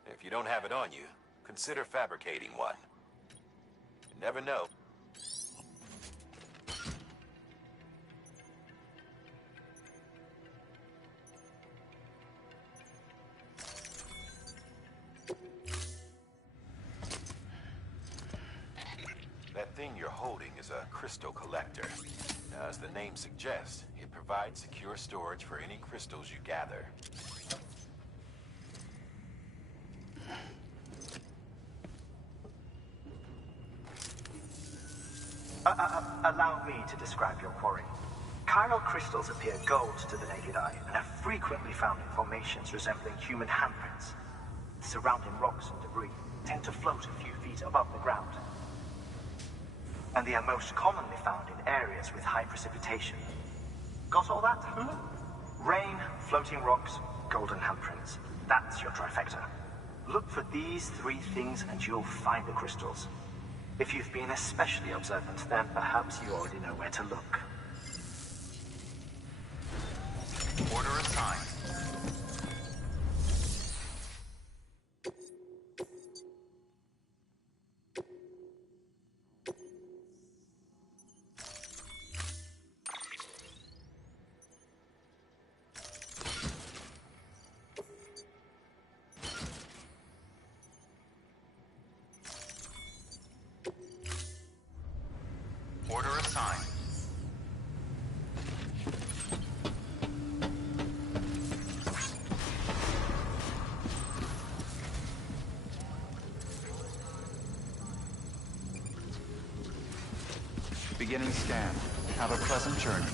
If you don't have it on you, consider fabricating one. You never know. That thing you're holding is a crystal collector. Now, as the name suggests, it provides secure storage for any crystals you gather. Allow me to describe your quarry. Chiral crystals appear gold to the naked eye and are frequently found in formations resembling human handprints. Surrounding rocks and debris tend to float a few feet above the ground. And they are most commonly found in areas with high precipitation. Got all that? Rain, floating rocks, golden handprints. That's your trifecta. Look for these three things and you'll find the crystals. If you've been especially observant, then perhaps you already know where to look. Order assigned. Order assigned. Beginning scan. Have a pleasant journey.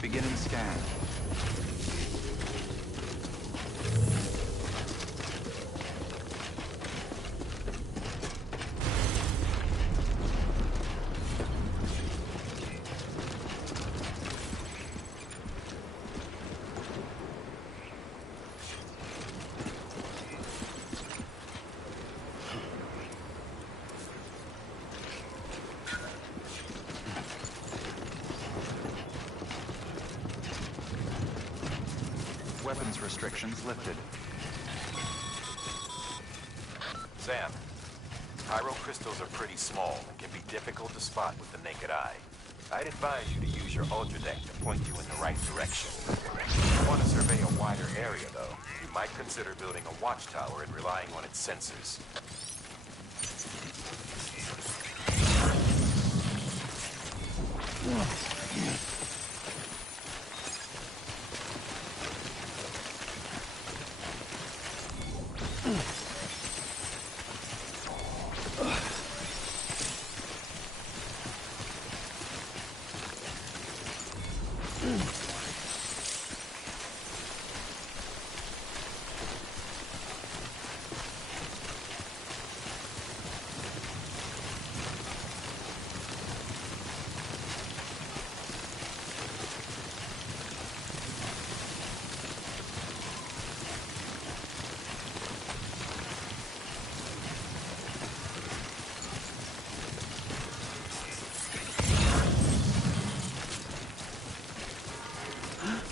Beginning scan. Weapons restrictions lifted. Sam, chiral crystals are pretty small and can be difficult to spot with the naked eye. I'd advise you to use your ultradeck to point you in the right direction. If you want to survey a wider area, though, you might consider building a watchtower and relying on its sensors.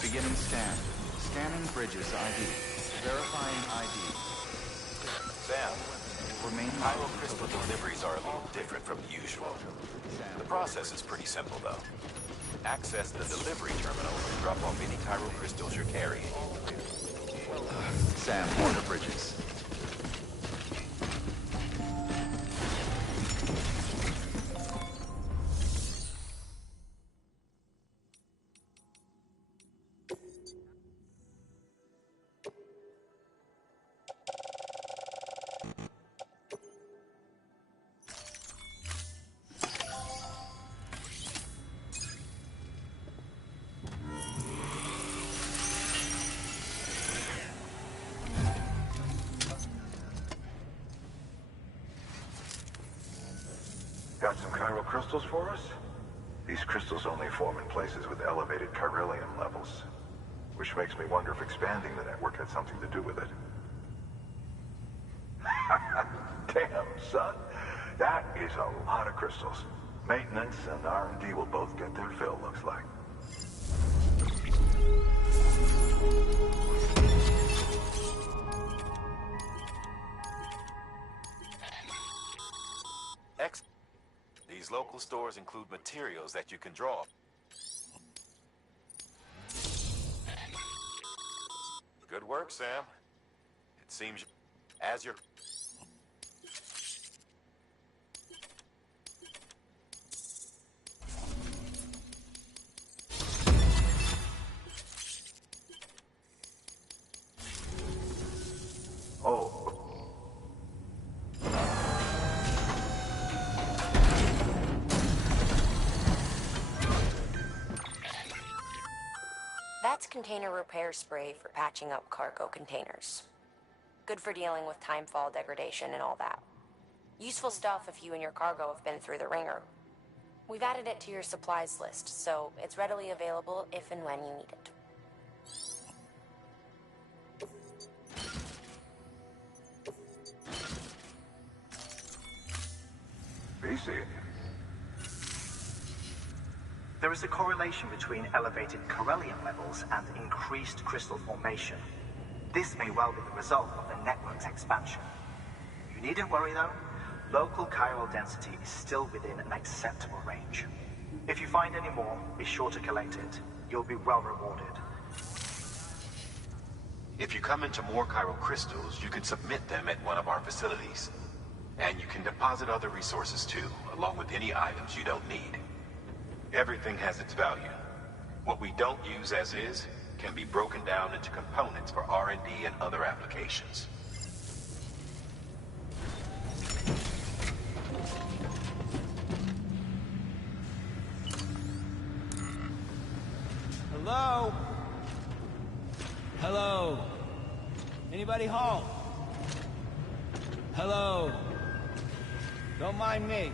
Beginning scan. Scanning bridges ID. Verifying ID. Sam, Chiral crystal deliveries are a little different from usual. The process is pretty simple, though. Access the delivery terminal and drop off any chiral crystals you're carrying. Sam Porter Bridges. Got some chiral crystals for us? These crystals only form in places with elevated chiralium levels, which makes me wonder if expanding the network had something to do with it. Damn, son. That is a lot of crystals. Maintenance and R&D will both get their fill, looks like. These local stores include materials that you can draw. Good work, Sam. It seems as you're... Oh. That's container repair spray for patching up cargo containers. Good for dealing with timefall degradation and all that. Useful stuff if you and your cargo have been through the ringer. We've added it to your supplies list, so it's readily available if and when you need it. Easy. There is a correlation between elevated chiralium levels and increased crystal formation. This may well be the result of the network's expansion. You needn't worry though. Local chiral density is still within an acceptable range. If you find any more, be sure to collect it. You'll be well rewarded. If you come into more chiral crystals, you can submit them at one of our facilities. And you can deposit other resources too, along with any items you don't need. Everything has its value. What we don't use as is can be broken down into components for R&D and other applications. Hello? Hello? Anybody home? Hello? Don't mind me.